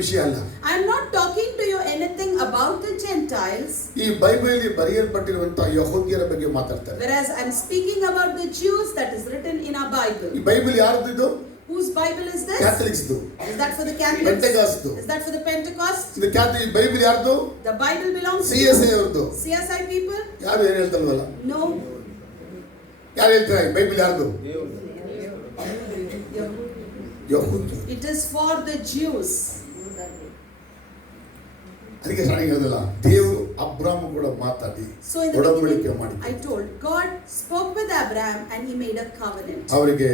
ವಿಷಯ ಅಲ್ಲ. I am not talking to you anything about the Gentiles. ಈ ಬೈಬಲ್ ಬರೆಯಲ್ಪಟ್ಟಿರುವಂತಹ ಯಹೂದ್ಯರ ಬಗ್ಗೆ ಮಾತಾಡ್ತಾರೆ. Whereas I am speaking about the Jews that is written in our Bible. ಈ ಬೈಬಲ್ ಯಾರ್ದು ಇದು? Whose Bible is this? Catholics ದು. Is that for the Catholics? Pentecost ದು. Is that for the Pentecost? ಇದು ಕ್ಯಾಥಲಿಕ್ ಬೈಬಲ್ ಯಾರ್ದು? The Bible belongs to CSI ಅವ್ರದ್ದು. CSI people? ಯಾರು ಏನು ಹೇಳ್ತಲ್ವಲ್ಲ? No. ಯಾರು ಹೇಳ್ತಾರೆ ಬೈಬಲ್ ಯಾರ್ದು? ಯಹೂದ್ಯ. It is for the Jews. ಅದಕ್ಕೆ ನಾನು ಹೇಳಿದಲ್ಲ, ದೇವರು ಅಬ್ರಾಮ್ ಕೂಡ ಮಾತಾಡಿ ಒಡಂಬಡಿಕೆ ಮಾಡಿ. I told God spoke with Abraham and he made a covenant. ಅವರಿಗೆ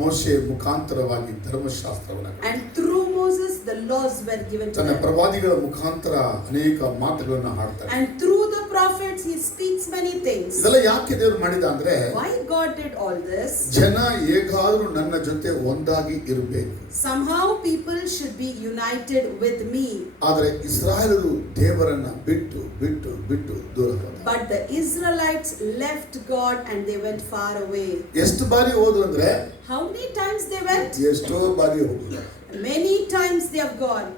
ಮೋಶೆ ಮುಖಾಂತರವಾಗಿ ಧರ್ಮಶಾಸ್ತ್ರವನ್ನು, and through Moses the laws were given to ತನ್ನ them. ಪ್ರವಾದಿಗಳ ಮುಖಾಂತರ ಅನೇಕ ಮಾತುಗಳನ್ನು ಹಾಡ್ತಾರೆ. And through the prophets he speaks many things. ಇದೆಲ್ಲ ಯಾಕೆ ದೇವರು ಮಾಡಿದ ಅಂದ್ರೆ, why God did all this? ಜನ ಹೇಗಾದರೂ ನನ್ನ ಜೊತೆ ಒಂದಾಗಿ ಇರಬೇಕು. Somehow people should be united with me. ಆದರೆ ಇಸ್ರಾಯೇಲರು ದೇವರನ್ನ ಬಿಟ್ಟು ಬಿಟ್ಟು ಬಿಟ್ಟು ದೂರ ಹೋದರು. But the Israelites left God and they went far away. ಎಷ್ಟು ಬಾರಿ ಹೋದ್ರು ಅಂದ್ರೆ, how many times they went? ಎಷ್ಟೋ ಬಾರಿ ಹೋದ್ರು. Many times they have gone.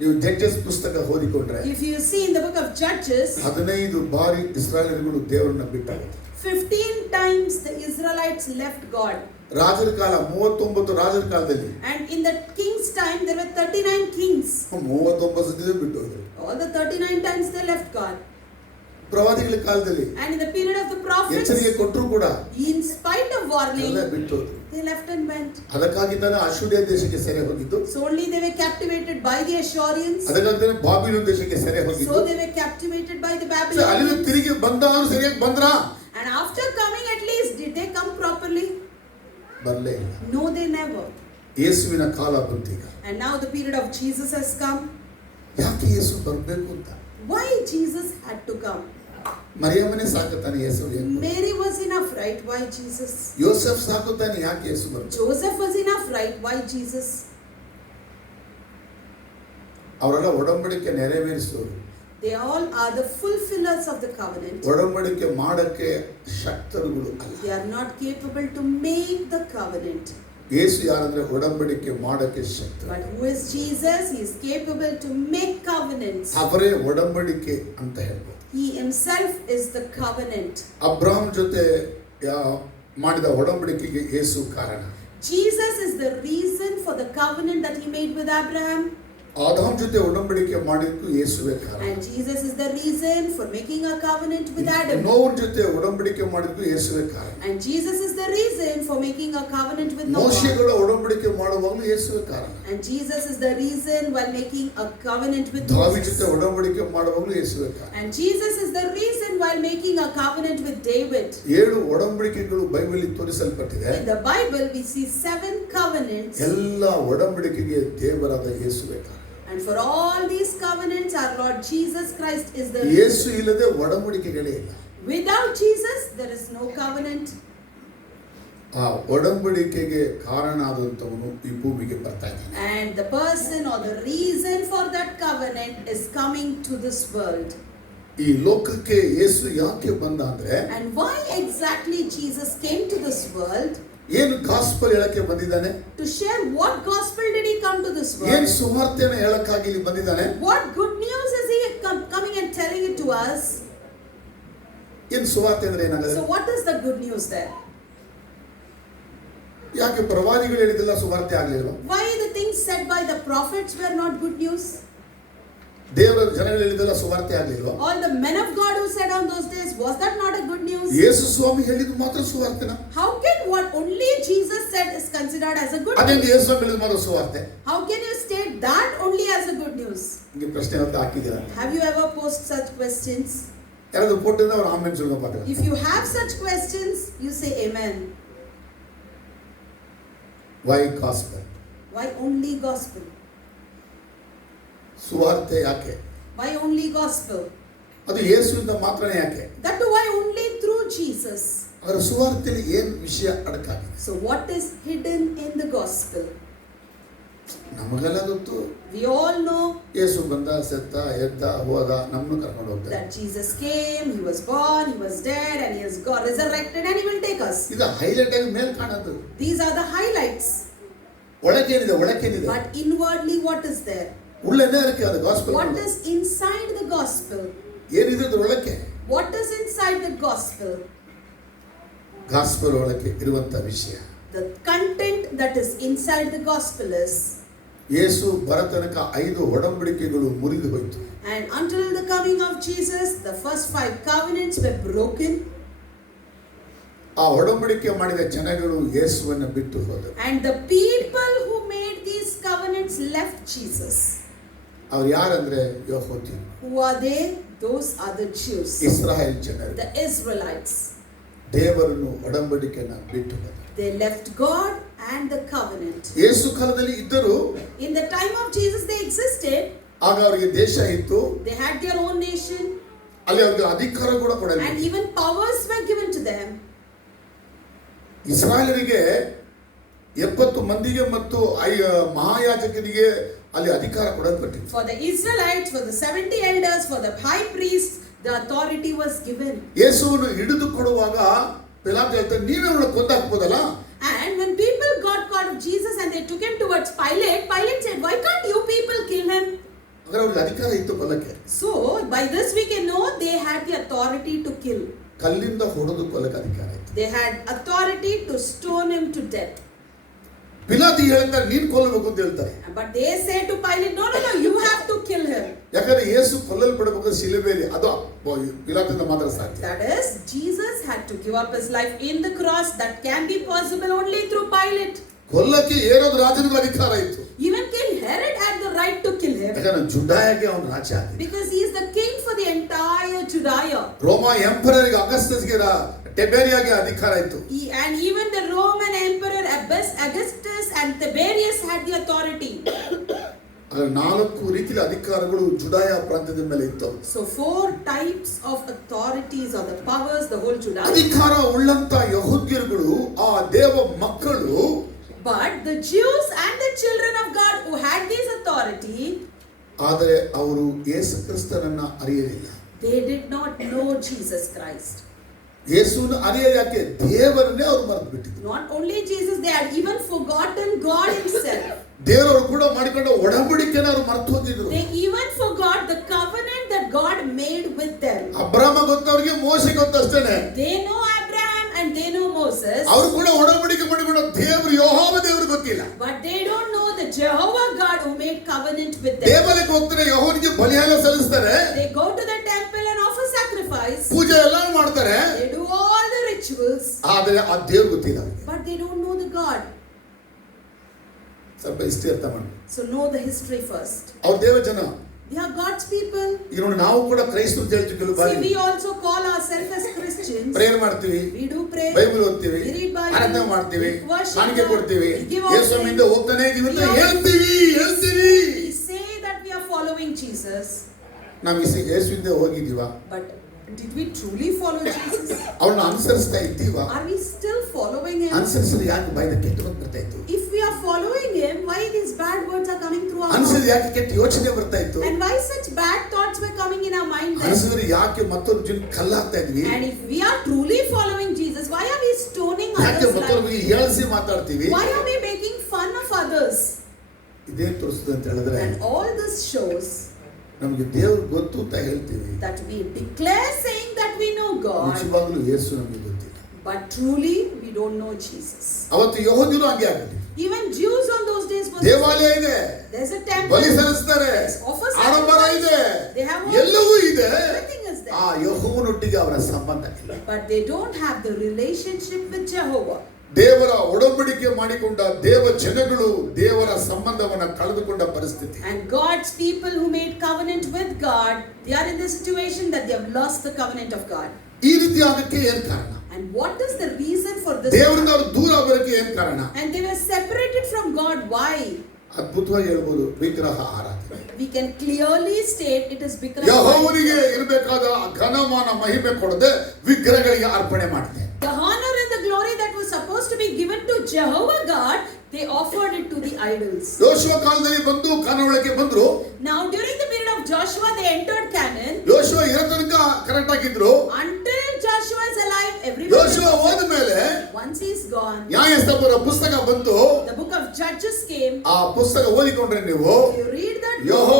ನೀವು ಜಡ್ಜಸ್ ಪುಸ್ತಕ ಓದಿಕೊಂಡ್ರೆ, if you see in the book of Judges, 15 ಬಾರಿ ಇಸ್ರಾಯೇಲರು ದೇವರನ್ನ ಬಿಟ್ಟರು. 15 times the Israelites left God. ರಾಜರ ಕಾಲ 39 ರಾಜರ ಕಾಲದಲ್ಲಿ, and in the king's time there were 39 kings. 39 ಸತಿ ಬಿಟ್ಟು ಹೋದ್ರು. all the 39 times they left God. ಪ್ರವಾದಿಗಳ ಕಾಲದಲ್ಲಿ, and in the period of the prophets, ಎಚ್ಚರಿಕೆ ಕೊಟ್ಟರು ಕೂಡ, in spite of warning, ಎಲ್ಲ ಬಿಟ್ಟು ಹೋದ್ರು. they left and went. ಅದಕ್ಕಾಗಿ ತಾನೇ ಅಶ್ಶೂರ್ಯ ದೇಶಕ್ಕೆ ಸೆರೆ ಹೋಗಿದ್ದು. so only they were captivated by the Assyrians. ಅದಕ್ಕಾಗಿ ತಾನೇ ಬಾಬಿಲೋನ್ ದೇಶಕ್ಕೆ ಸೆರೆ ಹೋಗಿದ್ದು. so they were captivated by the Babylonians. ಅಲ್ಲಿ ತಿರುಗಿ ಬಂದವರು ಸರಿಯಾಗಿ ಬಂದ್ರಾ? and after coming, at least did they come properly? ಬರಲೇ ಇಲ್ಲ. no, they never. ಯೇಸುವಿನ ಕಾಲ ಬಂತೀಗ. and now the period of Jesus has come. ಯಾಕೆ ಯೇಸು ಬರಬೇಕು ಅಂತ? why Jesus had to come? ಮರಿಯಮ್ಮನೇ ಸಾಕುತ್ತಾನೆ ಯೇಸುವಿಗೆ. Mary was enough, right? why Jesus? Yosef ಸಾಕುತ್ತಾನೆ, ಯಾಕೆ ಯೇಸು ಬರಬೇಕು? Joseph was enough, right? why Jesus? ಅವರೆಲ್ಲ ಒಡಂಬಡಿಕೆ ನೆರವೇರಿಸುವರು. they all are the fulfillers of the covenant. ಒಡಂಬಡಿಕೆ ಮಾಡಕ್ಕೆ ಶಕ್ತರುಗಳು ಅಲ್ಲ. they are not capable to make the covenant. ಯೇಸು ಯಾರಂದ್ರೆ ಒಡಂಬಡಿಕೆ ಮಾಡಕ್ಕೆ ಶಕ್ತ. but who is Jesus? he is capable to make covenants. ಅವರೇ ಒಡಂಬಡಿಕೆ ಅಂತ ಹೇಳ್ಬೋದು. he himself is the covenant. Abraham ಜೊತೆ ಮಾಡಿದ ಒಡಂಬಡಿಕೆಗೆ ಯೇಸು ಕಾರಣ. Jesus is the reason for the covenant that he made with Abraham. Adam ಜೊತೆ ಒಡಂಬಡಿಕೆ ಮಾಡಿದ್ದು ಯೇಸುವೇ ಕಾರಣ. and Jesus is the reason for making a covenant with Adam. ನೋಹನ ಜೊತೆ ಒಡಂಬಡಿಕೆ ಮಾಡಿದ್ದು ಯೇಸುವೇ ಕಾರಣ. and Jesus is the reason for making a covenant with Noah. ಮೋಶೆಗಳ ಒಡಂಬಡಿಕೆ ಮಾಡುವಾಗಲೂ ಯೇಸುವೇ ಕಾರಣ. and Jesus is the reason while making a covenant with ದಾವೀದ Moses. ಜೊತೆ ಒಡಂಬಡಿಕೆ ಮಾಡುವಾಗಲೂ ಯೇಸುವೇ ಕಾರಣ. and Jesus is the reason while making a covenant with David. 7 ಒಡಂಬಡಿಕೆಗಳು ಬೈಬಲ್ ತೋರಿಸಲ್ಪಟ್ಟಿದೆ. in the Bible we see 7 covenants. ಎಲ್ಲ ಒಡಂಬಡಿಕೆಗೆ ದೇವರಾದ ಯೇಸುವೇ ಕಾರಣ. and for all these covenants our Lord Jesus Christ is the ಯೇಸು ಇಲ್ಲದೆ ಒಡಂಬಡಿಕೆಗಳೇ ಇಲ್ಲ. without Jesus there is no covenant. ಆ ಒಡಂಬಡಿಕೆಗೆ ಕಾರಣ ಆದಂತವನು ಈ ಭೂಮಿಗೆ ಬರ್ತಾ ಇದ್ದಾನೆ. and the person or the reason for that covenant is coming to this world. ಈ ಲೋಕಕ್ಕೆ ಯೇಸು ಯಾಕೆ ಬಂದ ಅಂದ್ರೆ, and why exactly Jesus came to this world? ಏನು ಗಾಸ್ಪಲ್ ಹೇಳಕ್ಕೆ ಬಂದಿದ್ದಾನೆ? to share what gospel did he come to this world? ಏನು ಸುವಾರ್ತೆಯನ್ನು ಹೇಳಕ್ಕಾಗಿ ಇಲ್ಲಿ ಬಂದಿದ್ದಾನೆ? what good news is he coming and telling it to us? ಏನು ಸುವಾರ್ತೆ ಅಂದ್ರೆ ಏನಾಗುತ್ತೆ? so what is the good news there? ಯಾಕೆ ಪ್ರವಾದಿಗಳು ಹೇಳಿದೆಲ್ಲ ಸುವಾರ್ತೆ ಆಗಲಿಲ್ಲ? why the things said by the prophets were not good news? ದೇವರ ಜನಗಳು ಹೇಳಿದೆಲ್ಲ ಸುವಾರ್ತೆ ಆಗಲಿಲ್ಲ? all the men of God who said on those days, was that not a good news? ಯೇಸು ಸ್ವಾಮಿ ಹೇಳಿದ್ದು ಮಾತ್ರ ಸುವಾರ್ತೆನಾ? how can what only Jesus said is considered as a good ಅದೇ news? ಯೇಸು ಹೇಳಿದ್ದು ಮಾತ್ರ ಸುವಾರ್ತೆ? how can you state that only as a good news? ನಿಮಗೆ ಪ್ರಶ್ನೆ ಅಂತ ಹಾಕಿದ್ದೀರಾ? have you ever posed such questions? ಯಾರಾದ್ರೂ ಕೊಟ್ಟಿದ್ರೆ ಅವ್ರು ಆಮೇಲೆ ಸುಳ್ಳು. if you have such questions you say amen. Why gospel? why only gospel? ಸುವಾರ್ತೆ ಯಾಕೆ? why only gospel? ಅದು ಯೇಸುವಿಂದ ಮಾತ್ರನೇ ಯಾಕೆ? that too why only through Jesus? ಅದರ ಸುವಾರ್ತೆಯಲ್ಲಿ ಏನು ವಿಷಯ ಅಡಕಾಗಿದೆ? so what is hidden in the gospel? ನಮಗೆಲ್ಲ ಗೊತ್ತು. we all know ಯೇಸು ಬಂದ, ಸತ್ತ, ಎದ್ದ, ಹೋದ, ನಮ್ಮನ್ನು ಕರ್ಕೊಂಡು ಹೋಗ್ತಾರೆ. that Jesus came, he was born, he was dead, and he has got resurrected and he will take us. ಇದು ಹೈಲೈಟ್ ಆಗಿ ಮೇಲೆ ಕಾಣೋದು. these are the highlights. ಒಳಗೇನಿದೆ? but inwardly what is there? உள்ள என்ன இருக்கு அந்த gospel? What is inside the gospel? ಏನಿದೆ ಅದರೊಳಕ್ಕೆ? What is inside the gospel? gospel ಒಳಕ್ಕೆ ಇರುವಂತ ವಿಷಯ. The content that is inside the gospel is, ಯೇಸು ಬರತನಕ 5 ಒಡಂಬಡಿಕೆಗಳು ಮುರಿದು ಹೋಯಿತು. and until the coming of Jesus, the first 5 covenants were broken. ಆ ಒಡಂಬಡಿಕೆ ಮಾಡಿದ ಜನಗಳು ಯೇಸುವನ್ನು ಬಿಟ್ಟು ಹೋದರು. And the people who made these covenants left Jesus. ಅವರು ಯಾರಂದ್ರೆ ಯೆಹೂದ್ಯರು. Who are they? Those are the Jews, Israel ಜನರು. the Israelites. ದೇವರನ್ನು ಒಡಂಬಡಿಕೆಯನ್ನು ಬಿಟ್ಟು ಹೋದರು. They left God and the covenant. ಯೇಸು ಕಾಲದಲ್ಲಿ ಇದ್ದರು. In the time of Jesus they existed. ಆಗ ಅವರಿಗೆ ದೇಶ ಇತ್ತು. They had their own nation. ಅಲ್ಲಿ ಅವರಿಗೆ ಅಧಿಕಾರ ಕೂಡ And ಕೊಡಲಾಗಿತ್ತು. even powers were given to them. ಇಸ್ರಾಯೇಲರಿಗೆ 70 ಮಂದಿಗೆ ಮತ್ತು ಮಹಾಯಾಜಕನಿಗೆ ಅಲ್ಲಿ ಅಧಿಕಾರ ಕೊಡಲ್ಪಟ್ಟಿತ್ತು. For the Israelites, for the 70 elders, for the high priests, the authority was given. ಯೇಸುವನ್ನು ಹಿಡಿದು ಕೊಡುವಾಗ ಪಿಲಾತ ಹೇಳ್ತಾರೆ, ನೀವೇ ಅವನ ಕೊಂದಾಕ್ಬೋದಲ್ಲ? And when people got caught of Jesus and they took him towards Pilate, Pilate said, why can't you people kill him? ಹಾಗಾದ್ರೆ ಅವ್ರಿಗೆ ಅಧಿಕಾರ ಇತ್ತು ಕೊಲ್ಲಕ್ಕೆ. So by this we can know they had the authority to kill. ಕಲ್ಲಿಂದ ಹೊಡೆದು ಕೊಲ್ಲಕ್ಕೆ ಅಧಿಕಾರ ಇತ್ತು. They had authority to stone him to death. ಪಿಲಾತಿ ಹೇಳ್ತಾರೆ, ನೀನ್ ಕೊಲ್ಲಬೇಕು ಅಂತ ಹೇಳ್ತಾರೆ. But they say to Pilate, no, you have to kill him. ಯಾಕಂದ್ರೆ ಯೇಸು ಕೊಲ್ಲಲ್ಪಡಬೇಕು ಶಿಲುಬೆಯಲ್ಲಿ, ಅದು ಪಿಲಾತಿಂದ ಮಾತ್ರ ಸಾಧ್ಯ. That is, Jesus had to give up his life in the cross. That can be possible only through Pilate. ಕೊಲ್ಲಕ್ಕೆ ಏರೋದು ರಾಜನಿಗೂ ಅಧಿಕಾರ ಇತ್ತು. Even King Herod had the right to kill him. ಯಾಕಂದ್ರೆ ಜುಡಾಯಗೆ ಅವನು ರಾಜ ಆಗಿದ್ದ. Because he is the king for the entire Judea. ರೋಮಾ ಎಂಪರರ್ಗೆ ಅಗಸ್ಟಸ್ಗೆ ಟೆಬೇರಿಯಾಗೆ ಅಧಿಕಾರ ಇತ್ತು. And even the Roman emperor Augustus and Tiberius had the authority. ಅದರ 4 ರೀತಿಯ ಅಧಿಕಾರಗಳು ಜುಡಾಯ ಪ್ರಾಂತ್ಯದ ಮೇಲೆ ಇತ್ತು. So 4 types of authorities or the powers the whole Judea. ಅಧಿಕಾರ ಉಳ್ಳಂತ ಯಹೂದ್ಯರುಗಳು ಆ ದೇವ ಮಕ್ಕಳು. But the Jews and the children of God who had this authority, ಆದರೆ ಅವರು ಯೇಸು ಕ್ರಿಸ್ತನನ್ನ ಅರಿಯಲಿಲ್ಲ. they did not know Jesus Christ. ಯೇಸುವನ್ನು ಅರಿಯಲು ಯಾಕೆ? ದೇವರನ್ನೇ ಅವರು ಮರೆತು ಬಿಟ್ಟಿದ್ರು. Not only Jesus, they had even forgotten God himself. ದೇವರು ಕೂಡ ಮಾಡಿಕೊಂಡ ಒಡಂಬಡಿಕೆನ ಅವರು ಮರೆತು ಹೋಗಿದ್ರು. They even forgot the covenant that God made with them. Abraham ಗೊತ್ತವರಿಗೆ, ಮೋಶೆ ಗೊತ್ತಷ್ಟೇನೆ. They know Abraham and they know Moses. ಅವರು ಕೂಡ ಒಡಂಬಡಿಕೆ ಮಾಡಿಕೊಂಡ ದೇವರು ಯೆಹೋವ ದೇವರು ಗೊತ್ತಿಲ್ಲ. But they don't know the Jehovah God who made covenant with them. ದೇವಾಲಯಕ್ಕೆ ಹೋಗ್ತಾರೆ, ಯೆಹೋವನಿಗೆ ಬಲಿಯಾಗ ಸಲ್ಲಿಸ್ತಾರೆ. They go to the temple and offer sacrifice. ಪೂಜೆ ಎಲ್ಲ ಮಾಡ್ತಾರೆ. They do all the rituals. ಆದರೆ ಆ ದೇವರು ಗೊತ್ತಿಲ್ಲ. But they don't know the God. ಸ್ವಲ್ಪ ಹಿಸ್ಟರಿ ಅರ್ಥ ಮಾಡಿ. So know the history first. ಅವ್ರ ದೇವ ಜನ. They are God's people. ಈಗ ನೋಡಿ, ನಾವು ಕೂಡ ಕ್ರೈಸ್ತರು ಅಂತ ಹೇಳ್ತೀವಿ ಕೆಲವು ಬಾರಿ. See, we also call ourselves as Christians. Prayer ಮಾಡ್ತೀವಿ, We do pray. ಬೈಬಲ್ ಓದ್ತೀವಿ, We read Bible. ಆರಾಧನೆ ಮಾಡ್ತೀವಿ, We worship ಕಾಣಿಕೆ God. ಕೊಡ್ತೀವಿ, We give ಯೇಸುವಿನಿಂದ ಹೋಗ್ತಾನೆ ಇದೀವಿ ಅಂತ We ಹೇಳ್ತೀವಿ. We say that we are following Jesus. ನಾವು ಯೇಸುವಿಂದ ಹೋಗಿದೀವಾ? But did we truly follow Jesus? ಅವನ್ನ ಅನುಸರಿಸ್ತಾ ಇದ್ದೀವಾ? Are we still following him? ಅನುಸರಿಸಿದ್ರೆ ಯಾಕೆ ಬಾಯಿದ ಕೆಟ್ಟ ಮಾತು ಬರ್ತಾ ಇತ್ತು? If we are following him, why these bad words are coming through our ಅನುಸರಿಸಿದ್ರೆ mouth? ಯಾಕೆ ಕೆಟ್ಟ ಯೋಚನೆ ಬರ್ತಾ ಇತ್ತು? And why such bad thoughts were coming in our mind then? ಅನುಸರಿಸಿದ್ರೆ ಯಾಕೆ ಮತ್ತೊಂದು ಜನ ಕಲ್ಲಾಗ್ತಾ ಇದ್ವಿ? And if we are truly following Jesus, why are we stoning ಯಾಕೆ others' ಮತ್ತೊಂದು lives? ಬಗ್ಗೆ ಹೇಳಿಸಿ ಮಾತಾಡ್ತೀವಿ? Why are we making fun of others? ಇದೇನ್ ತೋರಿಸ್ತದೆ ಅಂತ ಹೇಳಿದ್ರೆ, And all this shows ನಮಗೆ ದೇವರು ಗೊತ್ತು ಅಂತ ಹೇಳ್ತೀವಿ, that we declare saying that we know God, ನಿಜವಾಗ್ಲೂ ಯೇಸು ನಮಗೆ ಗೊತ್ತಿಲ್ಲ. but truly we don't know Jesus. ಅವತ್ತು ಯೆಹೂದ್ಯರು ಹಂಗೆ ಆಗಲಿ. Even Jews on those days were. ದೇವಾಲಯ ಇದೆ, There's a temple. ಬಲಿ ಸಲ್ಲಿಸ್ತಾರೆ, There's offer ಆಡಂಬರ ಇದೆ, They have all. ಎಲ್ಲವೂ ಇದೆ. Everything is there. ಆ ಯೆಹೋವನೊಟ್ಟಿಗೆ ಅವರ ಸಂಬಂಧ ಇಲ್ಲ. But they don't have the relationship with Jehovah. ದೇವರ ಒಡಂಬಡಿಕೆ ಮಾಡಿಕೊಂಡ ದೇವ ಜನಗಳು ದೇವರ ಸಂಬಂಧವನ್ನು ಕಳೆದುಕೊಂಡ ಪರಿಸ್ಥಿತಿ. And God's people who made covenant with God, they are in the situation that they have lost the covenant of God. ಈ ರೀತಿ ಆಗಕ್ಕೆ ಏನ್ ಕಾರಣ? And what is the reason for this? ದೇವರಿಂದ ಅವರು ದೂರ ಬರೋಕೆ ಏನ್ ಕಾರಣ? And they were separated from God. Why? ಅದ್ಭುತವಾಗಿ ಹೇಳ್ಬೋದು, ವಿಗ್ರಹ ಆರಾಧನೆ. We can clearly state it is because ಯೆಹೋವನಿಗೆ ಇರಬೇಕಾದ ಘನಮಾನ ಮಹಿಮೆ ಕೊಡದೆ ವಿಗ್ರಹಗಳಿಗೆ ಅರ್ಪಣೆ ಮಾಡಿದೆ. the honor and the glory that was supposed to be given to Jehovah God, they offered it to the idols. ಯೋಶುವ ಕಾಲದಲ್ಲಿ ಬಂದು ಕಾನಾನ್ ಒಳಗೆ ಬಂದ್ರು. Now during the period of Joshua, they entered Canaan. ಯೋಶುವ ಇರೋ ತನಕ ಕರೆಕ್ಟ್ ಆಗಿದ್ರು. Until Joshua is alive, everyone. ಯೋಶುವ ಹೋದ ಮೇಲೆ Once he's gone, ನ್ಯಾಯಸ್ಥಾಪಕರ ಪುಸ್ತಕ ಬಂತು. the book of Judges came. ಆ ಪುಸ್ತಕ ಓದಿಕೊಂಡ್ರೆ ನೀವು, You read that. ಯೆಹೋವ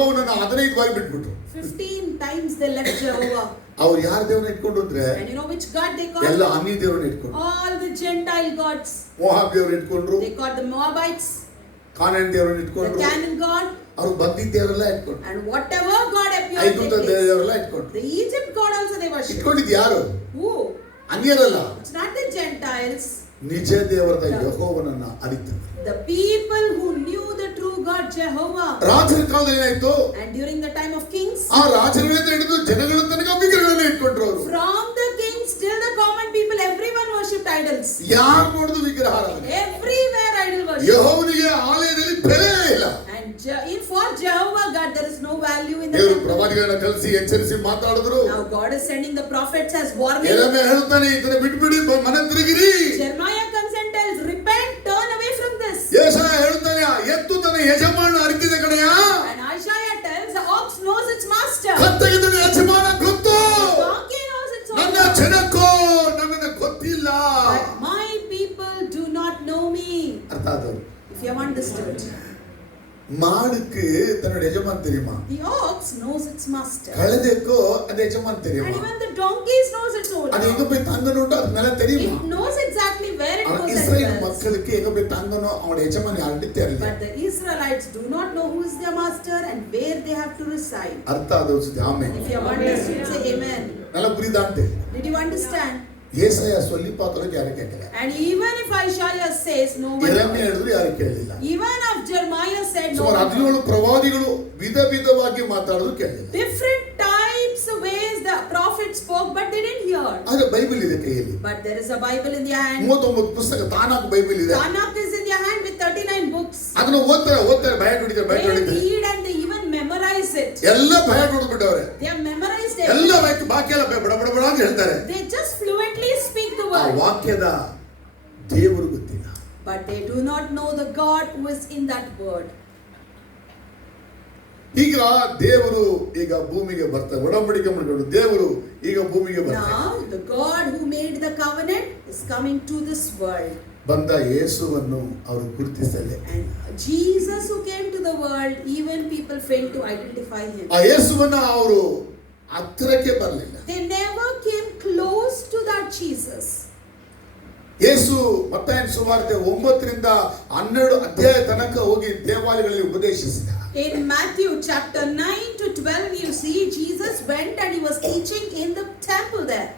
ಅನೈತಿಕವಾಗಿ ಬಿಟ್ಬಿಟ್ರು. 15 times they left Jehovah. ಅವ್ರು ಯಾರ ದೇವ್ರನ್ನ ಇಟ್ಕೊಂಡ್ರು ಅಂದ್ರೆ And you know which God they ಎಲ್ಲ called? ಅನ್ಯ ದೇವ್ರನ್ನ ಇಟ್ಕೊಂಡ್ರು. All the Gentile gods. ಮೋಹಾಬ್ ದೇವ್ರನ್ನ ಇಟ್ಕೊಂಡ್ರು, They called the Moabites, ಕಾನಾನ್ ದೇವ್ರನ್ನ the ಇಟ್ಕೊಂಡ್ರು, Canaan god, ಅವ್ರು ಬಂದಿದ್ದ ದೇವರೆಲ್ಲ ಇಟ್ಕೊಂಡ್ರು, and whatever god appeared ಐಗುಪ್ತ they placed. ದೇವರೆಲ್ಲ ಇಟ್ಕೊಂಡ್ರು. The Egypt god also they worshipped. ಇಟ್ಕೊಂಡಿದ್ದು ಯಾರು? Who? ಅನ್ಯರಲ್ಲ, It's not the Gentiles. ನಿಜ ದೇವರದ ಯೆಹೋವನನ್ನ ಅರಿತರು. The people who knew the true God Jehovah. ರಾಜರ ಕಾಲದಲ್ಲಿ ಏನಾಯ್ತು? And during the time of kings, ಆ ರಾಜರುಗಳಿಂದ ಹಿಡಿದು ಜನಗಳ ತನಕ ವಿಗ್ರಹಗಳನ್ನ ಇಟ್ಕೊಂಡ್ರು ಅವರು. from the kings till the common people, everyone worshipped idols. ಯಾರು ನೋಡಿದ್ರು ವಿಗ್ರಹ ಆರಾಧನೆ. Everywhere idol worship. ಯೆಹೋವನಿಗೆ ಆಲಯದಲ್ಲಿ ಬೆಲೆ ಇಲ್ಲ. And for Jehovah God there is no value in the ದೇವರು temple. ಪ್ರವಾದಿಗಳನ್ನ ಕಳಿಸಿ ಎಚ್ಚರಿಸಿ ಮಾತಾಡಿದ್ರು. Now God is sending the prophets as warning. ಯೆರೆಮೀಯ ಹೇಳ್ತಾನೆ, ಇದನ್ನ ಬಿಟ್ಬಿಡಿ, ಮನೆ ತಿರುಗಿರಿ. Jeremiah comes and tells, repent, turn away from this. ಯೆಶಾಯ ಹೇಳ್ತಾನೆ, ಎತ್ತು ತನ್ನ ಯಜಮಾನ ಅರಿತಿದ ಕಡೆಯ. And Isaiah tells, the ox knows its master. ಕತ್ತೆಗೆ ತನ್ನ ಯಜಮಾನ ಗೊತ್ತು, The donkey knows its ನನ್ನ owner. ಜನಕ್ಕೋ ನನ್ನನ್ನು ಗೊತ್ತಿಲ್ಲ. But my people do not know me. ಅರ್ಥ ಆದವರು? If you have understood. மாடுக்கு தன்னோட எஜமான் தெரியுமா? The ox knows its master. கழுதைக்கோ அந்த எஜமான் And தெரியுமா? even the donkeys knows its owner. அது எங்க போய் தங்கணும்னு அது நல்லா தெரியுமா? It knows exactly where it goes and Israel dwells. மக்களுக்கு எங்க போய் தங்கணும் அவனோட எஜமான் யாருன்னு தெரியல. But the Israelites do not know who is their master and where they have to reside. ಅರ್ಥ ಆದ ವಸ್ತು amen. If you have understood, say amen. நல்லா புரியுதான்ட்டு? Did you understand? ஏசாயா சொல்லி பார்த்தவங்க யாரும் கேட்கல. And even if Isaiah says no one, ಯೆರೆಮೀಯ ಹೇಳಿದ್ರು ಯಾರು ಕೇಳಲಿಲ್ಲ. even if Jeremiah said no ಸುಮಾರು one, 17 ಪ್ರವಾದಿಗಳು ವಿಧ ವಿಧವಾಗಿ ಮಾತಾಡೋದು ಕೇಳಲಿಲ್ಲ. different types of ways the prophets spoke, but they didn't hear. ಆದ್ರೆ ಬೈಬಲ್ ಇದೆ ಕೈಯಲ್ಲಿ. But there is a Bible in their hand. 39 ಪುಸ್ತಕ ತಾನಾಕ್ ಬೈಬಲ್ ಇದೆ. Tanakh is in their hand with 39 books. ಅದನ್ನ ಓದ್ತಾರೆ ಭಯ They ಹೊಡಿತಾರೆ. read and they even memorize it. ಎಲ್ಲ ಭಯ ಹೊಡೆದ್ಬಿಟ್ಟವ್ರೆ. They have memorized it. ಎಲ್ಲ ಬಾಕಿ ಎಲ್ಲ ಬಡ ಬಡ ಬಡ ಅಂತ ಹೇಳ್ತಾರೆ. They just fluently speak the ಆ word. ವಾಕ್ಯದ ದೇವರು ಗೊತ್ತಿಲ್ಲ. But they do not know the God who is in that word. ಈಗ ದೇವರು ಈಗ ಭೂಮಿಗೆ ಬರ್ತಾರೆ, ಒಡಂಬಡಿಕೆ ಮಾಡಿಕೊಂಡು ದೇವರು ಈಗ ಭೂಮಿಗೆ ಬರ್ತಾರೆ. Now the God who made the covenant is coming to this world. ಬಂದ ಯೇಸುವನ್ನು ಅವರು ಗುರುತಿಸಲೇ. And Jesus who came to the world, even people failed to identify him. ಆ ಯೇಸುವನ್ನ ಅವರು ಹತ್ತಿರಕ್ಕೆ ಬರಲಿಲ್ಲ. They never came close to that Jesus. ಯೇಸು ಮತ್ತಾಯನ ಸುವಾರ್ತೆ 9ರಿಂದ 12 ಅಧ್ಯಾಯ ತನಕ ಹೋಗಿ ದೇವಾಲಯಗಳಲ್ಲಿ ಉಪದೇಶಿಸಿದ. In Matthew chapter 9 to 12 you see Jesus went and he was teaching in the temple there.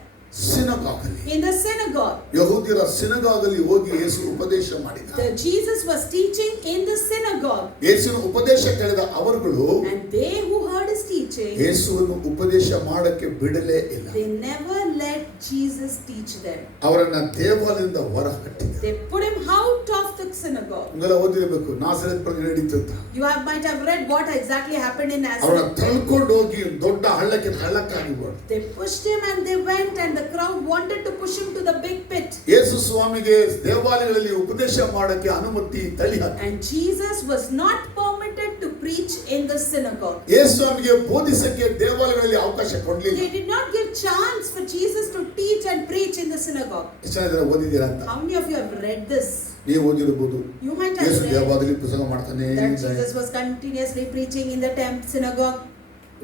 ಸಿನಗಾಗಲ್ಲಿ, In the synagogue. ಯಹೂದ್ಯರ ಸಿನಗಾಗಲ್ಲಿ ಹೋಗಿ ಯೇಸು ಉಪದೇಶ ಮಾಡಿದ. Jesus was teaching in the synagogue. ಯೇಸುವಿನ ಉಪದೇಶ ಕೇಳಿದ ಅವರುಗಳು And they who heard his teaching, ಯೇಸುವನ್ನು ಉಪದೇಶ ಮಾಡಕ್ಕೆ ಬಿಡಲೇ ಇಲ್ಲ. they never let Jesus teach them. ಅವರನ್ನ ದೇವಾಲಯದಿಂದ ಹೊರ ಹಾಕಿದ. They put him out of the synagogue. ನಿಮ್ಗೆಲ್ಲ ಓದಿರಬೇಕು ನಾಸರೆತ್ ಪ್ರಜ್ಞೆ ನಡೀತು ಅಂತ. You might have read what exactly happened in ಅವರನ್ನ Nazareth. ತಳ್ಕೊಂಡು ಹೋಗಿ ದೊಡ್ಡ ಹಳ್ಳಕ್ಕಾಗಿ ಬಿಡು. They pushed him and they went and the crowd wanted to push him to the big pit. ಯೇಸು ಸ್ವಾಮಿಗೆ ದೇವಾಲಯಗಳಲ್ಲಿ ಉಪದೇಶ ಮಾಡಕ್ಕೆ ಅನುಮತಿ ತಳಿ ಹಾಕಿ. And Jesus was not permitted to preach in the synagogue. ಯೇಸು ಸ್ವಾಮಿಗೆ ಬೋಧಿಸಕ್ಕೆ ದೇವಾಲಯಗಳಲ್ಲಿ ಅವಕಾಶ ಕೊಡಲಿಲ್ಲ. They did not give chance for Jesus to teach and preach in the synagogue. ಎಷ್ಟು ಜನ ಇದನ್ನ ಓದಿದ್ದೀರಾ ಅಂತ? How many of you have read this? ನೀವು ಓದಿರಬಹುದು. You might have ಯೇಸು read ದೇವಾಲಯದಲ್ಲಿ ಪುಸ್ತಕ ಮಾಡ್ತಾನೆ that Jesus was continuously preaching in the synagogue.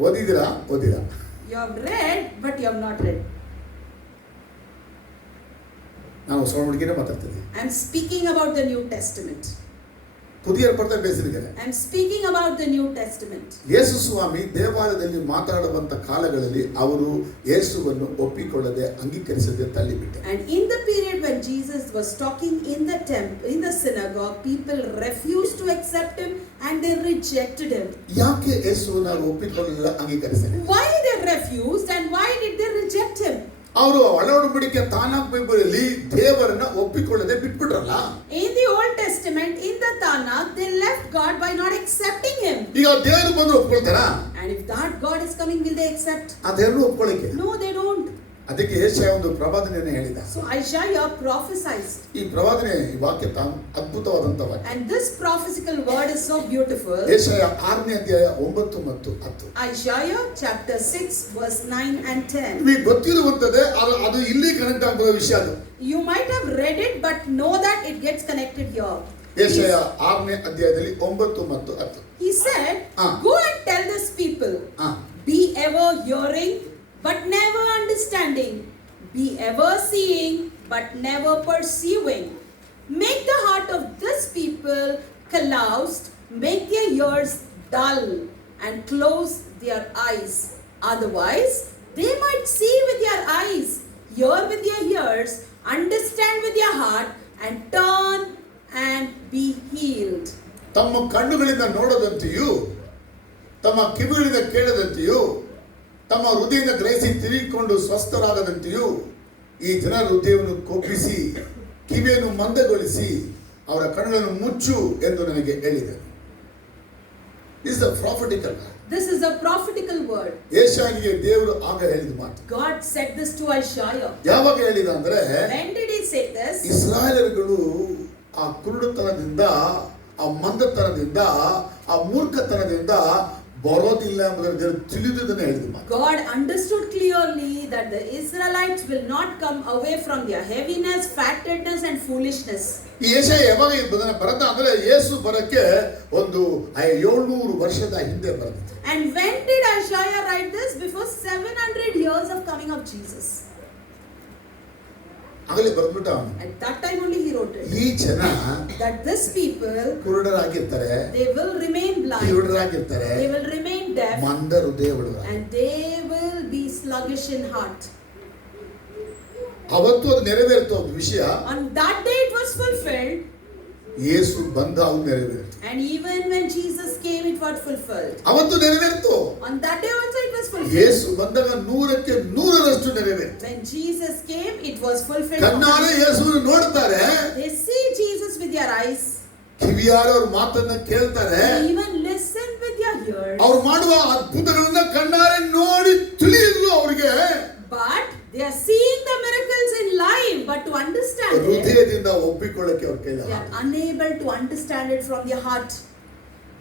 ಓದಿದ್ದೀರಾ? ಓದಿರಾ? You have read, but you have not read. ನಾವು ಹೊಸ ಹುಡುಗಿನೇ ಮಾತಾಡ್ತೀವಿ. I am speaking about the New Testament. ಪುದಿಯ ಏರ್ಪಡ್ತಾ ಬೇಸಿರಿದ್ದಾರೆ. I am speaking about the New Testament. ಯೇಸು ಸ್ವಾಮಿ ದೇವಾಲಯದಲ್ಲಿ ಮಾತಾಡುವಂತ ಕಾಲಗಳಲ್ಲಿ ಅವರು ಯೇಸುವನ್ನು ಒಪ್ಪಿಕೊಳ್ಳದೆ ಅಂಗೀಕರಿಸದೆ ತಳ್ಳಿಬಿಟ್ಟರು. And in the period when Jesus was talking in the temple, in the synagogue, people refused to accept him and they rejected him. ಯಾಕೆ ಯೇಸುವನ್ನು ಅವರು ಒಪ್ಪಿಕೊಳ್ಳಲಿಲ್ಲ, ಅಂಗೀಕರಿಸಲಿಲ್ಲ? Why they refused and why did they reject him? ಅವರು ಒಳೊಡಂಬಡಿಕೆ ತಾನಾಕ್ ಬೈಬಲಲ್ಲಿ ದೇವರನ್ನ ಒಪ್ಪಿಕೊಳ್ಳದೆ ಬಿಟ್ಬಿಟ್ರಲ್ಲ. In the Old Testament, in the Tanakh, they left God by not accepting him. ಈಗ ದೇವರು ಬಂದು ಒಪ್ಕೊಳ್ತಾರಾ? And if that God is coming, will they accept? ಆ ದೇವರು ಒಪ್ಕೊಳ್ಳಿಕ್ಕೆ. No, they don't. ಅದಕ್ಕೆ ಯೆಶಾಯ ಒಂದು ಪ್ರವಾದನೆಯನ್ನು ಹೇಳಿದ. So Isaiah prophesied. ಈ ಪ್ರವಾದನೆ ಈ ವಾಕ್ಯ ಅದ್ಭುತವಾದಂತ ವಾಕ್ಯ. And this prophetical word is so beautiful. ಯೆಶಾಯ 6ನೇ ಅಧ್ಯಾಯ 9 ಮತ್ತು 10. Isaiah chapter 6 verse 9 and 10. ನಿಮಗೆ ಗೊತ್ತಿರುವಂತದ್ದೇ, ಅದು ಇಲ್ಲಿ ಕನೆಕ್ಟ್ ಆಗೋ ವಿಷಯ ಅದು. You might have read it, but know that it gets connected here. ಯೆಶಾಯ 6ನೇ ಅಧ್ಯಾಯದಲ್ಲಿ 9 ಮತ್ತು 10. He said, go and tell this people people, be ever hearing but never understanding, be ever seeing but never perceiving. Make the heart of this people calloused, make their ears dull, and close their eyes. Otherwise, they might see with their eyes, hear with their ears, understand with their heart, and turn and be healed. ತಮ್ಮ ಕಣ್ಣುಗಳಿಂದ ನೋಡದಂತೆಯೂ ತಮ್ಮ ಕಿವಿಗಳಿಂದ ಕೇಳದಂತೆಯೂ ತಮ್ಮ ಹೃದಯದಿಂದ ಗ್ರಹಿಸಿ ತಿರುಗಿಕೊಂಡು ಸ್ವಸ್ಥರಾಗದಂತೆಯೂ ಈ ಜನರ ಹೃದಯವನ್ನು ಕೊಬ್ಬಿಸಿ ಕಿವಿಯನ್ನು ಮಂದಗೊಳಿಸಿ ಅವರ ಕಣ್ಣುಗಳನ್ನು ಮುಚ್ಚು ಎಂದು ನನಗೆ ಹೇಳಿದೆ. This is a prophetical word. ಯೆಶಾಯನಿಗೆ ದೇವರು ಆಗ ಹೇಳಿದ ಮಾತು. God said this to Isaiah. ಯಾವಾಗ ಹೇಳಿದ ಅಂದ್ರೆ, when did he say this? ಇಸ್ರಾಯೇಲರು ಆ ಕುರುಡುತನದಿಂದ, ಆ ಮಂದತನದಿಂದ, ಆ ಮೂರ್ಖತನದಿಂದ ಬರೋದಿಲ್ಲ ಎಂಬುದನ್ನು ತಿಳಿದುದನ್ನು ಹೇಳಿದ ಮಾತು. God understood clearly that the Israelites will not come away from their heaviness, fattedness and foolishness. ಈ ಯೆಶಾಯ ಯಾವಾಗ ಬರೆದ ಅಂದ್ರೆ ಯೇಸು ಬರಕ್ಕೆ ಒಂದು 700 ವರ್ಷದ ಹಿಂದೆ ಬರೆದಿತ್ತು. And when did Isaiah write this? Before 700 years of coming of Jesus. ಆಗಲೇ ಬರೆದ್ಬಿಟ್ಟ ಅವನು. At that time only he wrote it. ಈ ಜನ that this people ಕುರುಡರಾಗಿರ್ತಾರೆ, they will remain blind, ಕಿವುಡರಾಗಿರ್ತಾರೆ, they will remain deaf, ಮಂದ ಹೃದಯವುಳ್ಳವರು, and they will be sluggish in heart. ಅವತ್ತು ಅದು ನೆರವೇರಿತು ಒಂದು ವಿಷಯ. On that day it was fulfilled. ಯೇಸು ಬಂದ ಅದು ನೆರವೇರಿತು. And even when Jesus came it was fulfilled. ಅವತ್ತು ನೆರವೇರಿತು. On that day also it was fulfilled. ಯೇಸು ಬಂದಾಗ 100ಕ್ಕೆ 100ರಷ್ಟು ನೆರವೇರಿತು. When Jesus came it was fulfilled. ಕಣ್ಣಾರೆ ಯೇಸುವನ್ನು ನೋಡ್ತಾರೆ. They see Jesus with their eyes. ಕಿವಿಯಾರೆ ಅವರ ಮಾತನ್ನ ಕೇಳ್ತಾರೆ. They even listen with their ears. ಅವರು ಮಾಡುವ ಅದ್ಭುತಗಳನ್ನ ಕಣ್ಣಾರೆ ನೋಡಿ ತಿಳಿಯಲು ಅವರಿಗೆ. But they are seeing the miracles in life, but to understand it, ಹೃದಯದಿಂದ ಒಪ್ಪಿಕೊಳ್ಳಕ್ಕೆ ಅವರ ಕೈಲಿ they are unable to understand it from their heart.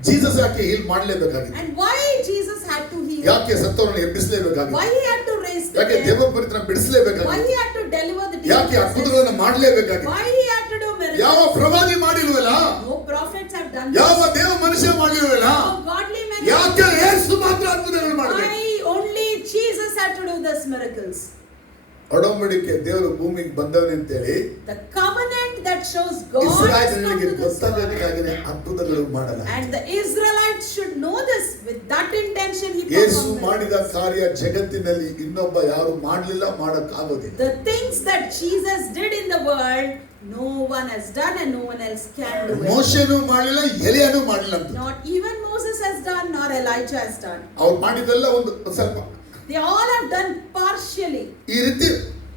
Jesus ಯಾಕೆ ಹೀಲ್ ಮಾಡಲೇಬೇಕಾಗಿತ್ತು? And why Jesus had to heal? ಯಾಕೆ ಸತ್ತವರನ್ನು ಎಬ್ಬಿಸಲೇಬೇಕಾಗಿತ್ತು? Why he had to raise the ಯಾಕೆ dead? ದೇವಪುತ್ರನ ಬಿಡಿಸಲೇಬೇಕಾಗಿತ್ತು? Why he had to deliver the demons? ಯಾಕೆ ಅದ್ಭುತಗಳನ್ನು ಮಾಡಲೇಬೇಕಾಗಿತ್ತು? Why he had to do miracles? ಯಾವ ಪ್ರವಾದಿ ಮಾಡಿಲ್ವಲ್ಲ? No prophets have done this. ಯಾವ ದೇವ ಮನುಷ್ಯ ಮಾಡಿಲ್ವಲ್ಲ? No godly men. ಯಾಕೆ ಯೇಸು ಮಾತ್ರ ಅದ್ಭುತಗಳನ್ನು ಮಾಡಬೇಕು? Why only Jesus had to do these miracles? ಒಡಂಬಡಿಕೆ ದೇವರು ಭೂಮಿಗೆ ಬಂದವನೇ ಅಂತ ಹೇಳಿ The covenant that shows God has come ಇಸ್ರಾಯೇಲರಿಗೆ to this world. ಗೊತ್ತಾಗಬೇಕಾಗಿದೆ ಅದ್ಭುತಗಳು ಮಾಡಲ್ಲ. And the Israelites should know this. With that intention he ಯೇಸು performed ಮಾಡಿದ miracles. ಕಾರ್ಯ ಜಗತ್ತಿನಲ್ಲಿ ಇನ್ನೊಬ್ಬ ಯಾರು ಮಾಡಲಿಲ್ಲ, ಮಾಡಕ್ಕಾಗೋದಿಲ್ಲ. The things that Jesus did in the world, no one has done and no one else can do it. ಮೋಶೆನೂ ಮಾಡಲಿಲ್ಲ, ಎಲಿಯನೂ ಮಾಡಲಿಲ್ಲ ಅಂತ. Not even Moses has done, nor Elijah has done. ಅವ್ರು ಮಾಡಿದೆಲ್ಲ ಒಂದು ಸ್ವಲ್ಪ. They all have done partially. ಈ ರೀತಿ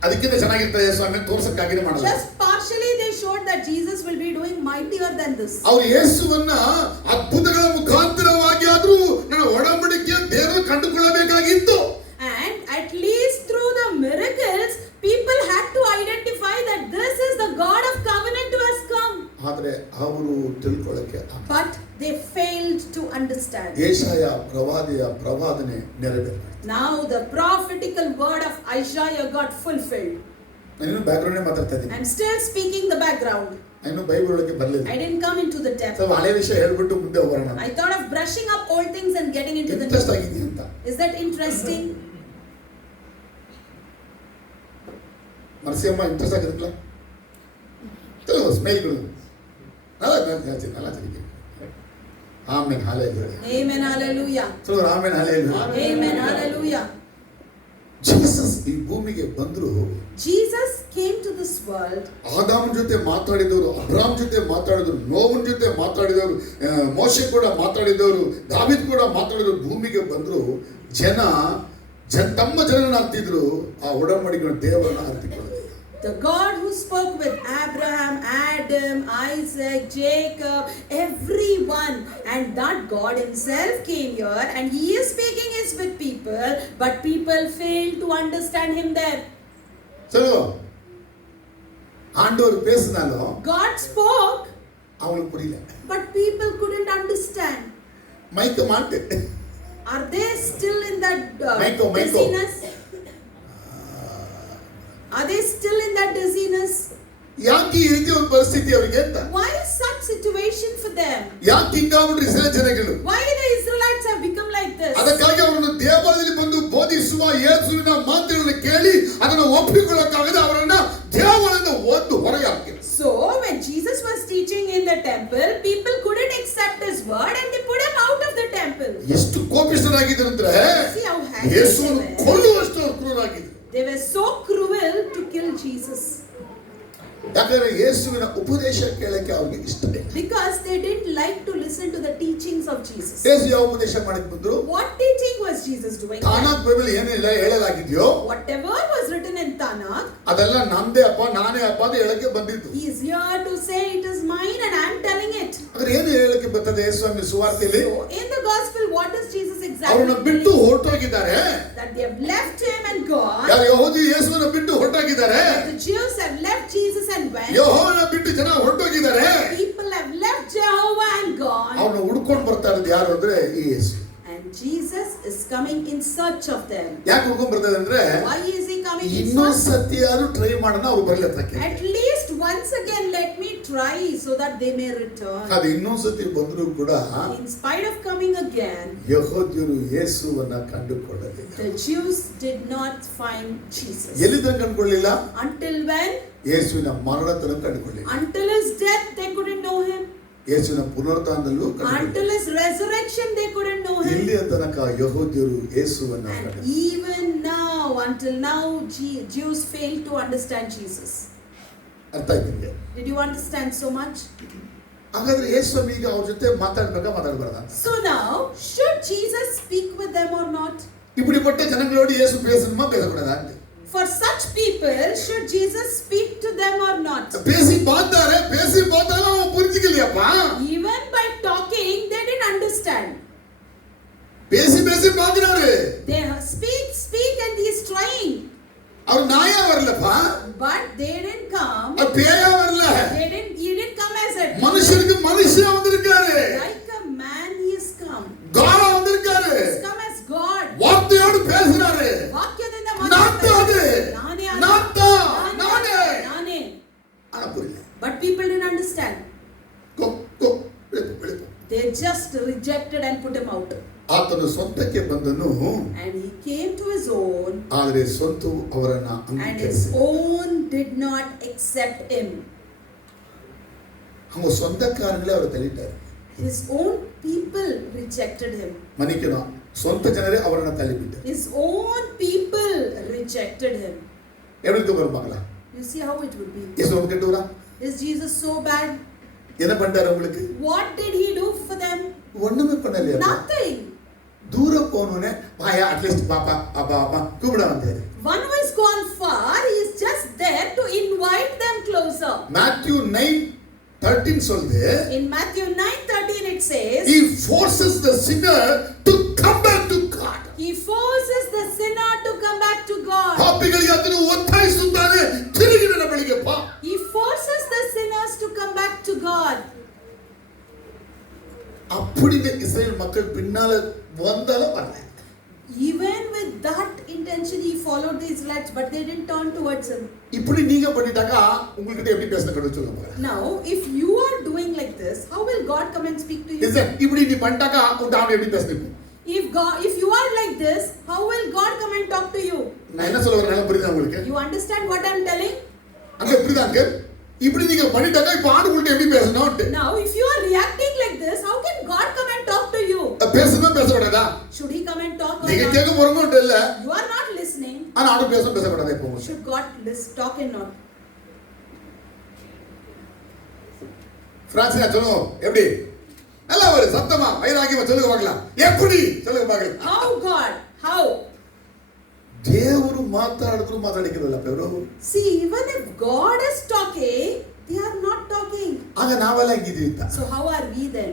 ಅದಕ್ಕಿಂತ ಚೆನ್ನಾಗಿರ್ತದೆ ಸ್ವಾಮಿ ತೋರ್ಸಕ್ಕಾಗಿನೇ ಮಾಡಲ್ಲ. Just partially they showed that Jesus will be doing mightier than this. ಅವ್ರು ಯೇಸುವನ್ನ ಅದ್ಭುತಗಳ ಮುಖಾಂತರವಾಗಿ ಆದ್ರೂ ನನ್ನ ಒಡಂಬಡಿಕೆಯ ದೇವರು ಕಂಡುಕೊಳ್ಳಬೇಕಾಗಿತ್ತು. And at least through the miracles, people had to identify that this is the God of covenant who has come. ಆದ್ರೆ ಅವರು ತಿಳ್ಕೊಳ್ಳಕ್ಕೆ But they failed to understand. ಯೆಶಾಯ ಪ್ರವಾದಿಯ ಪ್ರವಾದನೆ ನೆರವೇರಿತು. Now the prophetical word of Isaiah got fulfilled. ನಾನು ಬ್ಯಾಕ್ಗ್ರೌಂಡ್ ಮಾತಾಡ್ತಾ ಇದ್ದೀನಿ. I'm still speaking the background. ನಾನು ಬೈಬಲ್ ಒಳಗೆ ಬರಲಿಲ್ಲ. I didn't come into the depth. ಸ್ವಲ್ಪ ಹಳೆ ವಿಷಯ ಹೇಳ್ಬಿಟ್ಟು ಮುಂದೆ ಹೋಗೋಣ. I thought of brushing up old things and getting into the interest new. ಆಗಿದೆ ಅಂತ. Is that interesting? ಮನಸ್ಸಮ್ಮ ಇಂಟ್ರೆಸ್ಟ್ ಆಗಿರಲ್ಲ. ಕೆಲವು ಸ್ಮೈಲ್ಗಳು ನಲ್ಲ ಜರಿಗೆ. Amen hallelujah. Amen hallelujah. So amen hallelujah. Amen hallelujah. Jesus ಈ ಭೂಮಿಗೆ ಬಂದ್ರು. Jesus came to this world. ಆದಾಮನ ಜೊತೆ ಮಾತಾಡಿದವರು, ಅಬ್ರಾಮ್ ಜೊತೆ ಮಾತಾಡಿದವರು, ನೋವನ ಜೊತೆ ಮಾತಾಡಿದವರು, ಮೋಶೆ ಕೂಡ ಮಾತಾಡಿದವರು, ದಾವೀದ್ ಕೂಡ ಮಾತಾಡಿದವರು ಭೂಮಿಗೆ ಬಂದ್ರು. ತಮ್ಮ ಜನರನ್ನ ಅರ್ತಿದ್ರು, ಆ ಒಡಂಬಡಿಕೆಯ ದೇವರನ್ನ ಅರ್ತಿಕೊಳ್ಳಲಿಲ್ಲ. The God who spoke with Abraham, Adam, Isaac, Jacob, everyone, and that God himself came here and he is speaking is with people, but people failed to understand him there. So, ஆண்டவர் பேசினாலும் God spoke, அவங்களுக்கு புரியல. but people couldn't understand. மைக்க மாட்டு. Are they still in that Michael. dizziness? Are they still in that dizziness? ಯಾಕೆ ಈ ರೀತಿ ಒಂದು ಪರಿಸ್ಥಿತಿ ಅವರಿಗೆ ಅಂತ? Why such situation for them? ಯಾಕೆ ಹಿಂಗಾಗ್ಬಿಟ್ರು ಇಸ್ರಾಯೇಲ್ ಜನಗಳು? Why the Israelites have become like this? ಅದಕ್ಕಾಗಿ ಬೋಧಿಸುವ ಯೇಸುವಿನ ಮಾತುಗಳನ್ನು ಕೇಳಿ ಅದನ್ನು ಒಪ್ಪಿಕೊಳ್ಳಕ್ಕಾಗದೆ ಅವರನ್ನ ದೇವರಿಂದ ಒದ್ದು ಹೊರಗೆ ಹಾಕಿದ್ರು. So when Jesus was teaching in the temple, people couldn't accept his word and they put him out of the temple. ಎಷ್ಟು ಕೋಪಿಷ್ಠರಾಗಿದ್ರು ಅಂದ್ರೆ See how angry ಯೇಸುವನ್ನು they were. ಕೊಲ್ಲುವಷ್ಟು ಅವರು ಕ್ರೂರರಾಗಿದ್ರು. They were so cruel to kill Jesus. ಯಾಕಂದ್ರೆ ಯೇಸುವಿನ ಉಪದೇಶ ಕೇಳಕ್ಕೆ ಅವ್ರಿಗೆ ಇಷ್ಟ ಇಲ್ಲ. Because they didn't like to listen to the teachings of Jesus. ಯೇಸು ಯಾವ ಉಪದೇಶ ಮಾಡಕ್ಕೆ ಬಂದ್ರು? What teaching was Jesus doing? ತಾನಾಕ್ ಬೈಬಲ್ ಏನಿಲ್ಲ ಹೇಳಲಾಗಿದೆಯೋ Whatever was written in Tanakh, ಅದೆಲ್ಲ ನಂದೇ ಅಪ್ಪ ನಾನೇ ಅಪ್ಪ ಅಂತ ಹೇಳಕ್ಕೆ ಬಂದಿದ್ದು. he is here to say it is mine and I am telling it. ಆದ್ರೆ ಏನು ಹೇಳಕ್ಕೆ ಬರ್ತದೆ ಯೇಸುವಿನ ಸುವಾರ್ತೆಯಲ್ಲಿ? So in the gospel, what does Jesus ಅವರನ್ನ exactly ಬಿಟ್ಟು mean? ಹೊರಟೋಗಿದ್ದಾರೆ. That they have left him and gone. ಯಾರು ಯಹೂದಿ ಯೇಸುವನ್ನ ಬಿಟ್ಟು ಹೊರಟೋಗಿದ್ದಾರೆ. The Jews have left Jesus and went. ಯೆಹೋವನ ಬಿಟ್ಟು ಜನ ಹೊರಟೋಗಿದ್ದಾರೆ. People have left Jehovah and gone. ಅವನ್ನ ಹುಡ್ಕೊಂಡು ಬರ್ತಾ ಇರೋದು ಯಾರು ಅಂದ್ರೆ ಈ ಯೇಸು. And Jesus is coming in search of them. ಯಾಕೆ ಹುಡ್ಕೊಂಡು ಬರ್ತದೆ ಅಂದ್ರೆ Why is he coming in ಇನ್ನೊಂದು search? ಸತಿ ಯಾರು ಟ್ರೈ ಮಾಡೋಣ ಅವ್ರು ಬರ್ಲತ್ತಕ್ಕೆ. At least once again let me try so that they may return. ಅದು ಇನ್ನೊಂದು ಸತಿ ಬಂದ್ರು ಕೂಡ In spite of coming again, ಯಹೂದ್ಯರು ಯೇಸುವನ್ನ ಕಂಡುಕೊಳ್ಳಲಿಲ್ಲ. the Jews did not find Jesus. ಎಲ್ಲಿಂದ ಕಂಡುಕೊಳ್ಳಲಿಲ್ಲ? Until when? ಯೇಸುವಿನ ಮರಣ ತನಕ ಕಂಡುಕೊಳ್ಳಲಿಲ್ಲ. Until his death they couldn't know him. ಯೇಸುವಿನ ಪುನರುತ್ಥಾನದಲ್ಲೂ ಕಂಡುಕೊಳ್ಳಲಿಲ್ಲ. Until his resurrection they couldn't know him. ಇಲ್ಲಿಯ ತನಕ ಯಹೂದ್ಯರು ಯೇಸುವನ್ನ And ಕಂಡುಕೊಳ್ಳಲಿಲ್ಲ. even now, until now, Jews fail to understand Jesus. ಅರ್ಥ ಆಯ್ತು ನಿಮಗೆ? Did you understand so much? ಹಾಗಾದ್ರೆ ಯೇಸು ಈಗ ಅವ್ರ ಜೊತೆ ಮಾತಾಡಬಾರ್ದ? So now, should Jesus speak with them or not? இப்படிப்பட்ட ஜனங்களோடு இயேசு பேசணுமா பேசக்கூடாதா? For such people, should Jesus speak to them or not? பேசி பார்த்தாலும் அவன் புரிஞ்சுக்கலையாப்பா. Even by talking, they didn't understand. பேசி பார்க்கறாரு. They speak and he is trying. அவர் நாயா வரலப்பா. But they didn't come. அவர் பேயா வரல. He didn't come as a மனுஷனுக்கு மனுஷன் வந்திருக்காரு. like a man he has come. God வந்திருக்காரு. He has come as God. வார்த்தையோடு பேசுறாரு. ವಾಕ್ಯದಿಂದ ನಾನೇ ನಾನೇ. ಆನ ಪುರಿಲ್ಲ. But people didn't understand. ಬೆಳಕು. They just rejected and put him out. ಆತನು ಸ್ವಂತಕ್ಕೆ ಬಂದನು. And he came to his own. ಆದರೆ ಸ್ವಂತವು ಅವರನ್ನ And his own did not accept him. அவங்க சொந்தக்காரங்களே ಅವರು ತಳ್ಳಿட்டாರು. His own people rejected him. ಮನಿಕನ ಸ್ವಂತ ಜನರೇ ಅವರನ್ನ ತಳ್ಳಿಬಿಟ್ಟರು. His own people rejected him. ಎವರಿಗೆ ಬರಬಾಗಲ? You see how it would be. ಯೇಸು ಕೆಟ್ಟವರಾ? Is Jesus so bad? என்ன பண்ணாரு உங்களுக்கு? What did he do for them? ஒண்ணுமே பண்ணலையா? Nothing. தூர போனோனே வாயா அட்லீஸ்ட் பாப்பா அப்பா அப்பா கூப்பிட வந்தாரு. One who has gone far, he is just there to invite them closer. Matthew 9:13 சொல்லுது. In Matthew 9:13 it says, He forces the sinner to come back to God. he forces the sinner to come back to God. ಪಾಪಿಗಳಿಗೆ ಅದನ್ನು ಒತ್ತಾಯಿಸುತ್ತಾನೆ, ತಿರುಗಿ ನನ್ನ ಬಳಿಗೆ ಬಾ. He forces the sinners to come back to God. அப்படியே இஸ்ரவேல் மக்கள் பின்னால வந்தாலும் வரல. Even with that intention he followed the Israelites, but they didn't turn towards him. இப்படி நீங்க பண்ணிட்டாக்கா உங்ககிட்ட எப்படி பேசணும் கடவுள் சொல்லுங்க. Now if you are doing like this, how will God come and speak to you? Listen, இப்படி நீ பண்ணிட்டாக்கா உங்க ஆளு எப்படி பேசணும்? If you are like this, how will God come and talk to you? நான் என்ன சொல்ல வரேன் புரியுதா உங்களுக்கு? You understand what I am telling? அங்க புரியுதாங்க? இப்படி நீங்க பண்ணிட்டாக்கா இப்ப ஆண்டுகிட்ட எப்படி பேசணும்? Now if you are reacting like this, how can God come and talk to you? பேசணும் பேசக்கூடாதா? Should he come and talk or நீங்க not? கேட்க போறோம் இல்ல. You are not listening. ஆனா ஆண்டு பேசக்கூடாதா இப்போ? Should God talk and not? பிரான்ஸ்ல சொல்லுங்க எப்படி? நல்லா ஒரு சத்தமா வைராகியமா சொல்லுங்க பார்க்கலாம். எப்படி சொல்லுங்க பார்க்கலாம். How God? How? ದೇವರು ಮಾತಾಡಿದ್ರು ಮಾತಾಡಿಕಲ್ಲ ಅವರು. See, even if God is talking, they are not talking. ಆಗ ನಾವೆಲ್ಲ ಹೆಂಗಿದ್ವಿ ಅಂತ. So how are we then?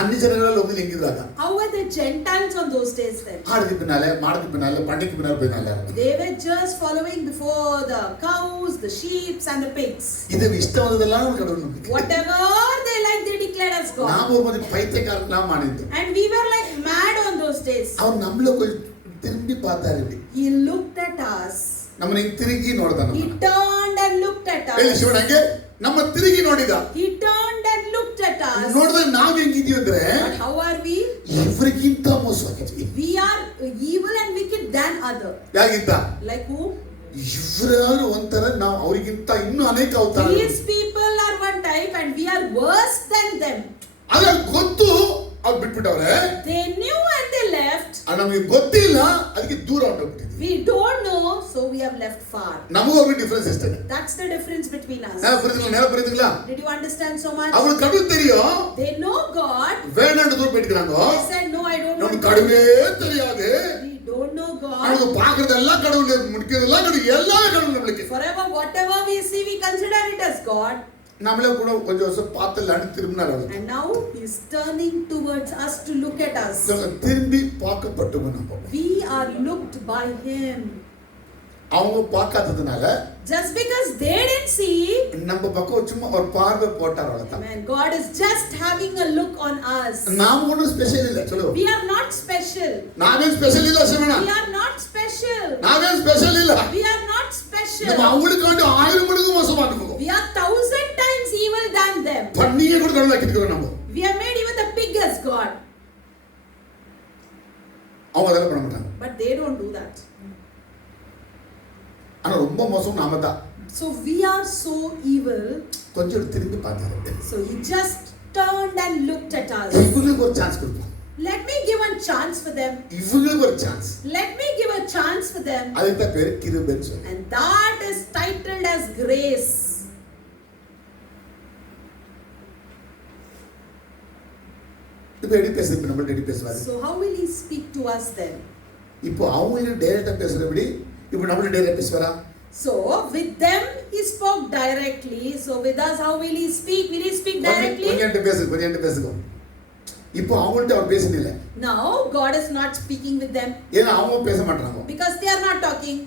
ಅನ್ಯ ಜನರೆಲ್ಲ ಒಮ್ಮೆ ಹೆಂಗಿದ್ರಾಗ? How were the Gentiles on those days then? ಆಡಿದ ಪಿನಾಲೆ ಮಾಡಿದ ಪಿನಾಲೆ ಪಂಡಿತ ಪಿನಾಲೆ. They were just following before the cows, the sheep and the pigs. ಇದು ಇಷ್ಟವಾದದೆಲ್ಲ ಕಡವರು ನಂಬಿಕೆ. Whatever they like, they declared as God. ನಾವು ಒಂದು ಪೈತ್ಯಕಾರನ ಮಾಡಿದ್ದು. And we were like mad on those days. ಅವ್ರು ನಮ್ಮನ್ನ ತಿರುಗಿ பார்த்தாரு. He looked at us. ನಮ್ಮನ್ನ ತಿರುಗಿ ನೋಡ್ತಾನೆ. He turned and looked at us. ಹೇಳಿ ಶಿವಣ್ಣ ಹಂಗೆ ನಮ್ಮ ತಿರುಗಿ ನೋಡಿದ. He turned and looked looked at us. ನೋಡಿದ್ರೆ ನಾವು ಹೆಂಗಿದೀವಿ ಅಂದ್ರೆ But how are we? ಇವರಿಗಿಂತ ಮೋಸವಾಗಿದ್ವಿ. We are evil and wicked than other. ಯಾಗಿಂತ? Like who? ಇವ್ರು ಒಂಥರ ನಾವು ಅವರಿಗಿಂತ ಇನ್ನೂ ಅನೇಕ ಅವತಾರ. These people are one type and we are worse than them. ಅದ್ರ ಗೊತ್ತು ಅವ್ರು ಬಿಟ್ಬಿಟ್ಟವ್ರೆ. They knew and they left. ನಮಗೆ ಗೊತ್ತಿಲ್ಲ ಅದಕ್ಕೆ ದೂರ ಹೊರಟೋಗ್ಬಿಟ್ಟಿದ್ವಿ. We don't know, so we have left far. ನಮಗೂ ಅವ್ರಿಗೆ ಡಿಫರೆನ್ಸ್ ಇಷ್ಟೇ. That's the difference between us. நேர புரியுதுங்களா? Did you understand so much? அவங்களுக்கு கடவுள் தெரியும். They know God. வேணாண்டு தூரம் போயிட்டுறாங்க. They said no, I don't know. நமக்கு கடவுளே தெரியாது. We don't know God. நமக்கு பார்க்கிறதெல்லாம் கடவுள், முடிக்கிறதெல்லாம் கடவுள், எல்லாமே கடவுள் நமக்கு. Forever whatever we see, we consider it as God. நம்மளே கூட கொஞ்சம் வருஷம் பார்த்தலான்னு திரும்பினார் அவர். And now he is turning towards us to look at us. திரும்பி பார்க்கப்பட்டவங்க நம்ம. We are looked by him. அவங்க பார்க்காததுனால Just because they didn't see, நம்ம பக்கம் சும்மா ஒரு பார்வை போட்டார் அவ்வளவுதான். man, God is just having a look on us. நாம ஒன்றும் ஸ்பெஷல் இல்ல. சொல்லுங்க. We are not special. நாமே ஸ்பெஷல் இல்ல சொல்லுங்க. We are not special. நாமே ஸ்பெஷல் இல்ல. We are not special. நம்ம அவங்களுக்காண்டி 1000 மடங்கு மோசமா இருக்கோம். We are 1000 times evil than them. பண்ணியே கூட கடவுளா கிட்டறோம் நம்ம. We have made even the biggest God. அவங்க அதெல்லாம் பண்ண மாட்டாங்க. But they don't do that. ஆனா ரொம்ப மோசம் நாம தான். So we are so evil. கொஞ்சம் திரும்பி பார்த்தாரு. So he just turned and looked at us. இவங்களுக்கு ஒரு சான்ஸ் கொடுப்போம். Let me give a chance for them. இவங்களுக்கு ஒரு chance. Let me give a chance for them. அதுக்கு தான் பேரு கிருபைன்னு சொல்றோம். And that is titled as grace. இப்போ எப்படி பேசுறது? நம்ம எப்படி பேசுவாரு? So how will he speak to us then? இப்போ அவங்க டைரக்டா பேசுறபடி இப்போ நம்ம டைரக்டா பேசுவாரா? So with them he spoke directly. So with us how will he speak? Will he speak directly? கொஞ்சம் பேசுங்க. இப்போ அவங்கள்ட்ட அவர் பேசல. Now God is not speaking with them. ஏன்னா அவங்க பேச மாட்டாங்க. Because they are not talking.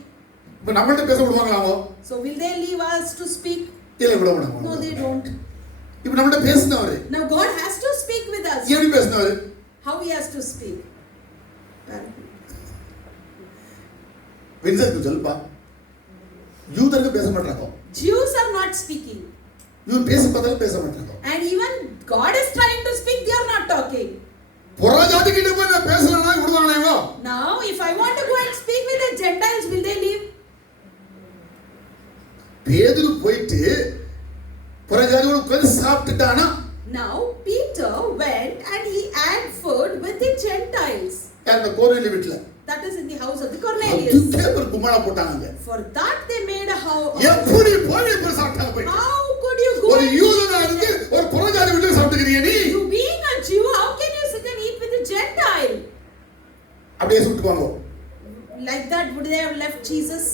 இப்போ நம்மள்ட்ட பேச விடுவாங்களா அவங்க? So will they leave us to speak? இல்ல விட மாட்டாங்க. No, they don't. இப்போ நம்மள்ட்ட பேசுனவர். Now God has to speak with us. எப்படி பேசுனவர்? How he has to speak? Vincent சொல்லுப்பா. யூதர்கள் பேச மாட்டாங்க. Jews are not speaking. இவன் பேச மாட்டாங்க. And even God is trying to speak, they are not talking. புறஜாதி கிட்ட போய் நான் பேசலனா விடுவாங்களா இவங்க? Now if I want to go and speak with the Gentiles, will they leave? பேதுரு போயிட்டு புறஜாதியோட உட்கார்ந்து சாப்பிட்டுட்டானா? Now Peter went and he had food with the Gentiles. அந்த கோரிலி வீட்ல. That is in the house of the Cornelius. அதுக்கே ஒரு குமாரா போட்டாங்க. For that they made a house. எப்படி போய் இப்ப சாப்பிட்டாங்க போய்? How could you go? ஒரு யூதனா இருந்து ஒரு புறஜாதி வீட்ல சாப்பிட்டுக்கறியே நீ? You being a Jew, how can you sit and eat with a Gentile? அப்படியே சுட்டுவாங்க. Like that would they have left Jesus?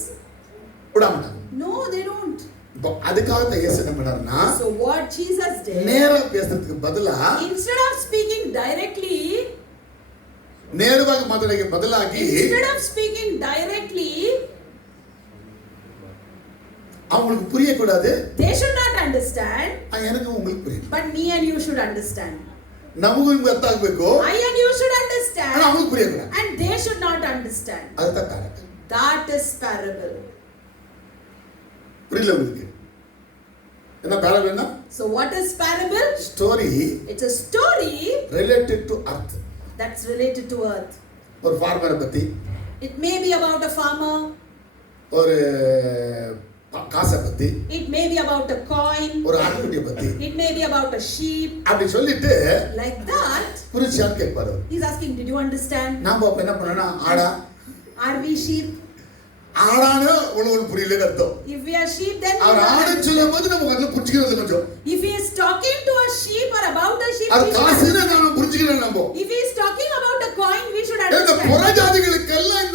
விட மாட்டாங்க. No, they don't. இப்போ அதுக்காக தான் இயேசு என்ன பண்ணாருன்னா, So what Jesus did, நேரா பேசுறதுக்கு பதிலா instead of speaking directly, நேரவாக மாத்தறதுக்கு பதிலாகி instead of speaking directly, அவங்களுக்கு புரிய கூடாது. they should not understand. எனக்கு உங்களுக்கு புரியும். But me and you should understand. ನಮಗೂ ನಿಮಗೆ ಅರ್ಥ ಆಗಬೇಕು. I and you should understand. ಅವங்களுக்கு புரிய கூடாது. And they should not understand. அதுதான் காரணம். That is parable. புரியல உங்களுக்கு? என்ன parable என்ன? So what is parable? Story. It's a story related to earth. that's related to earth. ஒரு farmer பத்தி. It may be about a farmer. ஒரு காசை பத்தி. It may be about a coin. ஒரு ஆட்டுக்குட்டியை பத்தி. It may be about a sheep. அப்படி சொல்லிட்டு Like that. புரிஞ்சான்னு கேட்பாரு. He's asking, did you understand? நாம அப்ப என்ன பண்ணோம்னா ஆடா. Are we sheep? ஆடானே உனக்கு புரியலன்னு அர்த்தம். If we are sheep, then அவர் ஆடுன்னு சொல்லும்போது நமக்கு அது புரிஞ்சுக்கிறது கொஞ்சம். if he is talking to a sheep or about a sheep, அது காசுன்னு நாம புரிஞ்சுக்கிறோம் நம்ம. if he is talking about a coin, we should இந்த understand. புறஜாதிகளுக்கு எல்லாம்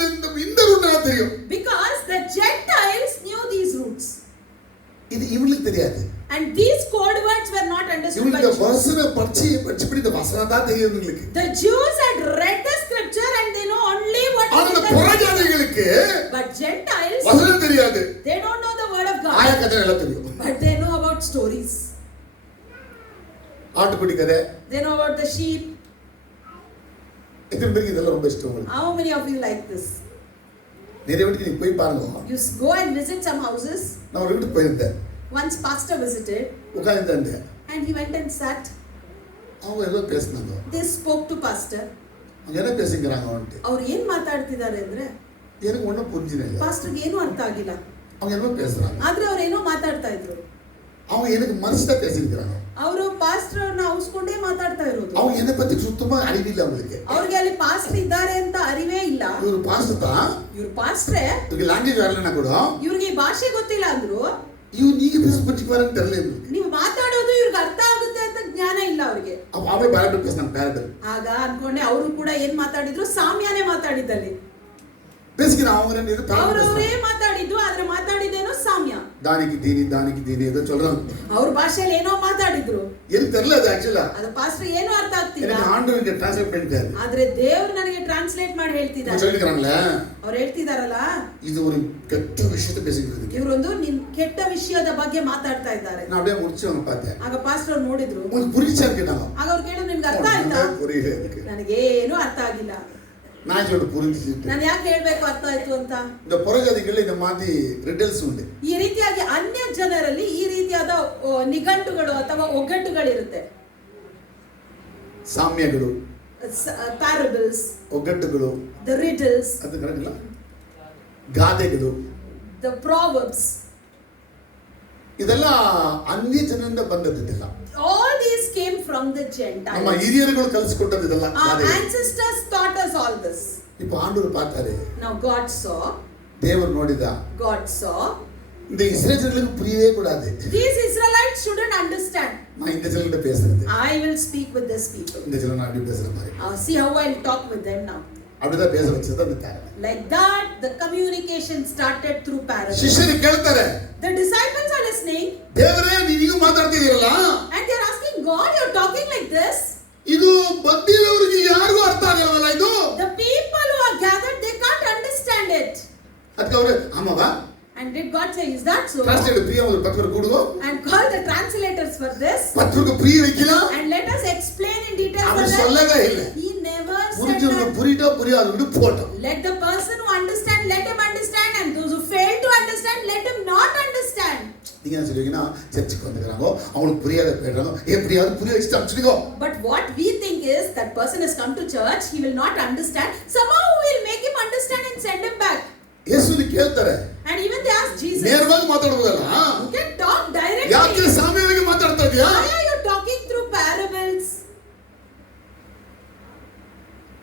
இந்த ரூட் தெரியும். Because the Gentiles knew these roots. இது இவங்களுக்கு தெரியாது. And these code words were not understood by இவங்க Jews. வசன படிச்சு இந்த வசனம் தான் தெரியும் உங்களுக்கு. The Jews had read the scripture and they know only what is ஆனா in the புறஜாதிகளுக்கு But Gentiles, வசனம் தெரியாது. they don't know the word of God. ஆய கதை எல்லாம் தெரியும். But they know about stories. ஆட்டுக்குட்டி கதை. They know about the sheep. எத்தனை பேருக்கு இதெல்லாம் ரொம்ப இஷ்டம் உங்களுக்கு? How many of you like this? நிறைய வீட்டுக்கு நீங்க போய் பாருங்க. You go and visit some houses. நான் ஒரு வீட்டுக்கு போயிருந்தேன். Once pastor visited உட்கார்ந்திருந்தேன். and he went and sat. அவங்க ஏதோ பேசினாங்க. They spoke to pastor. அவங்க என்ன பேசிக்கிறாங்க வந்துட்டு ಅವ್ರು ಏನ್ ಮಾತಾಡ್ತಿದ್ದಾರೆ ಅಂದ್ರೆ எனக்கு ஒன்றும் புரிஞ்சிಲ್ಲ. ಪಾಸ್ಟರ್ಗೆ ಏನು ಅರ್ಥ ಆಗಿಲ್ಲ. அவங்க என்ன பேசுறாங்க, ಆದ್ರೆ ಅವ್ರು ಏನೋ ಮಾತಾಡ್ತಾ ಇದ್ರು. அவங்க எனக்கு மனசுல பேசிக்கிறாங்க. ಅವರು ಪಾಸ್ಟರ್ ಅವ್ರನ್ನ ಔಸ್ಕೊಂಡೇ ಮಾತಾಡ್ತಾ ಇರೋದು. அவங்க என்ன பத்தி சுத்தமா அறிவிಲ್ಲ அவங்களுக்கு. ಅವ್ರಿಗೆ ಅಲ್ಲಿ ಪಾಸ್ಟರ್ ಇದ್ದಾರೆ ಅಂತ ಅರಿವೇ ಇಲ್ಲ. ಇವರು ಪಾಸ್ಟರ್ ಇವ್ರು ಪಾಸ್ಟ್ರೇ, ಇವ್ರಿಗೆ ಲ್ಯಾಂಗ್ವೇಜ್ வரலனா ಕೂಡ ಇವ್ರಿಗೆ ಈ ಭಾಷೆ ಗೊತ್ತಿಲ್ಲ ಅಂದ್ರು ಇವ್ರು ನೀಗೆ பேசிப்பாருன்னு தெரியல இவங்களுக்கு. ನೀವು ಮಾತಾಡೋದು ಇವ್ರಿಗೆ ಅರ್ಥ ಆಗುತ್ತೆ ಅಂತ ಜ್ಞಾನ ಇಲ್ಲ ಅವ್ರಿಗೆ. ಅವೇ ಪ್ಯಾರಬಲ್ பேசினாங்க ಪ್ಯಾರಬಲ್. ಆಗ ಅನ್ಕೊಂಡೆ ಅವರು ಕೂಡ ಏನ್ ಮಾತಾಡಿದ್ರು, ಸಾಮ್ಯನೇ ಮಾತಾಡಿದ್ದಲ್ಲಿ. பேசிக்கிறான் அவங்க ரெண்டு இது ಪ್ಯಾರಬಲ್. ಅವರೇ ಮಾತಾಡಿದ್ದು, ಆದ್ರೆ ಮಾತಾಡಿದೇನೋ ಸಾಮ್ಯ. ದಾನಿಗೆ ದೀನಿ ஏதோ சொல்றாங்க. ಅವ್ರ ಭಾಷೆಯಲ್ಲಿ ಏನೋ ಮಾತಾಡಿದ್ರು. எனக்கு தெரியல அது ஆக்சுவலா. ಅದು ಪಾಸ್ಟರ್ ಏನೋ ಅರ್ಥ ಆಗ್ತಿಲ್ಲ. எனக்கு ஆண்டவருக்கு ಟ್ರಾನ್ಸ್ಲೇಟ್ பண்ணிட்டாரு. ಆದ್ರೆ ದೇವರು ನನಗೆ ಟ್ರಾನ್ಸ್ಲೇಟ್ ಮಾಡಿ ಹೇಳ್ತಿದ್ದಾರೆ. சொல்லிக்கறாங்களே. ಅವರು ಹೇಳ್ತಿದಾರಲ್ಲ, ಇದು ஒரு ಕೆಟ್ಟ விஷயத்தை பேசிக்கிறது. ಇವರೊಂದು ಕೆಟ್ಟ ವಿಷಯದ ಬಗ್ಗೆ ಮಾತಾಡ್ತಾ ಇದ್ದಾರೆ. ನಾನು அப்படியே முடிச்சு அவங்க பார்த்தேன். ಆಗ ಪಾಸ್ಟರ್ ಅವರು ನೋಡಿದ್ರು. உங்களுக்கு புரிஞ்சா கேட்டாங்க. ಆಗ ಅವ್ರು ಕೇಳಿದ್ರು, ನಿಮ್ಗೆ ಅರ್ಥ ಆಯ್ತಾ? புரியல எனக்கு. ನನಗೇನು ಅರ್ಥ ಆಗಿಲ್ಲ. நான் சொல்ல புரிஞ்சிச்சு. ನಾನು ಯಾಕೆ ಹೇಳ್ಬೇಕು ಅರ್ಥ ಆಯ್ತು ಅಂತ? இந்த புறஜாதிகள் இந்த மாதிரி ರಿಡಲ್ಸ್ ಉಂಟು. ಈ ರೀತಿಯಾಗಿ ಅನ್ಯ ಜನರಲ್ಲಿ ಈ ರೀತಿಯಾದ ನಿಘಂಟುಗಳು ಅಥವಾ ಒಗ್ಗಟ್ಟುಗಳಿರುತ್ತೆ. ಸಾಮ್ಯಗಳು, ಪ್ಯಾರಬಲ್ಸ್, ಒಗ್ಗಟ್ಟುಗಳು, ದ ರಿಡಲ್ಸ್, ಅದು ಕರೆಕ್ಟ್ ಇಲ್ಲ, ಗಾದೆಗಳು, ದ ಪ್ರಾವರ್ಬ್ಸ್, ಇದೆಲ್ಲ ಅನ್ಯ ಜನರಿಂದ ಬಂದದ್ದಿಲ್ಲ. all these came from the Gentiles. ನಮ್ಮ ಹಿರಿಯರುಗಳು ಕಲಿಸಿಕೊಟ್ಟದ್ದು ಇದೆಲ್ಲ. Our ancestors taught us all this. இப்போ ஆண்டவர் பார்த்தாரு. Now God saw. தேவர் ನೋಡಿದ. God saw. இந்த இஸ்ரேல் ಜನರಿಗೆ புரியவே கூடாது. These Israelites shouldn't understand. நான் இந்த ஜனங்கிட்ட பேசுறது. I will speak with this people. இந்த ஜனங்க நான் அப்படி பேசுற மாதிரி. See how I'll talk with them now. அப்படிதான் பேச வச்சது அந்த parable. Like that the communication started through parables. ಶಿಷ್ಯರು ಕೇಳ್ತಾರೆ. The disciples are listening. ದೇವರೇ ನೀವು ಮಾತಾಡ್ತಿದ್ದೀರಲ್ಲ. And they are asking, God, you're talking like this. ಇದು ಬಂದಿರೋರಿಗೆ ಯಾರಿಗೂ ಅರ್ಥ ಆಗಲ್ಲವಲ್ಲ ಇದು. The people who are gathered, they can't understand it. ಅದಕ್ಕೆ ಅವರು ಆಮವಾ. And did God say, is that so? Translator ಪ್ರಿಯ ಒಂದು ಪತ್ರ ಕೊಡುವ. And call the translators for this. ಪತ್ರಕ್ಕೆ ಪ್ರಿಯ ವೈಕಿಲ್ಲ. And let us explain in detail for ಅದು that. சொல்லவே ಇಲ್ಲ. He never said புரிஞ்சவங்க that. புரியுதோ புரியாது விடு போட்டோம். Let the person who understand, let him understand, and those who fail to understand, let him not understand. நீங்க என்ன சொல்லுவீங்கன்னா சர்ச்சுக்கு வந்துக்கறாங்க, அவங்களுக்கு புரியாத போயிடுறாங்க, எப்படியாவது புரிய வச்சுட்டு அனுப்பிச்சுடுங்க. But what we think is that person has come to church, he will not understand. Somehow we will make him understand and send him back. ಯೇಸುವಿಗೆ ಕೇಳ್ತಾರೆ. And even they ask Jesus. ನೇರವಾಗಿ ಮಾತಾಡಬಹುದಲ್ಲ? You can talk directly. ಯಾಕೆ ಸಾಮ್ಯವಾಗಿ ಮಾತಾಡ್ತಾ ಇದೀಯಾ? Why are you talking through parables?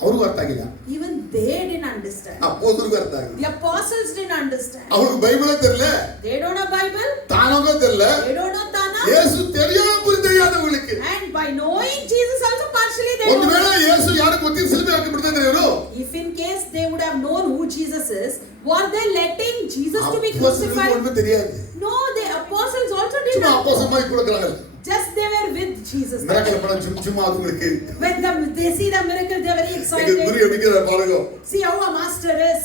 ಅವ್ರಿಗೂ ಅರ್ಥ ಆಗಿಲ್ಲ. Even they didn't understand. ಅಪೊಸ್ತಲರಿಗೂ ಅರ್ಥ ಆಗಿಲ್ಲ. The apostles didn't understand. ಅವ್ರಿಗೆ ಬೈಬಲ್ ತೆರಲ. They don't know Bible. ತಾನೋಗ ತೆರಲ. They don't know Tana. ಯೇಸು தெரியாம புரியாதவங்களுக்கு. And by knowing Jesus also partially they ಒಂದು don't. ವೇಳೆ ಯೇಸು ಯಾರು ಗೊತ್ತಿಲ್ಲ ಸಿಲುಬೆ ಹಾಕಿ ಬಿಡ್ತಿದ್ರು ಇವರು. If in case they would have known who Jesus is, were they letting Jesus to be crucified? ஒண்ணுமே தெரியாது. No, the apostles also did சும்மா not. அப்போஸ்தலர் மாதிரி கொடுக்கறாங்க. Just they were with Jesus. Miracle பண்ண சும்மா அவங்களுக்கு. When they see the miracle, they are very எங்க excited. குரு எப்படிங்கற பாருங்க. See how a master is.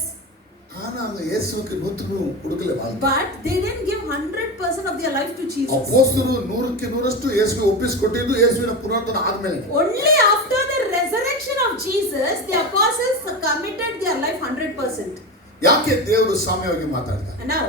ஆனா அவங்க இயேசுவுக்கு 100% கொடுக்கல வாழ்க்கை. But they didn't give 100% of their life to Jesus. ಅಪೊಸ್ತಲರು 100ಕ್ಕೆ 100ರಷ್ಟು ಯೇಸುವಿಗೆ ಒಪ್ಪಿಸಿಕೊಟ್ಟಿದ್ದು ಯೇಸುವಿನ ಪುನರುತ್ಥಾನ ಆದ್ಮೇಲೆ. Only after the resurrection of Jesus, the apostles committed their life 100%. ಯಾಕೆ ದೇವರು ಸಾಮ್ಯವಾಗಿ ಮಾತಾಡ್ದ? And now,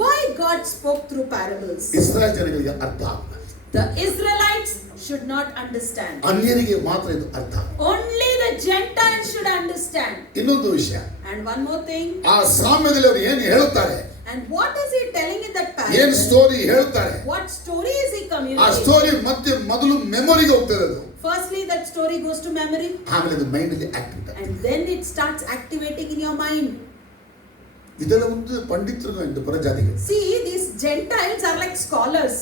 why God spoke through parables? Israel ಜನರಿಗೆ ಅರ್ಥ ಆಗಲ್ಲ. The Israelites should not understand. ಅನ್ಯರಿಗೆ ಮಾತ್ರ ಇದು ಅರ್ಥ. Only the Gentiles should understand. ಇನ್ನೊಂದು ವಿಷಯ. And one more thing. ಆ ಸಾಮ್ಯದಲ್ಲಿ ಅವರು ಏನು ಹೇಳುತ್ತಾರೆ? And what is he telling in that parable? ಏನು ಸ್ಟೋರಿ ಹೇಳ್ತಾರೆ? What story is he ಆ communicating? ಸ್ಟೋರಿ ಮತ್ತೆ ಮೊದಲು ಮೆಮೊರಿಗೆ ಹೋಗ್ತದೆ ಅದು. Firstly, that story goes to memory. ಆಮೇಲೆ ಅದು ಮೈಂಡ್ ಅಲ್ಲಿ ಆಕ್ಟಿವೇಟ್ ಆಗುತ್ತೆ. And then it starts activating in your mind. ಇದೆಲ್ಲ ಒಂದು ಪಂಡಿತರು இந்த புறஜாதிகள். See, these Gentiles are like scholars.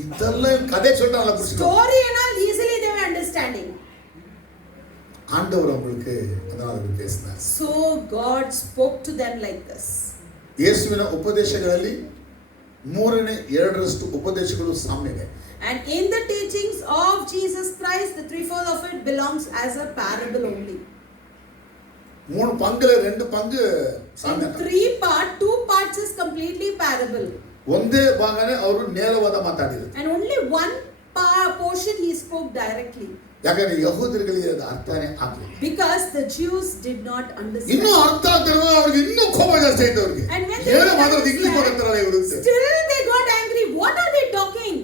ಇದೆಲ್ಲ ಕಥೆ சொல்றாங்க புரியுது. Story and all easily they were understanding. ஆண்டவர் அவங்களுக்கு அதனால பேசினார். So God spoke to them like this. ಯೇಸುವಿನ ಉಪದೇಶಗಳಲ್ಲಿ 3/2 ಉಪದೇಶಗಳು ಸಾಮ್ಯವೆ. And in the teachings of Jesus Christ, the 3/4 of it belongs as a parable only. 3 பங்குல 2 பங்கு ಸಾಮ್ಯ. In 2 parts is completely parable. ಒಂದೇ ಭಾಗನೇ ಅವರು ನೇರವಾದ ಮಾತಾಡಿದ್ರು. And only one portion he spoke directly. ಯಾಕಂದ್ರೆ ಯಹೂದರಿಗೆ ಅದು ಅರ್ಥನೇ ಆಗಲಿಲ್ಲ. Because the Jews did not understand. ಇನ್ನೂ ಅರ್ಥ ಆಗ್ತಿರೋ ಅವ್ರಿಗೆ ಇನ್ನೂ ಕೋಪ ಜಾಸ್ತಿ ಆಯ್ತು ಅವ್ರಿಗೆ. And when they ಏನು ಮಾತಾಡೋದು ಇಂಗ್ಲಿಷ್ ಮಾತಾಡ್ತಾರಲ್ಲ ಇವರು. Still they got angry. What are they talking?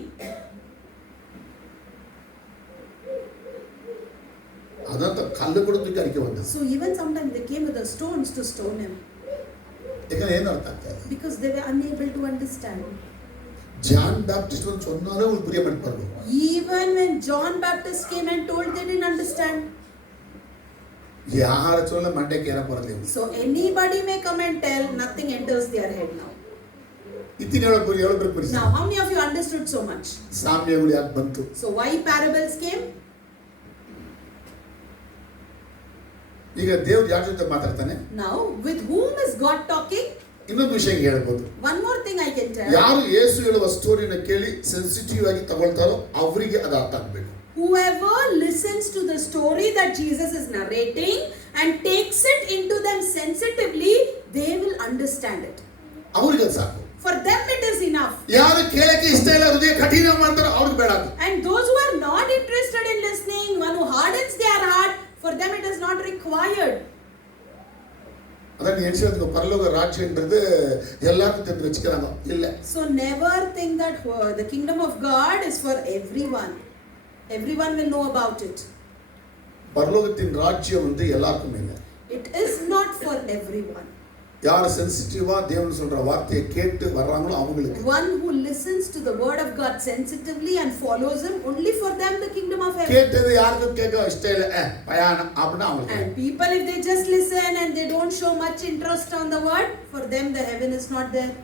So even sometimes they came with the stones to stone him ಯಾಕಂದ್ರೆ ಏನು ಅರ್ಥ ಆಗ್ತಾ ಇದೆ? because they were unable to understand. John Baptist ಒಂದು சொன்னாலே ஒரு புரிய மாட்டாங்க. Even when John Baptist came and told, they didn't understand. ಯಾರ ಚೊಲ್ಲ ಮಂಡಕ್ಕೆ ಏನ ಬರಲಿಲ್ಲ. So anybody may come and tell, nothing enters their head now. ಇತ್ತಿನ ಹೇಳಬೇಕು ಪರಿಸ್ಥಿತಿ. Now how many of you understood so much? ಸಾಮ್ಯಗಳು ಯಾಕೆ ಬಂತು? So why parables came? ಈಗ ದೇವ್ರು ಯಾರ ಜೊತೆ ಮಾತಾಡ್ತಾನೆ? Now with whom is God talking? ಇನ್ನೊಂದು ವಿಷಯ ಹೇಳ್ಬೋದು. One more thing I can tell. ಯಾರು ಯೇಸು ಹೇಳುವ ಸ್ಟೋರಿನ ಕೇಳಿ ಸೆನ್ಸಿಟಿವ್ ಆಗಿ ತಗೊಳ್ತಾರೋ ಅವರಿಗೆ ಅದು ಅರ್ಥ ಆಗಬೇಕು. Whoever listens to the story that Jesus is narrating and takes it into them sensitively, they will understand it. ಅವರಿಗೆ ಅದು ಸಾಕು. For them it is enough. ಯಾರು ಕೇಳಕ್ಕೆ ಇಷ್ಟ ಇಲ್ಲ, ಹೃದಯ ಕಠಿಣ ಮಾಡ್ತಾರೋ ಅವ್ರಿಗೆ ಬೇಡ ಅದು. And those who are not interested in listening, one who hardens their heart, for them it is not required. ಅದನ್ನು ಎಣಿಸಿರೋದು ಪರಲೋಕ ರಾಜ್ಯ ಎಂದ್ರೆ ಎಲ್ಲರಿಗೂ ತಂದು ವச்சுக்கிறாங்க ಇಲ್ಲ. So never think that the kingdom of God is for everyone. Everyone will know about it. பரலோகத்தின் ராஜ்யம் வந்து எல்லாருக்கும் இல்லை. It is not for everyone. யார் சென்சிட்டிவா தேவன் சொல்ற வார்த்தையை கேட்டு வர்றாங்களோ அவங்களுக்கு. One who listens to the word of God sensitively and follows him, only for them the kingdom of heaven. கேட்டது யாருக்கும் கேட்க இஷ்டம் இல்ல பயாನ அப்படினா அவங்களுக்கு. And people if they just listen and they don't show much interest on the word, for them the heaven is not there.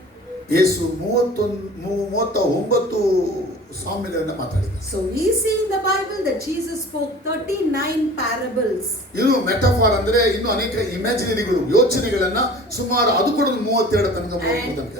ಯೇಸು 39 ಸಾಮ್ಯಗಳನ್ನ ಮಾತಾಡಿದ. So we see in the Bible that Jesus spoke 39 parables. ಇದು ಮೆಟಾಫಾರ್ ಅಂದ್ರೆ ಇನ್ನು ಅನೇಕ ಇಮ್ಯಾಜಿನರಿಗಳು ಯೋಚನೆಗಳನ್ನ ಸುಮಾರು ಅದು ಕೂಡ 32 ತನಕ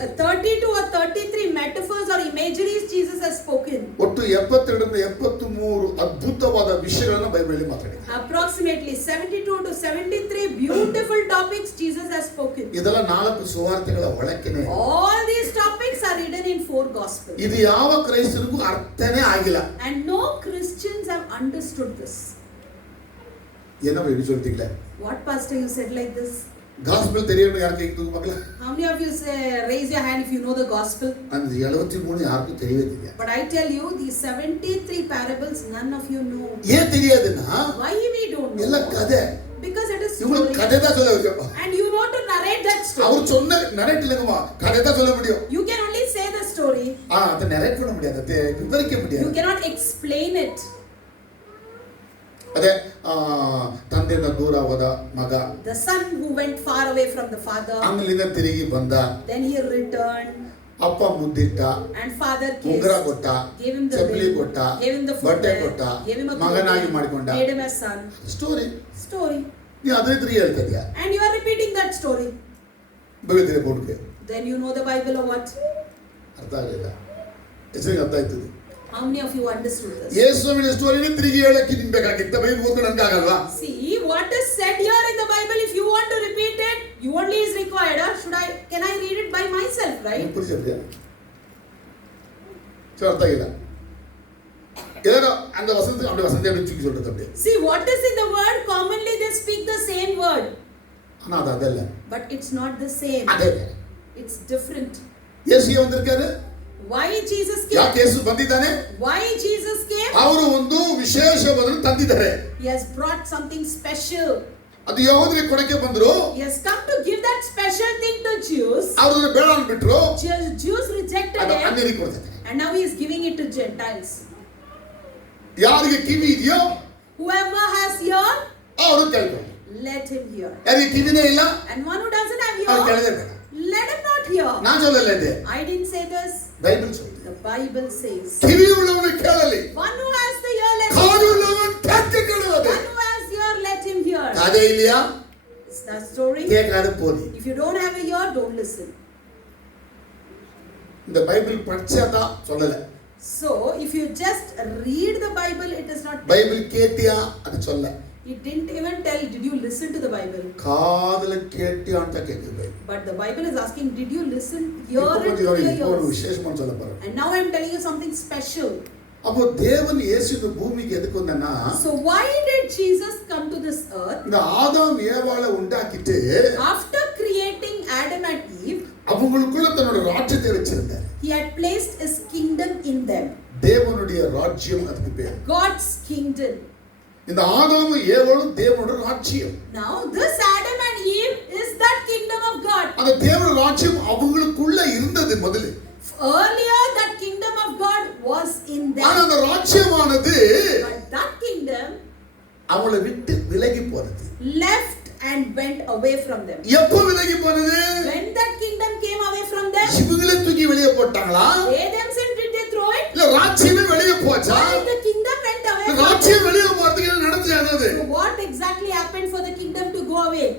And 32 or 33 metaphors or imageries Jesus has spoken. ಒಟ್ಟು 72 ರಿಂದ 73 ಅದ್ಭುತವಾದ ವಿಷಯಗಳನ್ನು ಬೈಬಲಲ್ಲಿ ಮಾತಾಡಿದ. Approximately 72 to 73 beautiful topics Jesus has spoken. ಇದೆಲ್ಲ 4 ಸುವಾರ್ತೆಗಳ ಒಳಕ್ಕೇನೆ. All these topics are written in 4 gospels. ಇದು ಯಾವ ಕ್ರೈಸ್ತರಿಗೂ ಅರ್ಥನೇ ಆಗಿಲ್ಲ. And no Christians have understood this. ಏನೋ ಹೇಳಿ சொல்றீங்களே? What pastor you said like this? Gospel தெரியும் ಯಾರಿಗೆ ಇದು ಮಕ್ಕಳ? How many of you say raise your hand if you know the gospel? அந்த 73 யாருக்கும் தெரியவே தெரியாது. But I tell you these 73 parables none of you know. ஏன் தெரியாதுன்னா Why we don't know? ಎಲ್ಲ ಕಥೆ. Because it is இவங்க story. கதை தான் சொல்ல முடியும். And you know to narrate that story. அவர் சொன்ன நரேட் இல்லங்கம்மா கதை தான் சொல்ல முடியும். You can only say the story. அத நரேட் பண்ண முடியாது. அத விவரிக்க முடியாது. You cannot explain it. ಅದೇ ತಂದೆಯಿಂದ ದೂರ ಹೋದ ಮಗ. The son who went far away from the father. ಅಲ್ಲಿಂದ ತಿರುಗಿ ಬಂದ. Then he returned. ಅಪ್ಪ ಮುದ್ದಿಟ್ಟ. And father kissed. ಉಂಗುರ ಕೊಟ್ಟ. Gave him the ಚಪ್ಪಲಿ ring. ಕೊಟ್ಟ. Gave him the ಬಟ್ಟೆ footwear. ಕೊಟ್ಟ. Gave him a ಮಗನಾಗಿ ಮಾಡಿಕೊಂಡ. made him a son. Story. Story. ನೀ ಅದೇ ತಿರುಗಿ ಹೇಳ್ತಾ ಇದೀಯಾ? And you are repeating that story. Bible ಬೋರ್ಡ್ಗೆ. Then you know the Bible or what? ಅರ್ಥ ಆಗಲಿಲ್ಲ. ಹೆಸರಿಗೆ ಅರ್ಥ ಆಯ್ತು. How many of you understood this? ಯೇಸುವಿನ ಸ್ಟೋರಿನ ತಿರುಗಿ ಹೇಳಕ್ಕೆ ನಿಮಗೆ ಬೇಕಾಗಿತ್ತ ಬೈಬಲ್ ಓದ್ಕೊಂಡು ನನಗೆ ಆಗಲ್ವಾ? See what is said here in the Bible. If you want to repeat it, you only is required. Or can I read it by myself, right? So அர்த்த இல்ல. ஏதோ அந்த வசனத்தை அப்படியே வசனத்தை அப்படியே தூக்கி சொல்றது அப்படியே. See what is in the word, commonly they speak the same word. ஆனா அது அதல்ல. But it's not the same. அதே. It's different. ಯೇಸು வந்திருக்காரு. Why Jesus came? ಯಾಕೆ ಯೇಸು ಬಂದಿದ್ದಾನೆ? Why Jesus came? ಅವರು ಒಂದು ವಿಶೇಷವಾದನ್ನು ತಂದಿದ್ದಾರೆ. He has brought something special. ಅದು ಯಹೂದರಿಗೆ ಕೊಡಕ್ಕೆ ಬಂದ್ರು. He has come to give that special thing to Jews. ಅವರು ಬೇಡ ಅಂದ್ಬಿಟ್ರು. Jews rejected ಅದು it. ಅನ್ಯರಿಗೆ ಕೊಡ್ತಾರೆ. And now he is giving it to Gentiles. ಯಾರಿಗೆ ಕಿವಿ ಇದೆಯೋ Whoever has ear, ಅವರು ಕೇಳ್ಕೊಳ್ಳಿ. let him hear. ಯಾರಿಗೆ ಕಿವಿನೇ ಇಲ್ಲ, And one who doesn't have ಅವರು ear, ಕೇಳದೆ ಬೇಡ. let him not hear. ನಾನು சொல்லಲ್ಲ ಇದೆ. I didn't say this. Bible சொல்லுது. The Bible says. ಕಿವಿ ಉಳ್ಳವನು ಕೇಳಲಿ. One who has the ear, let him ಕಾದು hear. ಉಳ್ಳವನು ಕೇಳಲಿ ಕೇಳುವುದು. One who has ear, let him hear. ಅದೇ ಇಲ್ಲಿಯಾ? Is that story? கேட்காத போதி. If you don't have a ear, don't listen. இந்த பைபிள் படிச்சாதான் சொல்லல. So, if you just read the Bible, it is not. Bible கேட்டியா அது சொல்ல. It didn't even tell, did you listen to the Bible? காதுல கேட்டியா ಅಂತ ಕೇಳಿದೆ. But the Bible is asking, did you listen? Hear இப்போ it with your ஒரு ears. விசேஷமான சொல்ல போறேன். And now I am telling you something special. அப்போ தேவன் இயேசு பூமிக்கு எதுக்கு வந்தானா? So why did Jesus come to this earth? இந்த ஆதாம் ஏவாளை உண்டாக்கிட்டு After creating Adam and Eve, அவங்களுக்குள்ள தன்னோட ராஜ்யத்தை வச்சிருந்தார். he had placed his kingdom in them. தேவனுடைய ராஜ்யம் அதுக்கு பேர். God's kingdom. இந்த ஆதாமு ஏவாளு தேவனுடைய ராஜ்யம். Now this Adam and Eve is that kingdom of God. அந்த தேவனுடைய ராஜ்யம் அவங்களுக்குள்ள இருந்தது முதல்ல. Earlier that kingdom of God was in ஆனா them. அந்த ராஜ்யமானது But that kingdom அவளை விட்டு விலகி போனது. left and went away from them. எப்போ விலகி போனது? When that kingdom came away from them, இவங்களே தூக்கி வெளியே போட்டாங்களா? they themselves did they throw it? இல்ல ராஜ்யமே வெளியே போச்சா? Why the kingdom went away from them? ராஜ்யம் வெளியே போறதுக்கு என்ன நடந்துச்சு? So what exactly happened for the kingdom to go away?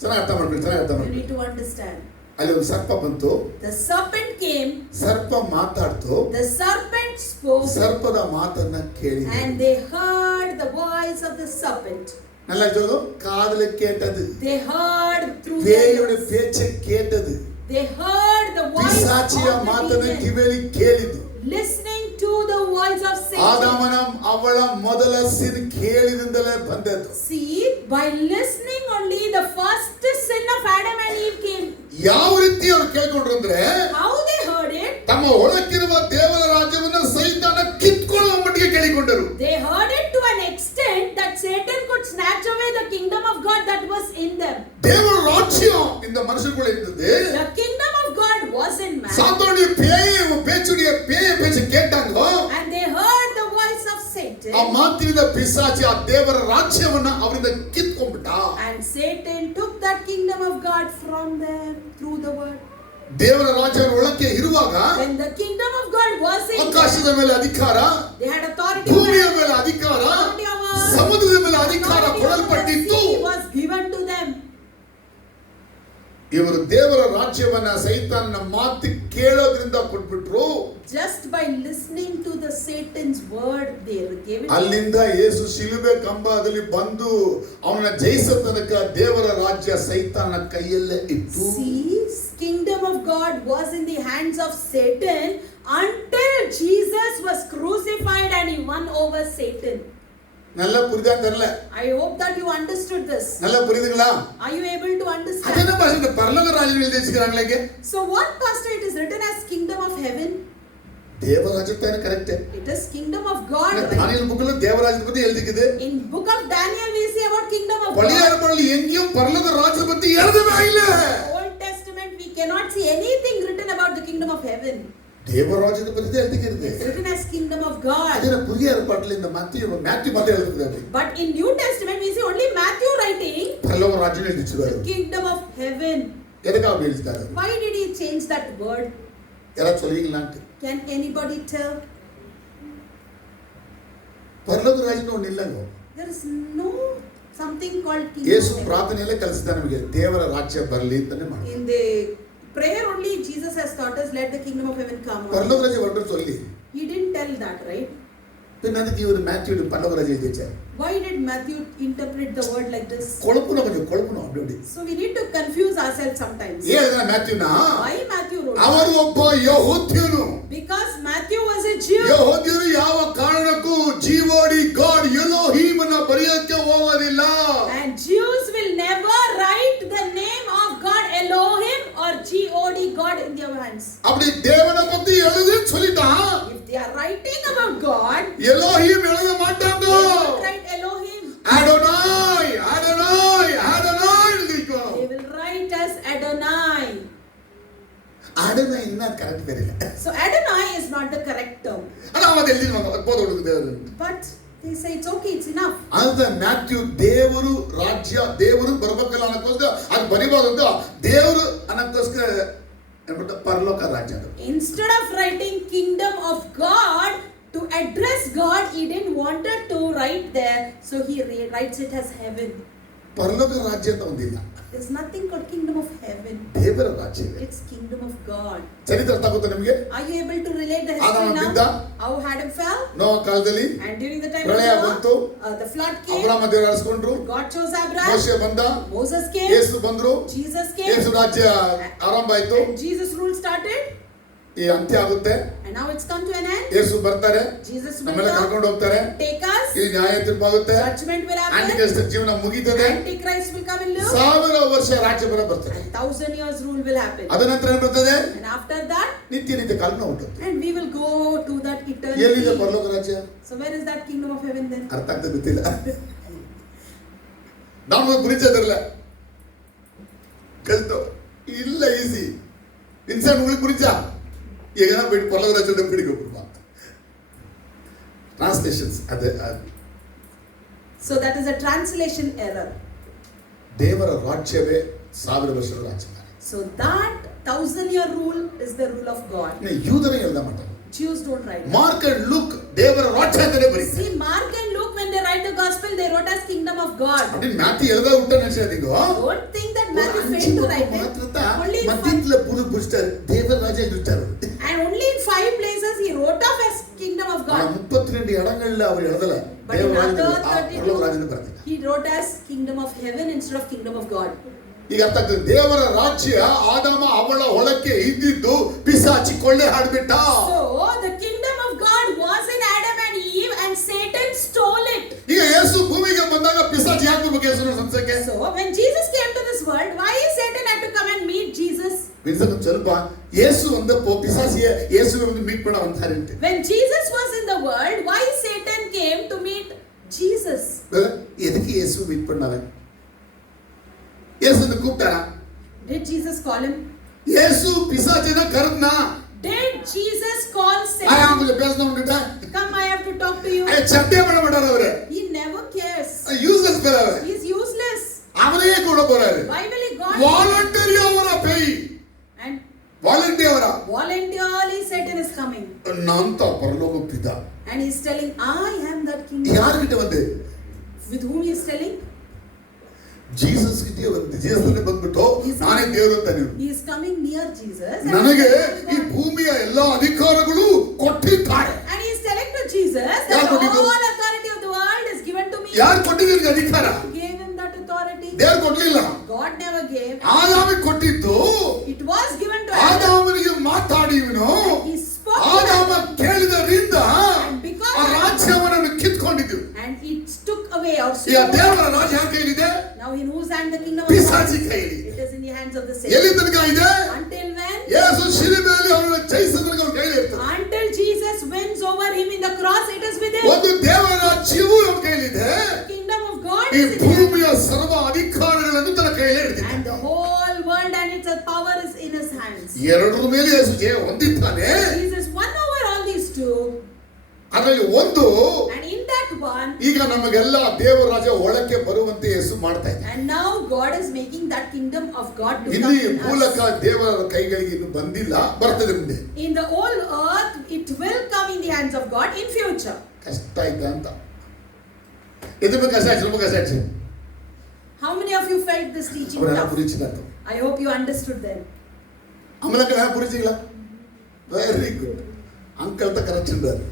ಚೆನ್ನಾಗಿ ಅರ್ಥ ಮಾಡ್ಕೊಳ್ಳಿ. You need to understand. ಅಲ್ಲಿ ಒಂದು ಸರ್ಪ ಬಂತು. The serpent came. ಸರ್ಪ ಮಾತಾಡ್ತು. The serpent spoke. ಸರ್ಪದ ಮಾತನ್ನ ಕೇಳಿದ್ರು. And they heard the voice of the serpent. நல்லா சொல்லு, காதுல கேட்டது. They heard through பேயோட their ears. பேச்சை கேட்டது. They heard the voice of ಪಿಶಾಚಿಯ the ಮಾತನ್ನ demon. ಕಿವಿಯಲ್ಲಿ ಕೇಳಿದ್ರು. Listening to the voice of Satan. ಆದಾಮನ ಅವಳ ಮೊದಲ ಸಿನ್ ಕೇಳಿದಿಂದಲೇ ಬಂದದ್ದು. See, by listening only the first sin of Adam and Eve came. ಯಾವ ರೀತಿ ಅವರು ಕೇಳ್ಕೊಂಡ್ರು ಅಂದ್ರೆ How they heard it? ತಮ್ಮ ಒಳಗಿರುವ ದೇವರ ರಾಜ್ಯವನ್ನ ಸೈತಾನ ಕಿತ್ಕೊಳ್ಳುವ ಮಟ್ಟಿಗೆ ಕೇಳಿಕೊಂಡರು. They heard it to an extent that Satan could snatch away the kingdom of God that was in them. ದೇವರ ರಾಜ್யம் இந்த மனுஷனுக்குள்ள இருந்தது. The kingdom of God was in man. சாத்தானுடைய பேச்சுடைய பேச்சை கேட்டாங்களோ. And they heard the voice of Satan. ಆ ಮಾತಿನಿಂದ ಪಿಶಾಚಿ ಆ ದೇವರ ರಾಜ್ಯವನ್ನ ಅವರಿಂದ ಕಿತ್ಕೊಂಡ್ಬಿಟ್ಟ. And Satan took that kingdom of God from them through the word. ದೇವರ ರಾಜ್ಯ ಒಳಕ್ಕೆ ಇರುವಾಗ When the kingdom of God was in ಆಕಾಶದ ಮೇಲೆ ಅಧಿಕಾರ, they had authority ಭೂಮಿಯ over ಮೇಲೆ ಅಧಿಕಾರ, authority over ಸಮುದ್ರದ ಮೇಲೆ ಅಧಿಕಾರ authority over the ಕೊಡಲ್ಪಟ್ಟಿತ್ತು. sea was given to them. ಇವರು ದೇವರ ರಾಜ್ಯವನ್ನ ಸೈತಾನನ ಮಾತು ಕೇಳೋದ್ರಿಂದ ಕೊಟ್ಬಿಟ್ರು. Just by listening to the Satan's word, they gave it. ಅಲ್ಲಿಂದ ಯೇಸು ಶಿಲುಬೆ ಕಂಬದಲ್ಲಿ ಬಂದು ಅವನ ಜಯಿಸೋ ತನಕ ದೇವರ ರಾಜ್ಯ ಸೈತಾನನ ಕೈಯಲ್ಲೇ ಇತ್ತು. See, kingdom of God was in the hands of Satan until Jesus was crucified and he won over Satan. நல்லா புரிதா தெரியல? I hope that you understood this. நல்லா புரியுதுங்களா? Are you able to understand? அதென்ன பாஷை இந்த பரலோக ராஜ்யம் எழுதி வச்சிருக்காங்களே? So what, pastor, it is written as kingdom of heaven? தேவராஜ்யத்தான correct. It is kingdom of God. தானியேல் புக்ல தேவராஜ்யத்தை பத்தி எழுதிக்குது. In book of Daniel we see about kingdom of பழைய God. ஏற்பாட்டில் எங்கேயும் பரலோக ராஜ்யத்தை பத்தி எழுதவே இல்ல. Old Testament we cannot see anything written about the kingdom of heaven. தேவராஜ்யத்தை பத்தி தான் எழுதிக்கிறது. It's written as kingdom of God. அதே புதிய ஏற்பாட்டில் இந்த மேத்யூ மட்டும் எழுதிக்கிறாரு. But in New Testament we see only Matthew writing பரலோக ராஜ்யம் எழுதிச்சுவாரு. kingdom of heaven. எதுக்கு அப்படி எழுதிட்டாரு? Why did he change that word? யாராவது சொல்லுவீங்களான்னு? Can anybody tell? ಪರಲೋಕ ರಾಜ್ಯ ಒಣ್ಣು ಇಲ್ಲಂಗೋ. There is no something called kingdom Yesu of heaven. ಪ್ರಾರ್ಥನೆಯಲ್ಲೇ ಕಲಿಸಿದ ನಮಗೆ ದೇವರ ರಾಜ್ಯ ಬರಲಿ ಅಂತಾನೆ ಮಾಡಿ. In the prayer only Jesus has taught us, let the kingdom of heaven come. ಪರಲೋಕ ರಾಜ್ಯ ಹೊರಟು சொல்லி. He didn't tell that, right? പിന്നെ ಅದಕ್ಕೆ ಇವರು ಮ್ಯಾಥ್ಯೂ ಪರಲೋಕ ರಾಜ್ಯ எழுதிச்சார். Why did Matthew interpret the word like this? ಕೊಳಪುನ அப்படி. So we need to confuse ourselves sometimes. ಏನ ಮ್ಯಾಥ್ಯೂನಾ? Why Matthew wrote? ಅವರು ಒಬ್ಬ ಯಹೂದ್ಯನು. Because Matthew was a Jew. ಯಹೂದ್ಯರು ಯಾವ ಕಾರಣಕ್ಕೂ ಜಿಒಡಿ ಗಾಡ್ ಎಲೋಹಿಮ್ ಅನ್ನು ಬರೆಯಕ್ಕೆ ಹೋಗೋದಿಲ್ಲ. And Jews will never write the name of God Elohim or God God in their hands. அப்படி தேவனை பத்தி எழுதுன்னு சொல்லிட்டா. If they are writing about God, Elohim எழுத மாட்டாங்க. they will write Elohim. Adonai Adonai Adonai எழுதிக்கோ. They will write as Adonai. Adonai என்ன correct தெரியல. So Adonai is not the correct term. ஆனா அவங்க எழுதிடுவாங்க போது கொடுக்குது. But they say it's okay, it's enough. அந்த ಮ್ಯಾಥ್ಯೂ ದೇವರು ರಾಜ್ಯ ದೇವರು ಬರಬೇಕಲ್ಲ ಅನ್ನೋಕ್ಕೋಸ್ಕರ ಅದು ಬರಿಬಾರ್ದು. ದೇವರು ಅನ್ನೋಕ್ಕೋಸ್ಕರ ಏನಂತ ಪರಲೋಕ ರಾಜ್ಯ. Instead of writing kingdom of God to address God, he didn't wanted to write there, so he writes it as heaven. ಪರಲೋಕ ರಾಜ್ಯ ಅಂತ ಒಂದಿಲ್ಲ. There's nothing called kingdom of heaven. ದೇವರ ರಾಜ್ಯ. It's kingdom of God. ಚರಿತ್ರೆ ಅರ್ಥ ಆಗುತ್ತಾ ನಿಮಗೆ? Are you able to relate the ಆದಾಮ history ಬಿದ್ದ. now? How Adam fell? ನೋಹ ಕಾಲದಲ್ಲಿ And during the time of ಪ್ರಳಯ ಬಂತು. Noah, the flood came. Abraham ದೇವರು ಆರಿಸಿಕೊಂಡ್ರು. God chose Abraham. ಮೋಶೆ ಬಂದ. Moses came. ಯೇಸು ಬಂದ್ರು. Jesus came. ಯೇಸು ರಾಜ್ಯ ಆರಂಭ ಆಯ್ತು. And Jesus' rule started. ಈ ಅಂತ್ಯ ಆಗುತ್ತೆ. And now it's come to an end. ಯೇಸು ಬರ್ತಾರೆ. Jesus will ನಮ್ಮೆಲ್ಲ ಕರ್ಕೊಂಡು ಹೋಗ್ತಾರೆ. take us. ಈ ನ್ಯಾಯ ತೀರ್ಪಾಗುತ್ತೆ. Judgment will happen. ಆಂಟಿಕ್ರೈಸ್ಟ್ ಜೀವನ ಮುಗೀತದೆ. Antichrist will come and live. 1000 ವರ್ಷ ವರ್ಷ ರಾಜ್ಯ ಬರ್ತದೆ. 1,000 years rule will happen. ಅದ ನಂತರ ಏನು ಬರ್ತದೆ? And after that, ನಿತ್ಯ ಕಾಲನ ಉಂಟು. and we will go to that ಎಲ್ಲಿದೆ eternity. ಪರಲೋಕ ರಾಜ್ಯ? So where is that kingdom of heaven then? ಅರ್ಥ ಆಗ್ತದೆ ಗೊತ್ತಿಲ್ಲ. ನಾವು ಗುರಿಚದಲ್ಲ ಕಲ್ತು ಇಲ್ಲ ಈಸಿ ಇನ್ಸಾನ್ ಉಳಿ ಗುರಿಚ ಈಗ ಬಿಟ್ಟು ಪರಲೋಕ ರಾಜ್ಯದ ಬಿಡಿಗೊಬ್ಬರು ಟ್ರಾನ್ಸ್ಲೇಷನ್ಸ್ ಅದೇ. So that is a translation error. ದೇವರ ರಾಜ್ಯವೇ 1000 ವರ್ಷದ ರಾಜ್ಯ. So that 1,000-year rule is the rule of God. ಯೂದರ ಎಲ್ಲ ಮಾಡ Jews don't write. Mark and look ದೇವರ ರಾಜ್ಯ ಅಂತಾನೆ ಬರೀತಾರೆ. See, Mark and Luke, when they write the gospel, they wrote as kingdom of God. ಅದೇ ಮ್ಯಾಥ್ಯೂ ಎಲ್ಲ ಉಂಟ ನಶದಿಗೋ. Don't think that Matthew failed to write it. Only in ಮಧ್ಯದಲ್ಲಿ ಪುರುಷ ಪುಸ್ತಕ ದೇವರ ರಾಜ್ಯ ಇರುತ್ತಾರೆ. And only in 5 places he wrote off as kingdom of God. 32 இடங்கள்ல அவர் எழுதல ದೇವರ ರಾಜ್ಯದ ಬರ್ತಾರೆ. He wrote as kingdom of heaven instead of kingdom of God. ಈಗ ಅರ್ಥ ಆಗ್ತದೆ. ದೇವರ ರಾಜ್ಯ ಆದಾಮ ಅವಳ ಒಳಕ್ಕೆ ಇದ್ದಿದ್ದು ಪಿಶಾಚಿ ಕೊಳ್ಳೆ ಹಾಡ್ಬಿಟ್ಟ. So the kingdom of God was in Adam and Eve and Satan stole it. ಈಗ ಯೇಸು ಭೂಮಿಗೆ ಬಂದಾಗ ಪಿಶಾಚಿ ಯಾಕೆ ಬರ್ಬೇಕು ಯೇಸುವಿನ ಸಂಸಕ್ಕೆ? So when Jesus came to this world, why Satan had to come and meet Jesus? ಬಿನ್ಸಕ್ಕೆ ಸ್ವಲ್ಪ ಯೇಸು ಒಂದು ಪಿಶಾಚಿಯ ಯೇಸುವಿನ ಒಂದು ಮೀಟ್ ಮಾಡ ಅಂತ ಹೇಳ್ತಾರೆ. When Jesus was in the world, why Satan came to meet Jesus? ಎದಕ್ಕೆ ಯೇಸು ಮೀಟ್ பண்ணாங்க? ಯೇಸುನ ಕೂಪಿட்டாರ? Did Jesus call him? ಯೇಸು ಪಿಶಾಚಿನ ಕರೆದನಾ? Did Jesus call Satan? ಆಯಾಮಲೆ ಬೇಸನವಂತ Come, I have to talk to you. ಐ ಚಡ್ಡೆ ಮಾಡಬೇಡ ಅವರೇ. He never cares. ಯೂಸ್ಲೆಸ್ ಬೇರೆ. He is useless. ಅವರೇ ಕೂಡ ಬರಾರೆ. Why will he God? Voluntary ಅವರ ಪೇ. And ವಾಲಂಟರಿ ಅವರ voluntarily Satan is coming. ನಂತ ಪರಲೋಕ ಪಿತ. And he is telling, I am that king. ಯಾರು ಗಿಟ್ಟ ಬಂದೆ? With whom he is telling? Jesus ಗಿಟ್ಟ ಬಂದೆ. ಜೀಸಸ್ ಬಂದ್ಬಿಟ್ಟು ನಾನೇ ದೇವರು ಅಂತ ನೀವು. He is coming near Jesus. ನನಗೆ ಈ ಭೂಮಿಯ ಎಲ್ಲಾ ಅಧಿಕಾರಗಳು ಕೊಟ್ಟಿದ್ದಾರೆ. And he is telling to Jesus that all authority of the world is given to me. ಯಾರು ಕೊಟ್ಟಿದ್ದಾರೆ ಅಧಿಕಾರ? Gave him that authority. ದೇವರು ಕೊಡ್ಲಿಲ್ಲ. God never gave. ಆದಾಮಿಗೆ ಕೊಟ್ಟಿದ್ದು. It was given to ಆದಾಮನಿಗೆ ಮಾತಾಡಿವನು. He spoke. ಆದಾಮ ಕೇಳಿದರಿಂದ And because ಆ ರಾಜ್ಯವನ್ನು ಕಿತ್ಕೊಂಡಿದ್ದು. and it took away or ಈಗ ದೇವರ ರಾಜ್ಯ ಕೈಲಿದೆ. now in whose hand the kingdom of ಪಿಶಾಚಿ God? ಕೈಲಿ. It is in the hands of the ಎಲ್ಲಿ Satan. ತನಕ ಇದೆ? Until when? ಯೇಸು ಶಿಲುಬೆಯಲ್ಲಿ ಅವರನ್ನು ಜಯಿಸಿದನು ಅವರ ಕೈಲಿ ಇರ್ತದೆ. Until Jesus wins over him in the cross, it is with him. ಒಂದು ದೇವರ ರಾಜ್ಯವು ಅವರ ಕೈಲಿದೆ. The kingdom of God ಈ is in him. ಭೂಮಿಯ ಸರ್ವ ಅಧಿಕಾರಗಳನ್ನು ತನ್ನ ಕೈಯಲ್ಲಿ ಹಿಡಿದಿದೆ. And the whole world and its power is in his hands. ಎರಡರ ಮೇಲೆ ಯೇಸು ಜಯ ಹೊಂದಿದ್ದಾನೆ. Jesus won over all these two. ಅದರಲ್ಲಿ ಒಂದು And in that one, ಈಗ ನಮಗೆಲ್ಲ ದೇವರ ರಾಜ್ಯ ಒಳಕ್ಕೆ ಬರುವಂತೆ ಯೇಸು ಮಾಡ್ತಾ ಇದ್ದಾನೆ. and now God is making that kingdom of God to come ಇಲ್ಲಿ in ಮೂಲಕ us. ದೇವರ ಕೈಗಳಿಗೆ ಇನ್ನು ಬಂದಿಲ್ಲ, ಬರ್ತದೆ ಮುಂದೆ. In the whole earth, it will come in the hands of God in future. ಕಷ್ಟ ಆಯ್ತಾ ಅಂತ ಇದು ಕಷ್ಟ ಆಯ್ತು, ತುಂಬ ಕಷ್ಟ ಆಯ್ತು. How many of you felt this teaching ಅವರೆಲ್ಲ tough? ಪುರಿಚಿಲ್ಲ. I hope you understood them. ಅಮಲಕ ಪುರಿಚಿಲ್ಲ. ವೆರಿ ಗುಡ್ ಅಂಕಲ್ ತ ಕರೆಕ್ಷನ್ ಬ್ರದರ್.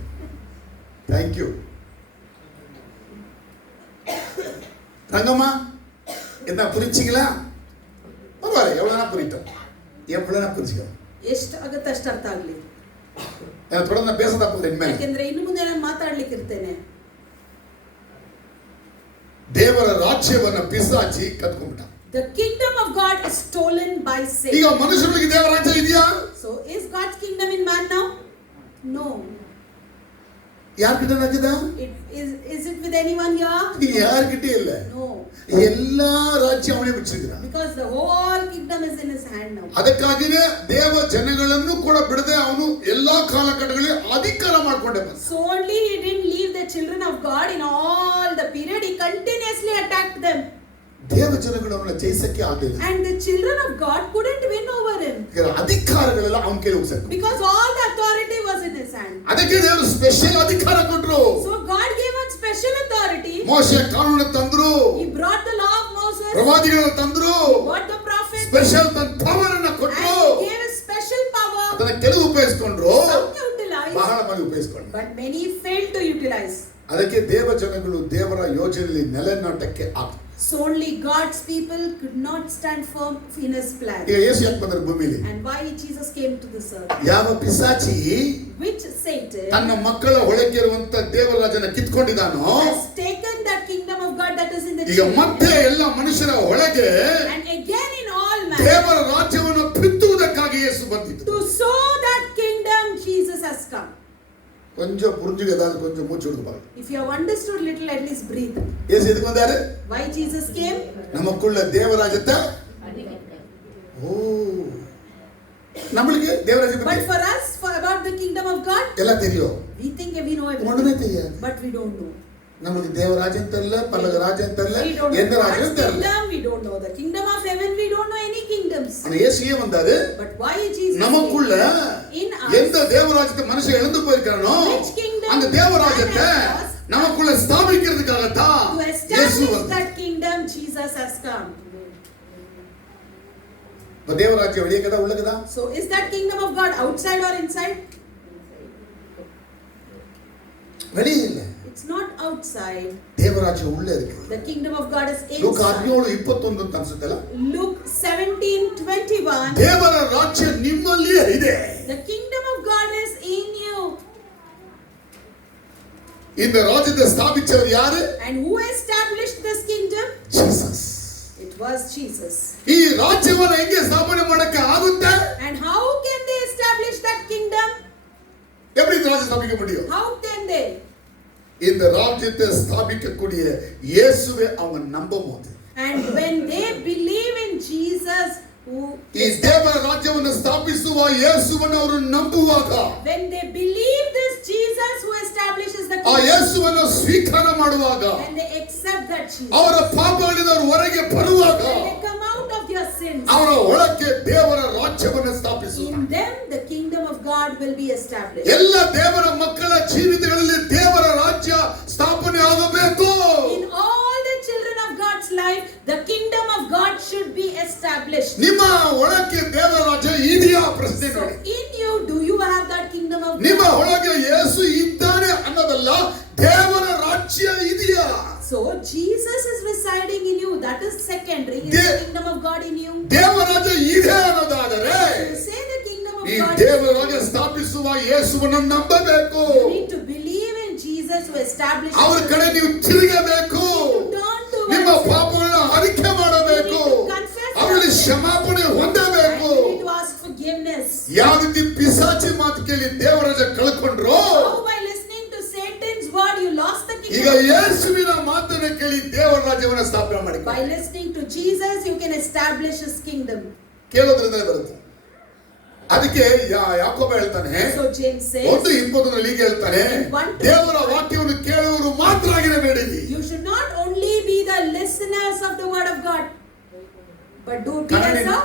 Thank you. ರಂಗಮ್ಮ என்ன புரிச்சிங்களா? பரவாயில்ல, எவ்வளோனா புரிட்டோம், எவ்வளோனா புரிச்சிக்கோ. ಎಷ್ಟು ಆಗುತ್ತೆ ಅಷ್ಟು ಅರ್ಥ ಆಗಲಿ. தொடர்ந்து நான் பேச தப்பு இனிமேல். ಯಾಕೆಂದ್ರೆ ಇನ್ನು ಮುಂದೆ ನಾನು ಮಾತಾಡ್ಲಿಕ್ಕೆ ಇರ್ತೇನೆ. ದೇವರ ರಾಜ್ಯವನ್ನ ಪಿಶಾಚಿ ಕದ್ಕೊಂಡ್ಬಿಟ್ಟ. The kingdom of God is stolen by Satan. ಈಗ ಮನುಷ್ಯರಿಗೆ ದೇವರ ರಾಜ್ಯ ಇದೆಯಾ? So is God's kingdom in man now? No. ಯಾರ್ಗಿட்ட ನಗಿದೆ? Is it with anyone here? ಯಾರ್ಗಿட்ட ಇಲ್ಲ. No. ಎಲ್ಲಾ ರಾಜ್ಯ ಅವನೇ ಬಿಚ್ಚಿದ್ದ. Because the whole kingdom is in his hand now. ಅದಕ್ಕಾಗಿನೇ ದೇವ ಜನಗಳನ್ನು ಕೂಡ ಬಿಡದೆ ಅವನು ಎಲ್ಲಾ ಕಾಲಘಟ್ಟಗಳಲ್ಲಿ ಅಧಿಕಾರ ಮಾಡಿಕೊಂಡೆ ಬಂದ. So only he didn't leave the children of God in all the period, he continuously attacked them. ದೇವ ಜನಗಳನ್ನು ಜಯಿಸಕ್ಕೆ ಆಗಲಿಲ್ಲ. And the children of God couldn't win over him. ಅಧಿಕಾರಗಳೆಲ್ಲ ಅವನ ಕೈಲಿ ಹೋಗ್ಸಕ್ಕೆ. Because all the authority was in his hand. ಅದಕ್ಕೆ ದೇವರು ಸ್ಪೆಷಲ್ ಅಧಿಕಾರ ಕೊಟ್ಟರು. So God gave us special authority. ಮೋಶೆ ಕಾನೂನು ತಂದ್ರು. He brought the law of Moses. ಪ್ರವಾದಿಗಳನ್ನು ತಂದ್ರು. Brought the prophets. Special power ಅನ್ನು ಕೊಟ್ಟರು. And he gave us special power. ಅದನ್ನ ಕೆಲವು ಉಪಯೋಗಿಸಿಕೊಂಡ್ರು. Some utilized. ಬಹಳ ಮಂದಿ ಉಪಯೋಗಿಸಿಕೊಂಡ್ರು. But many failed to utilize. ಅದಕ್ಕೆ ದೇವ ಜನಗಳು ದೇವರ ಯೋಜನೆಯಲ್ಲಿ ನೆಲೆನಾಟಕ್ಕೆ ಆಗ್ತದೆ. So only God's people could not stand firm in his plan. ಈಗ ಯೇಸು ಯಾಕೆ ಬಂದರು ಭೂಮಿಲಿ? And why Jesus came to this earth? ಯಾವ ಪಿಶಾಚಿ Which Satan ತನ್ನ ಮಕ್ಕಳ ಒಳಗೆ ಇರುವಂತ ದೇವರ ರಾಜ್ಯನ ಕಿತ್ಕೊಂಡಿದ್ದಾನೋ, has taken that kingdom of God that is in the ಈಗ children. ಮತ್ತೆ ಎಲ್ಲ ಮನುಷ್ಯರ ಒಳಗೆ And again in all men, ದೇವರ ರಾಜ್ಯವನ್ನು ಬಿತ್ತುವುದಕ್ಕಾಗಿ ಯೇಸು ಬಂದಿದ್ದು. to sow that kingdom, Jesus has come. கொஞ்சம் புரிஞ்சுக்க, ஏதாவது கொஞ்சம் மூச்சு விடுங்க பாருங்க. If you have understood little, at least breathe. இயேசு எதுக்கு வந்தாரு? Why Jesus came? நமக்குள்ள தேவராஜ்யத்தை, ஓ நம்மளுக்கு தேவராஜ்யம் But for us, for about the kingdom of God, எல்லாம் தெரியும். we think we know ஒண்ணுமே everything, தெரியாது. but we don't know. நமக்கு தேவராஜ்யம் தெரியல, பல்லக ராஜ்யம் தெரியல, We don't எந்த know ராஜ்யம் God's தெரியல. kingdom, we don't know the kingdom of heaven, we don't know any kingdoms. ஆனா இயேசு ஏன் வந்தாரு? But why Jesus நமக்குள்ள came? In us, எந்த தேவராஜ்யத்தை மனுஷன் இழந்து போயிருக்கானோ which kingdom அந்த தேவராஜ்யத்தை man has lost, நமக்குள்ள ஸ்தாபிக்கிறதுக்காக தான் to இயேசு establish வந்தார். that kingdom, Jesus has come. இப்ப தேவராஜ்யம் வெளியே கதா உள்ளுக்குதா? So is that kingdom of God outside or inside? வெளியே இல்ல. It's not outside. ದೇವರಾಜ್ಯ ಉள்ள ಇருக்கு. The kingdom of God is ಲೂಕ inside. 17:21 ಅನ್ಸುತ್ತಲ್ಲ? Luke 17:21. ದೇವರ ರಾಜ್ಯ ನಿಮ್ಮಲ್ಲಿಯೇ ಇದೆ. The kingdom of God is in you. இந்த ராஜ்யத்தை ஸ்தாபிச்சவர் யாரு? And who established this kingdom? Jesus. It was Jesus. ಈ ರಾಜ್ಯವನ್ನು ಹೆಂಗೆ ಸ್ಥಾಪನೆ ಮಾಡಕ್ಕೆ ಆಗುತ್ತೆ? And how can they establish that kingdom? எப்படி இந்த ராஜ்யம் ஸ்தாபிக்க முடியும்? How can they? இந்த ராஜ்யத்தை ஸ்தாபிக்கக்கூடிய இயேசுவை அவங்க நம்பும்போது, And when they believe in Jesus, who ಈ ದೇವರ ರಾಜ್ಯವನ್ನು ಸ್ಥಾಪಿಸುವ ಯೇಸುವನ್ನು ಅವರು ನಂಬುವಾಗ, when they believe this Jesus who establishes the ಆ kingdom, ಯೇಸುವನ್ನು ಸ್ವೀಕಾರ ಮಾಡುವಾಗ, and they accept that Jesus, ಅವರ ಪಾಪಗಳಿಂದ ಅವರು ಹೊರಗೆ ಬರುವಾಗ, when they come out of their sins, ಅವರ ಒಳಕ್ಕೆ ದೇವರ ರಾಜ್ಯವನ್ನು ಸ್ಥಾಪಿಸುವ in them the kingdom of God will be established. ಎಲ್ಲ ದೇವರ ಮಕ್ಕಳ ಜೀವಿತಗಳಲ್ಲಿ ದೇವರ ರಾಜ್ಯ ಸ್ಥಾಪನೆ ಆಗಬೇಕು. In all the children of God's life, the kingdom of God should be established. ನಿಮ್ಮ ಒಳಕ್ಕೆ ದೇವರ ರಾಜ್ಯ ಇದೆಯಾ ಪ್ರಶ್ನೆ So ನೋಡಿ. in you, do you have that kingdom of ನಿಮ್ಮ God? ಒಳಗೆ ಯೇಸು ಇದ್ದಾನೆ ಅನ್ನೋದಲ್ಲ, ದೇವರ ರಾಜ್ಯ ಇದೆಯಾ? So Jesus is residing in you. That is secondary. Is the kingdom of God in you? ದೇವರ ರಾಜ್ಯ ಇದೆ ಅನ್ನೋದಾದರೆ You say the kingdom of ಈ God. ದೇವರ ರಾಜ್ಯ ಸ್ಥಾಪಿಸುವ ಯೇಸುವನ್ನು ನಂಬಬೇಕು. You need to believe in Jesus who established. ಅವರ ಕಡೆ ನೀವು ತಿರುಗಬೇಕು. Turn ನಿಮ್ಮ towards Him. ಪಾಪಗಳನ್ನ ಅರಿಕೆ ಮಾಡಬೇಕು. ಅವರಲ್ಲಿ ಕ್ಷಮಾಪಣೆ ಹೊಂದಬೇಕು. You need to ask forgiveness. ಯಾವ ರೀತಿ ಪಿಶಾಚಿ ಮಾತು ಕೇಳಿ ದೇವರ ರಾಜ್ಯ ಕಳ್ಕೊಂಡ್ರು, How by listening to Satan's word you lost the ಈಗ kingdom. ಯೇಸುವಿನ ಮಾತನ್ನು ಕೇಳಿ ದೇವರ ರಾಜ್ಯವನ್ನು ಸ್ಥಾಪನೆ ಮಾಡಿ. By listening to Jesus you can establish His kingdom. ಕೇಳೋದ್ರಿಂದಲೇ ಬರುತ್ತೆ. ಅದಕ್ಕೆ ಯಾಕೋಬ ಹೇಳ್ತಾನೆ, So James says, 1:21 ಹೀಗೆ ಹೇಳ್ತಾನೆ, ದೇವರ ವಾಕ್ಯವನ್ನು ಕೇಳುವವರು ಮಾತ್ರ ಆಗಿರಬೇಡಿರಿ. you should not only be the listeners of the word of God, but do be as a doer.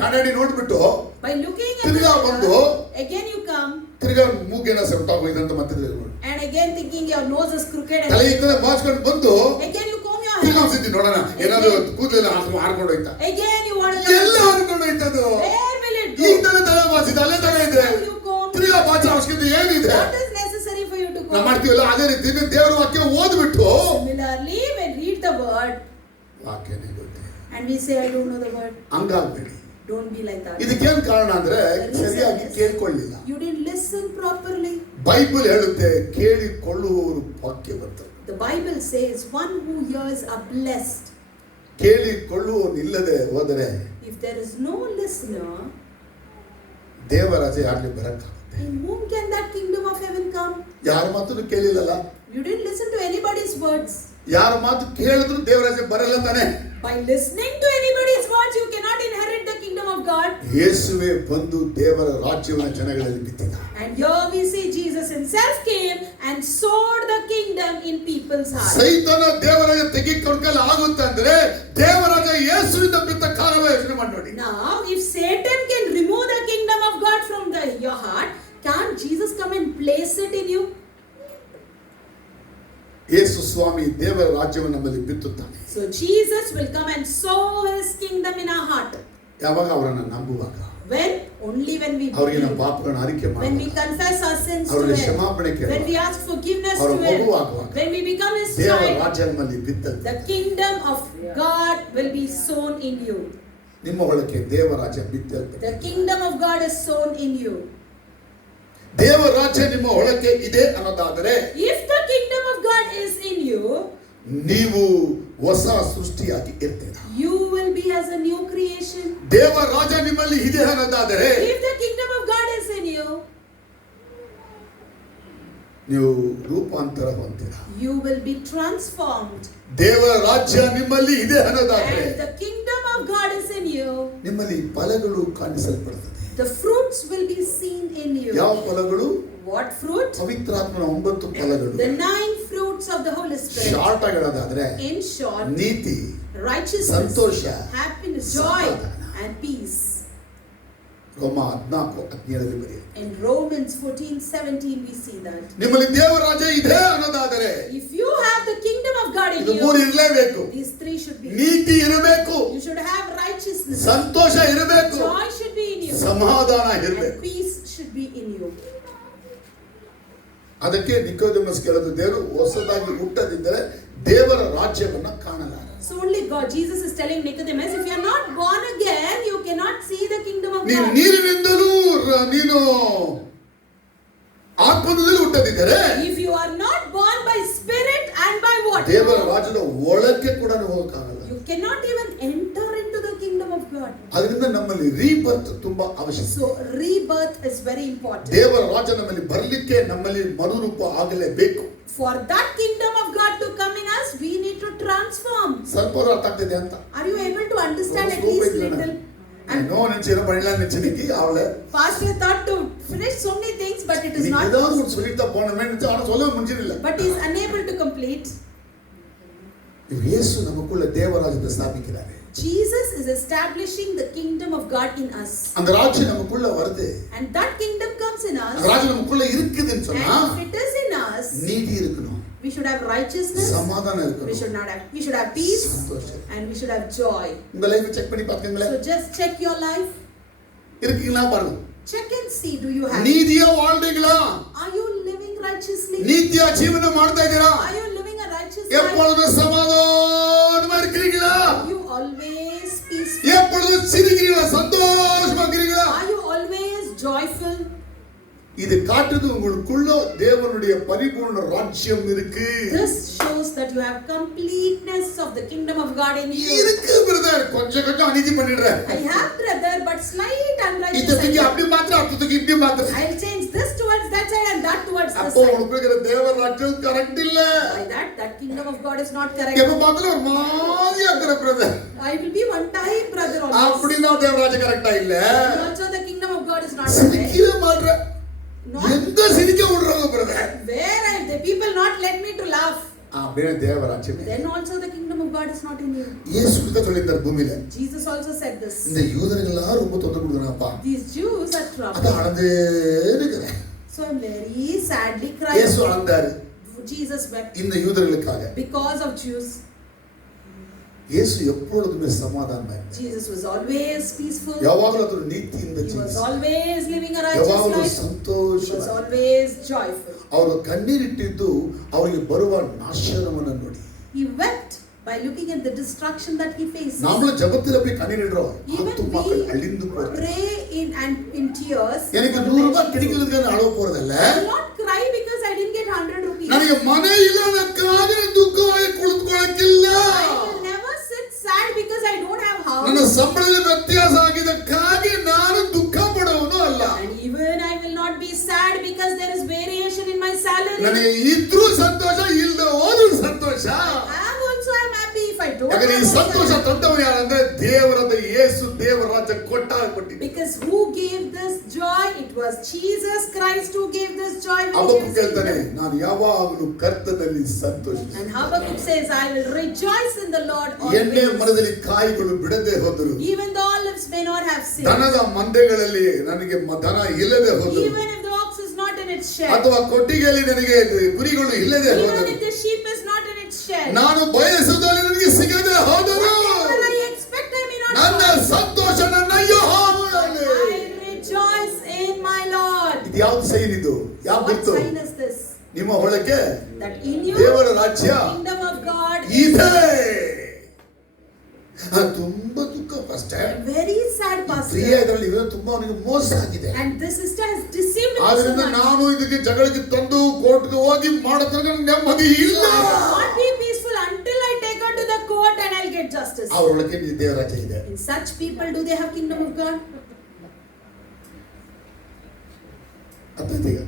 ಕನ್ನಡಿ ನೋಡ್ಬಿಟ್ಟು By looking at ತಿರ್ಗಾ the ಬಂದು word, again you come, ತಿರ್ಗಾ ಮೂಗೇನ ಸೆಪ್ಟಾಗೋಯ್ತು ಅಂತ ಮತ್ತೆ ತಿರ್ಗಾ ನೋಡಿ. and again thinking your nose is crooked, ತಲೆ and ಇದ್ದದೆ ಬಾಚ್ಕೊಂಡು ಬಂದು again you comb your ತಿರ್ಗಾ hair, ಒಂದ್ಸತಿ ನೋಡೋಣ ಏನಾದ್ರು ಕೂದಲೆಲ್ಲ ಹಾರ್ಕೊಂಡು ಹೋಯ್ತಾ. again you want to ಎಲ್ಲ know ಹಾರ್ಕೊಂಡು ಹೋಯ್ತದು. where will it ಈಗ go? ತಲೆ ಬಾಚಿದೆ, ಅಲ್ಲೇ ತಲೆ ಇದೆ. Now you comb. ತಿರ್ಗಾ ಬಾಚ ಅವಶ್ಯಕತೆ ಏನಿದೆ? What is necessary for you to ನಾವು comb? ಮಾಡ್ತೀವಲ್ಲ ಅದೇ ರೀತಿ ದೇವರ ವಾಕ್ಯ ಓದ್ಬಿಟ್ಟು Similarly, when read the word ವಾಕ್ಯನೇ ಗೊತ್ತಿಲ್ಲ and we say I don't know the word, ಹಂಗಾಗ್ಬೇಡಿ. don't be like that. ಇದಕ್ಕೇನ್ ಕಾರಣ ಅಂದ್ರೆ ಸರಿಯಾಗಿ ಕೇಳ್ಕೊಳ್ಳಿಲ್ಲ. You didn't listen properly. Bible ಹೇಳುತ್ತೆ ಕೇಳಿಕೊಳ್ಳುವವರು ಭಾಗ್ಯವಂತರು. The Bible says one who hears are blessed. ಕೇಳಿಕೊಳ್ಳುವನಿಲ್ಲದೆ ಹೋದರೆ If there is no listener, Devaraja ಯಾರಲ್ಲಿ ಬರಕ್ಕಾಗುತ್ತೆ? in whom can that kingdom of heaven come? ಯಾರ ಮಾತನ್ನು ಕೇಳಿಲ್ಲಲ್ಲ. You didn't listen to anybody's words. ಯಾರ ಮಾತು ಕೇಳಿದ್ರು ದೇವರಾಜ ಬರಲ್ಲ ತಾನೆ. By listening to anybody's words, you cannot inherit the kingdom of God. ಯೇಸುವೇ ಬಂದು ದೇವರ ರಾಜ್ಯವನ್ನು ಜನಗಳಲ್ಲಿ ಬಿತ್ತಿದ. And here we see Jesus himself came and sowed the kingdom in people's hearts. ಸೈತಾನ ದೇವರಾಜ ತೆಗೆದುಕೊಳ್ಳಲು ಆಗುತ್ತಂದ್ರೆ ದೇವರಾಜ ಯೇಸುವಿಂದ ಬಿತ್ತ ಕಾರಣ ಯೋಚನೆ ಮಾಡಿ ನೋಡಿ. Now, if Satan can remove the kingdom of God from your heart, can't Jesus come and place it in you? ಯೇಸು ಸ್ವಾಮಿ ದೇವರ ರಾಜ್ಯವನ್ನು ನಮ್ಮಲ್ಲಿ ಬಿತ್ತುತ್ತಾನೆ. So Jesus will come and sow His kingdom in our heart. ಯಾವಾಗ ಅವರನ್ನು ನಂಬುವಾಗ, When? Only when we ಅವರಿಗೆ ನಮ್ಮ believe. ಪಾಪಗಳನ್ನು ಅರಿಕೆ When we ಮಾಡುವಾಗ, confess our sins to ಅವರಲ್ಲಿ Him. ಕ್ಷಮಾಪಣೆ When we ಕೇಳುವಾಗ, ask forgiveness ಅವರ to Him. ಮಗುವಾಗುವಾಗ When we become His ದೇವರ child, ರಾಜ್ಯ ನಮ್ಮಲ್ಲಿ ಬಿತ್ತದ್ದು. the kingdom of God will be sown in you. ನಿಮ್ಮ ಒಳಕ್ಕೆ ದೇವರ ರಾಜ್ಯ ಬಿತ್ತಲ್ಪಟ್ಟಿದೆ. The kingdom of God is sown in you. ದೇವರ ರಾಜ್ಯ ನಿಮ್ಮ ಒಳಕ್ಕೆ ಇದೆ ಅನ್ನೋದಾದರೆ If the kingdom of God is in you, ನೀವು ಹೊಸ ಸೃಷ್ಟಿಯಾಗಿ ಇರ್ತೀರಾ. You will be as a new creation. ದೇವ ರಾಜ ನಿಮ್ಮಲ್ಲಿ ಇದೆ ಅನ್ನೋದಾದರೆ If the kingdom of God is in you, ನೀವು ರೂಪಾಂತರ ಹೊಂದಿರಾ. you will be transformed. ದೇವರ ರಾಜ್ಯ ನಿಮ್ಮಲ್ಲಿ ಇದೆ ಅನ್ನೋದಾದರೆ And the kingdom of God is in you. ನಿಮ್ಮಲ್ಲಿ ಫಲಗಳು ಕಾಣಿಸಲ್ಪಡುತ್ತದೆ. The fruits will be seen in you. ಯಾವ ಫಲಗಳು? What fruit? ಪವಿತ್ರಾತ್ಮನ 9 ಫಲಗಳು. The 9 fruits of the Holy Spirit. Short ಆಗಿ ಹೇಳೋದಾದ್ರೆ In short, ನೀತಿ, righteousness, ಸಂತೋಷ, happiness, joy, ಸಮಾಧಾನ. and peace. ರೋಮ 14:17 ಬರೆಯುತ್ತೆ. In Romans 14:17 we see that. ನಿಮ್ಮಲ್ಲಿ ದೇವರ ರಾಜ್ಯ ಇದೆ ಅನ್ನೋದಾದರೆ If you have the kingdom of God in ಇದು ಮೂರು you, ಇರಲೇಬೇಕು. these 3 should be. ನೀತಿ ಇರಬೇಕು, You should have righteousness. ಸಂತೋಷ ಇರಬೇಕು, Joy should be in you. ಸಮಾಧಾನ And ಇರಬೇಕು. peace should be in you. ಅದಕ್ಕೆ ನಿಕೋದೇಮಸ್ ಕೇಳೋದು, ದೇವರು ಹೊಸದಾಗಿ ಹುಟ್ಟದಿದ್ದರೆ ದೇವರ ರಾಜ್ಯವನ್ನ ಕಾಣಲಾರ. So only God, Jesus is telling Nicodemus, if you are not born again, you cannot see the kingdom of ನೀನು God. ನೀರಿನಿಂದಲೂ ನೀನು ಆತ್ಮದಲ್ಲಿ ಹುಟ್ಟದಿದ್ದರೆ If you are not born by spirit and by water, ದೇವರ ರಾಜ್ಯದ ಒಳಕ್ಕೆ ಕೂಡ ಹೋಗಕ್ಕಾಗಲ್ಲ. you cannot even enter into the kingdom of God. ಅದರಿಂದ ನಮ್ಮಲ್ಲಿ ರೀಬರ್ತ್ ತುಂಬಾ ಅವಶ್ಯಕ. So rebirth is very important. ದೇವರ ರಾಜ್ಯ ನಮ್ಮಲ್ಲಿ ಬರಲಿಕ್ಕೆ ನಮ್ಮಲ್ಲಿ ಮರುರೂಪ ಆಗಲೇಬೇಕು. For that kingdom of God to come in us, we need to transform. ಸ್ವಲ್ಪ ಅರ್ಥ ಆಗ್ತಿದೆ ಅಂತ. Are you able to understand at least little? No ನೆಚ್ಚಿನ ಬಣ್ಣ ನೆಚ್ಚಿನಿಕ್ಕಿ ಅವಳೆ Pastor thought to finish so many things, but it is not. ஏதாவது ஒரு சொல்லிட்டு போனமே நினைச்சு அவன சொல்ல முடியல. But he is unable to complete. இயேசு நமக்குள்ள தேவராஜ்யத்தை ஸ்தாபிக்கிறாரு. Jesus is establishing the kingdom of God in us. அந்த ராஜ்யம் நமக்குள்ள வருது. And that kingdom comes in us. அந்த ராஜ்யம் நமக்குள்ள இருக்குதுன்னு சொன்னா And if it is in us, நீதி இருக்கணும். we should have righteousness. சமாதானம் இருக்கணும். We should have peace. சந்தோஷம். And we should have joy. உங்க லைஃப் செக் பண்ணி பாத்தீங்களா? So just check your life. இருக்கீங்களா பாருங்க. Check and see, do you have? நீதியா வாழ்றீங்களா? Are you living righteously? நீதியா ஜீவனம் ಮಾಡ್ತಾ ಇದ್ದೀರಾ? Are you living a righteous life? எப்பொழுதும் சமாதானமா இருக்கீங்களா? Are you always peaceful? எப்பொழுதும் சிரிக்கிறீங்களா? சந்தோஷமா இருக்கீங்களா? Are you always joyful? இது காட்டுது உங்களுக்குள்ள தேவனுடைய பரிபூர்ண ராஜ்யம் இருக்கு. This shows that you have completeness of the kingdom of God in you. இருக்கு பிரதர், கொஞ்சம் அநீதி பண்ணிடுறேன். I have brother, but slight unrighteousness. இதுக்கு அப்படி மாத்திர அடுத்துக்கு இப்படி மாத்திர. I'll change this towards that side and that towards this அப்போ side. உங்களுக்கு இருக்கிற தேவ ராஜ்யம் கரெக்ட் இல்ல. By that kingdom of God is not correct. எப்ப பார்த்தாலும் ஒரு மாதிரி இருக்கிற brother. I will be one type brother always. அப்படினா தேவ ராஜ்யம் கரெக்ட்டா இல்ல. Also the kingdom of God is not correct. சிரிக்கவே மாட்ற. எங்க சிரிக்க விடுறாங்க brother? Where are the people not let me to laugh? அப்படியே தேவ ராஜ்யம். Then also the kingdom of God is not in you. இயேசு கிட்ட சொல்லிட்டார் பூமியில. Jesus also said this. இந்த யூதர்கள்லாம் ரொம்ப தொந்தரவு கொடுக்குறாங்கப்பா. These Jews are அத trouble. அழுதே இருக்கிறேன். So I'm very sadly crying. இயேசு அழுதாரு. Jesus wept இந்த யூதர்களுக்காக. because of Jews. இயேசு எப்பொழுதுமே சமாதானமா இருந்தார். Jesus was always peaceful. ಯಾವಾಗಲೂ ಅದು ನೀತಿಯಿಂದ He was ಜೀವಿಸಿದ. always living a righteous ಯಾವಾಗಲೂ life. He was Santhosh. always joyful. ಅವರು ಕಣ್ಣೀರಿಟ್ಟಿದ್ದು ಅವರಿಗೆ ಬರುವ ನಾಶನವನ್ನು ನೋಡಿ. He wept by looking at the destruction that he faces. நாமளும் ஜெபத்துல போய் கண்ணீரிடுறோம். Even ஆத்துமாக்கள் அழிந்து we போறது. pray in tears. எனக்கு 100 ரூபாய் கிடைக்கிறதுக்கு அழ போறதல்ல. I will not cry because I didn't get 100 rupees. ನನಗೆ ಮನೆ ಇಲ್ಲದಕ್ಕಾಗಿ ದುಃಖವಾಗಿ ಕುಳಿತುಕೊಳ್ಳಕ್ಕಿಲ್ಲ. I will never sit sad because I don't have house. ನನ್ನ ಸಂಬಳದಲ್ಲಿ ವ್ಯತ್ಯಾಸ ಆಗಿದ್ದಕ್ಕಾಗಿ ನಾನು ದುಃಖ ಪಡುವನು ಅಲ್ಲ. And even I will not be sad because there is variation in my salary. ನನಗೆ ಇದ್ರೂ ಸಂತೋಷ, ಇಲ್ಲದೆ ಹೋದ್ರೂ ಸಂತೋಷ. I am happy if I don't. ಯಾಕಂದ್ರೆ ಈ ಸಂತೋಷ ತಂದವರು ಯಾರಂದ್ರೆ ದೇವರಾದ ಯೇಸು, ದೇವರ ರಾಜ್ಯ ಕೊಟ್ಟಿದ್ದ. Because who gave this joy? It was Jesus Christ who gave this joy. ಹಬಕ್ಕೂಕ ಹೇಳ್ತಾನೆ, ನಾನು ಯಾವಾಗಲೂ ಕರ್ತನಲ್ಲಿ ಸಂತೋಷಿಸುತ್ತೇನೆ. And Habakkuk says, I will rejoice in the Lord ಎಣ್ಣೆ always. ಮರದಲ್ಲಿ ಕಾಯಿಗಳು ಬಿಡದೆ ಹೋದರು. Even the olives may not have seed. ದನದ ಮಂದೆಗಳಲ್ಲಿ ನನಗೆ ದನ ಇಲ್ಲದೆ ಹೋದರು. Even if the ox is not in its shed. ಅಥವಾ ಕೊಟ್ಟಿಗೆಯಲ್ಲಿ ನನಗೆ ಕುರಿಗಳು ಇಲ್ಲದೆ Even ಹೋದರು. if the sheep is not in its shed. ನಾನು ಬಯಸುವುದಲ್ಲಿ ನನಗೆ ಸಿಗದೆ ಹೋದರು. Whatever I expect, I may not ನನ್ನ find. ಸಂತೋಷ ನನ್ನ ಯೆಹೋವನಲ್ಲಿ. I rejoice in my Lord. ಇದು ಯಾವ್ದು ಸೈನ್ ಇದು? ಯಾವ What ಗುರುತು? sign is this? ನಿಮ್ಮ ಒಳಗೆ That in you, ದೇವರ ರಾಜ್ಯ kingdom of God ಇದೆ. ತುಂಬಾ ದುಃಖ ಫಸ್ಟ್. very sad pastor. ಪ್ರಿಯ ಇದರಲ್ಲಿ ಇವನು ತುಂಬಾ ಅವನಿಗೆ ಮೋಸ ಆಗಿದೆ. And the sister has deceived me so ಆದ್ರಿಂದ much. ನಾನು ಇದಕ್ಕೆ ಜಗಳಕ್ಕೆ ತಂದು ಕೋರ್ಟ್ಗೆ ಹೋಗಿ ಮಾಡೋದ್ರಾಗ ನೆಮ್ಮದಿ ಇಲ್ಲ. I will not be peaceful until justice. ಅವರೊಳಗೆ ದೇವರ ರಾಜ್ಯ ಇದೆ. In such people, do they have kingdom of God? ಅರ್ಥಾಯ್ತು ಈಗ?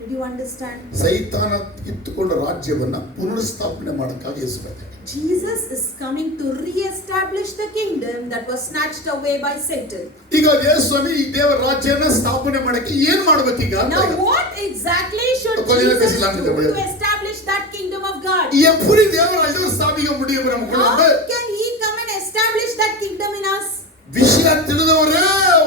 Did you understand? ಸೈತಾನ ಕಿತ್ತುಕೊಂಡ ರಾಜ್ಯವನ್ನ ಪುನರುಸ್ಥಾಪನೆ ಮಾಡಕ್ಕಾಗಿ ಯೇಸು ಬರ್ತಾನೆ. Jesus is coming to re-establish the kingdom that was snatched away by Satan. ಈಗ ಯೇಸುವೇ ಈ ದೇವರ ರಾಜ್ಯನ ಸ್ಥಾಪನೆ ಮಾಡಕ್ಕೆ ಏನು ಮಾಡಬೇಕು ಈಗ? Now what exactly should ಕೊನೆಯ Jesus ಕಸಿಲ do to establish that kingdom of God? எப்படி தேவ ராஜ்யம் ஸ்தாபிக்க முடியும் நமக்குள்ள? How can he come and establish that kingdom in us? ವಿಷಯ ತಿಳಿದವರೇ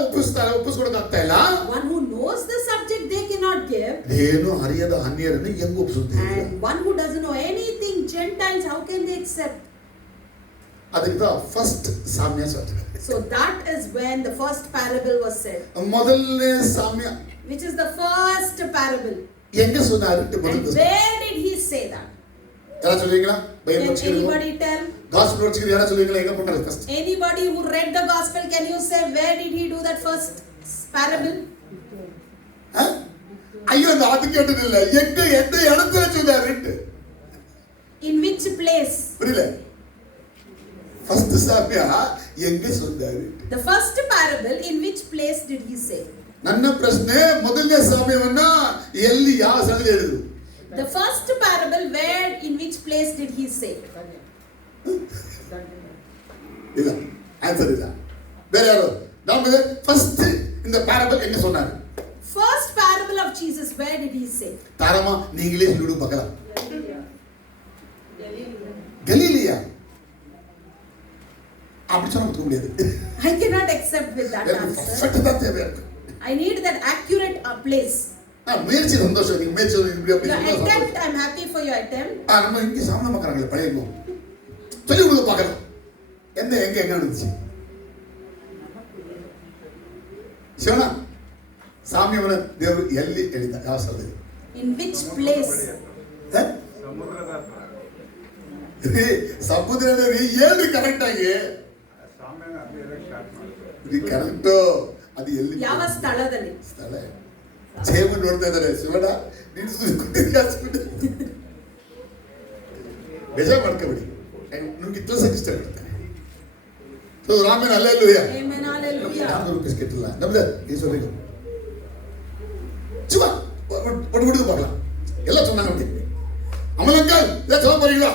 ಒಪ್ಪಿಸ್ಕೊಡಕ್ ಆಗ್ತಾ ಇಲ್ಲ. One who knows the subject they cannot give. ಏನು ಅರಿಯದ ಅನ್ಯರನ್ನು ಹೆಂಗ್ ಒಪ್ಪಿಸುತ್ತೀರಿ? And one who doesn't know anything, Gentiles, how can they accept? ಅದಕ್ಕೆ ಫಸ್ಟ್ ಸಾಮ್ಯ ಸಾಧ್ಯ. So that is when the first parable was said. ಮೊದಲನೇ ಸಾಮ್ಯ, which is the first parable. ಹೆಂಗ சொன்னாரு? And where did he say that? யாரா சொல்லுவீங்களா? Can anybody tell? gospel படிச்சிட்டு யாரா சொல்லுவீங்களா? எங்க பண்றது first? Anybody who read the gospel, can you say where did he do that first parable? ஐயோ அந்த அது கேட்டது இல்ல. எங்க எந்த இடத்துல சொன்னாரு? In which place? புரியல. ಫಸ್ಟ್ ಸಾಮ್ಯ ಹೆಂಗೆ சொன்னாரு? The first parable, in which place did he say? ನನ್ನ ಪ್ರಶ್ನೆ, ಮೊದಲನೇ ಸಾಮ್ಯವನ್ನ ಎಲ್ಲಿ ಯಾವ ಸ್ಥಳದಲ್ಲಿ ಹೇಳಿದ್ರು? The first parable, where, in which place did he say? ಇಲ್ಲ, ಆನ್ಸರ್ ಇಲ್ಲ. ಬೇರೆ ಯಾರು? ನಮಗೆ ಫಸ್ಟ್ இந்த parable என்ன சொன்னாரு? First parable of Jesus, where did he say? தாரமா நீ இங்கிலீஷ் லுடு பார்க்கலாம். கலீலியா. அப்படி சொன்னா ஒத்துக்க முடியாது. I cannot accept with that answer. Perfect தான் தேவை. I need that accurate place. முயற்சி சந்தோஷம். நீங்க முயற்சி இப்படி அப்படி Your attempt, I'm happy for your attempt. நம்ம இங்க சாமன பார்க்கறாங்களே பழையங்கோ. சொல்லி கொடுங்க பார்க்கலாம். எங்க நடந்துச்சு? ಶಿವಣ್ಣ ಸಾಮ್ಯವನ್ನ ದೇವರು ಎಲ್ಲಿ ಹೇಳಿದ? ಯಾವ ಸ್ಥಳದಲ್ಲಿ? In which place? ಸಮುದ್ರದಲ್ಲಿ ಏನು ಕರೆಕ್ಟ್ ಆಗಿ ಕರೆಕ್ಟ್ ಅದು ಎಲ್ಲಿ? ಯಾವ ಸ್ಥಳದಲ್ಲಿ? ಸ್ಥಳ ಸೇಮ ನೋಡ್ತಾ ಇದ್ದಾರೆ. ಶಿವಣ್ಣ ಬೇಜಾರು ಮಾಡ್ಕೋಬೇಡಿ, ನಿಮ್ಗೆ ಇತ್ತು ಇಷ್ಟ ಬಿಡ್ತಾರೆ. ಸೊ ರಾಮನ ಅಲ್ಲೆಲ್ಲೂಯ ಯಾರು ಬಿಸ್ಕೆಟ್ ನಮ್ದು ಈ ಸೊಲಿಗೆ சும்மா ஒன்று கொடுத்து பார்க்கலாம். எல்லாம் சொன்னாங்க அப்படி. அமலங்கால் இல்லை சொல்ல போறீங்களா?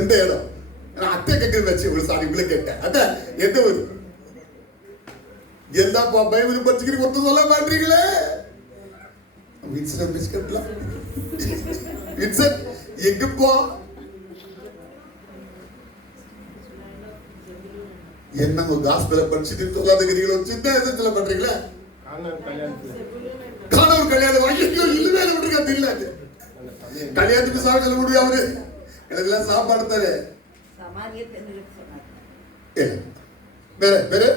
எந்த இடம்? நான் அத்தை கேட்கறது வச்சு ஒரு சாரி இவ்வளவு கேட்டேன். அதான் எந்த ஊர்? எல்லா பைபிள் படிச்சுக்கிறீங்க, ஒருத்தர் சொல்ல மாட்டீங்களே. வின்சன் பிஸ்கட்லாம் வின்சன் எங்கப்பா? என்னங்க காஸ்பல படிச்சுட்டு சொல்லாதீங்களோ? சின்ன எதுல பண்றீங்களா? காணவர் கல்யாணம் ஐயோ இல்லவே விட்டுருக்க தெரியல. கல்யாணத்துக்கு சாப்பிட சொல்ல முடியும் அவரு. எனக்குலாம் சாப்பாடு தரே ಬೇರೆ ಬೇರೆ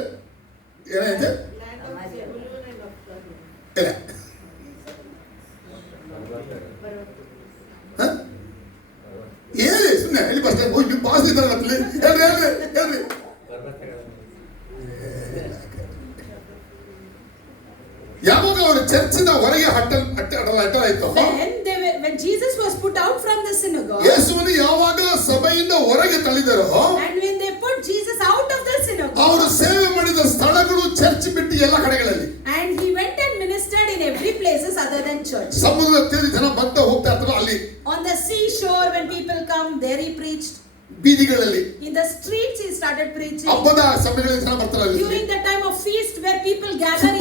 ಏನಾಯ್ತು? ಇಲ್ಲ ಹೇಳಿ ಸುಮ್ಮನೆ ಇಲ್ಲಿ ಬಸ್ ಹೋಗಿ ಪಾಸ್ ಇದ್ದಾರೆ ಹೇಳ್ರಿ ಹೇಳ್ರಿ ಹೇಳ್ರಿ. ಯಾವಾಗ ಅವರು ಚರ್ಚಿನ ಹೊರಗೆ ಅಡ್ಡಲಾಯ್ತು? When Jesus was put out from the synagogue, ಯೇಸುವನ್ನು ಯಾವಾಗ ಸಭೆಯಿಂದ ಹೊರಗೆ ತಳ್ಳಿದರೋ, and when they put Jesus out of the synagogue, ಅವರು ಸೇವೆ ಮಾಡಿದ ಸ್ಥಳಗಳು ಚರ್ಚ್ ಬಿಟ್ಟು ಎಲ್ಲ ಕಡೆಗಳಲ್ಲಿ, and he went and ministered in every places other than church. ಸಮುದ್ರ ತೀರದ ಜನ ಬಂದ ಹೋಗ್ತಾ ಇರ್ತಾರೋ ಅಲ್ಲಿ, on the seashore when people come there he preached, ಬೀದಿಗಳಲ್ಲಿ, in the streets he started preaching, ಹಬ್ಬದ ಸಮಯಗಳಲ್ಲಿ ಜನ ಬರ್ತಾರೆ ಅಲ್ಲಿ, during the time of feast where people gather,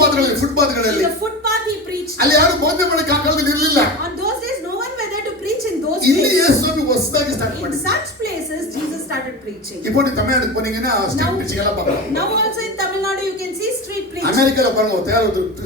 ಫುಟ್ಪಾತ್ಗಳಲ್ಲಿ in the footpath he preached. ಅಲ್ಲಿ ಯಾರು ಬೋಧನೆ ಮಾಡಕ್ಕೆ ಆ ಕಾಲದಲ್ಲಿ ಇರಲಿಲ್ಲ. On those days no one were there to preach in those ಇಲ್ಲಿ days. ಯೇಸು ಹೊಸದಾಗಿ ಸ್ಟಾರ್ಟ್ In ಮಾಡಿದ್ರು. such places Jesus started preaching. இப்போ நீ தமிழ்நாட்டுக்கு போனீங்கன்னா ஸ்ட்ரீட் பிரீச்சிங் எல்லாம் பார்க்கலாம். Now also in Tamil Nadu you can see street preaching. அமெரிக்கால பாருங்க தேவ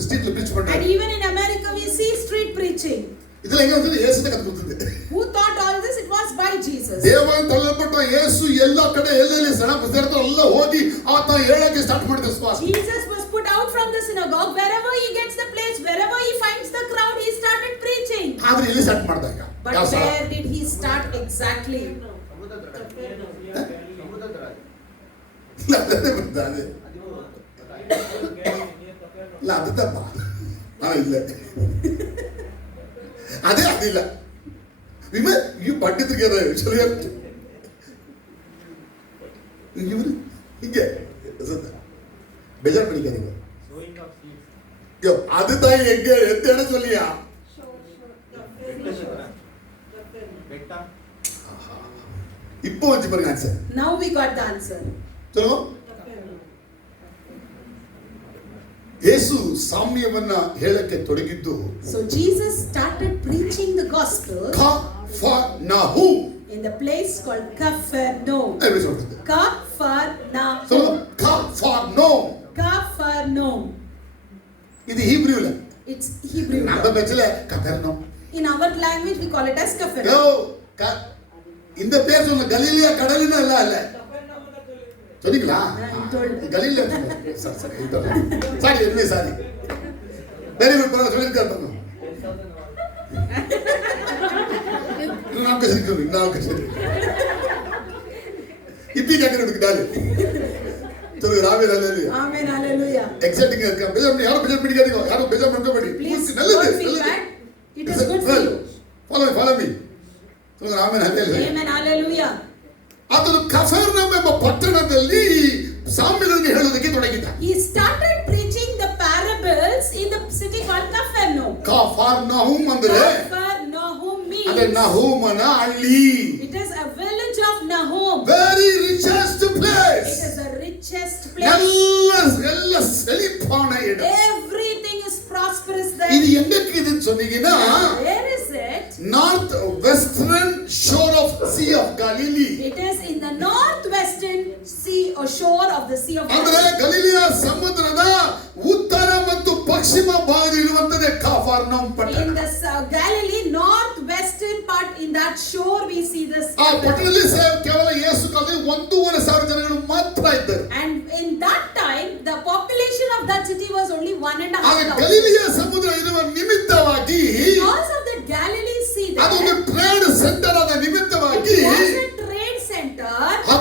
ஸ்ட்ரீட்ல பிரீச் And பண்றாங்க. even in America we see street preaching. ಇದೆಲ್ಲ ಹೆಂಗೆ வந்து ಯೇಸು ಕತ್ತು ಕೂತಿದೆ. Who thought all this? It was by Jesus. ದೇವನ ತಳ್ಳಲ್ಪಟ್ಟ ಯೇಸು ಎಲ್ಲ ಕಡೆ ಎಲ್ಲೆಲ್ಲಿ ಸಣ್ಣ ಸೇರ್ತಾರೋ ಎಲ್ಲ ಹೋಗಿ ಆತ ಹೇಳಕ್ಕೆ ಸ್ಟಾರ್ಟ್ ಮಾಡಿದ ಶ್ವಾಸ. Jesus was put out from the synagogue. Wherever he gets the place, wherever he finds the crowd, he started preaching. ಆದ್ರೆ ಎಲ್ಲಿ ಸ್ಟಾರ್ಟ್ ಮಾಡಿದಾಗ? But where did he start exactly? ಇಲ್ಲ ಅದೇ ಬಂದಾದೆ. ಇಲ್ಲ ಅದು ತಪ್ಪ. ಇಲ್ಲ ಅದೇ ಅದಿಲ್ಲ. ವಿಮೆ ಈ ಪಂಡಿತರಿಗೆ ಸರಿಯಾಗಿ ಇವರು ಹಿಂಗೆ ಬೇಜಾರು பண்ணிக்க நீங்க யோ அதுதான் எங்க எந்த இடம் சொல்லியா இப்போ வந்து பாருங்க answer Now we got the answer. ಚಲೋ ಯೇಸು ಸಾಮ್ಯವನ್ನ ಹೇಳಕ್ಕೆ ತೊಡಗಿದ್ದು So Jesus started preaching the gospel ಕಫರ್ನಹೂಮ್ in the place called Capernaum. ಏನು சொல்றது Capernaum. ಕಫರ್ನಹೂಮ್ Capernaum. ಇದು ಹೀಬ್ರೂಲ It's Hebrew. ನಮ್ಮ ಬೆಚ್ಚಲೆ ಕಫರ್ನಹೂಮ್ In our language we call it as யோ Capernaum. இந்த பேர் சொன்ன கலிலியா கடலினா இல்ல இல்ல சொன்னீங்களா கலிலியா சரி சரி சாரி என்ன சாரி வெரி குட் பரவாயில்லை சொல்லிருக்காரு பாருங்க நான் கசிக்கிறேன் இப்படி கேட்கறதுக்கு டாலு சொல்லுங்க ராமே ஹalleluya Amen, hallelujah. எக்ஸைட்டிங்கா இருக்கு பேஜ் யாரும் பேஜ் பண்ணிக்காதீங்க யாரும் பேஜ் பண்ணவே Please நல்லது don't feel bad. It is good for you. follow me சொல்லுங்க ராமே ஹalleluya Amen, hallelujah. ಆತನು ಕಫರ್ನಹೂಮ್ ಎಂಬ ಪಟ್ಟಣದಲ್ಲಿ ಸಾಮ್ಯಗಳನ್ನು ಹೇಳುವುದಕ್ಕೆ ತೊಡಗಿದ. He started preaching the parables in the city called Capernaum. ಕಫರ್ನಹೂಮ್ ಅಂದ್ರೆ Capernaum means ಅದೇ ನಹೂಮನ ಹಳ್ಳಿ. it is a village of Nahum. Very richest place. It is the richest place. ಎಲ್ಲ ಸೆಳಿಪಾன ಇಡ. Everything is prosperous there. ಇದು ಎನ್ನಕ್ಕೆ ಇದೆ சொன்னீங்கன்னா Where is it? North western shore of sea of Galilee. It is in the northwestern sea or shore of the sea of ಅಂದ್ರೆ Galilee. ಗಲಿಲಿಯ ಸಮುದ್ರದ ಉತ್ತರ ಮತ್ತು ಪಶ್ಚಿಮ ಭಾಗದಲ್ಲಿರುವಂತದೇ ಕಫರ್ನಹೂಮ್ ಪಟ್ಟಣ. In the Galilee northwestern part, in that shore we see this. ಆ ಪಟ್ಟಣದಲ್ಲಿ ಕೇವಲ ಯೇಸು ಕಾಲದಲ್ಲಿ 1,500 ಜನಗಳು ಮಾತ್ರ ಇದ್ದರು. And in that time the population of that city was only 1.5 ಆಗ thousand. ಗಲಿಲಿಯ ಸಮುದ್ರ ಇರುವ ನಿಮಿತ್ತವಾಗಿ Because of the Galilee Sea ಅದೊಂದು there, ಟ್ರೇಡ್ ಸೆಂಟರ್ ಆದ ನಿಮಿತ್ತವಾಗಿ it was a trade center.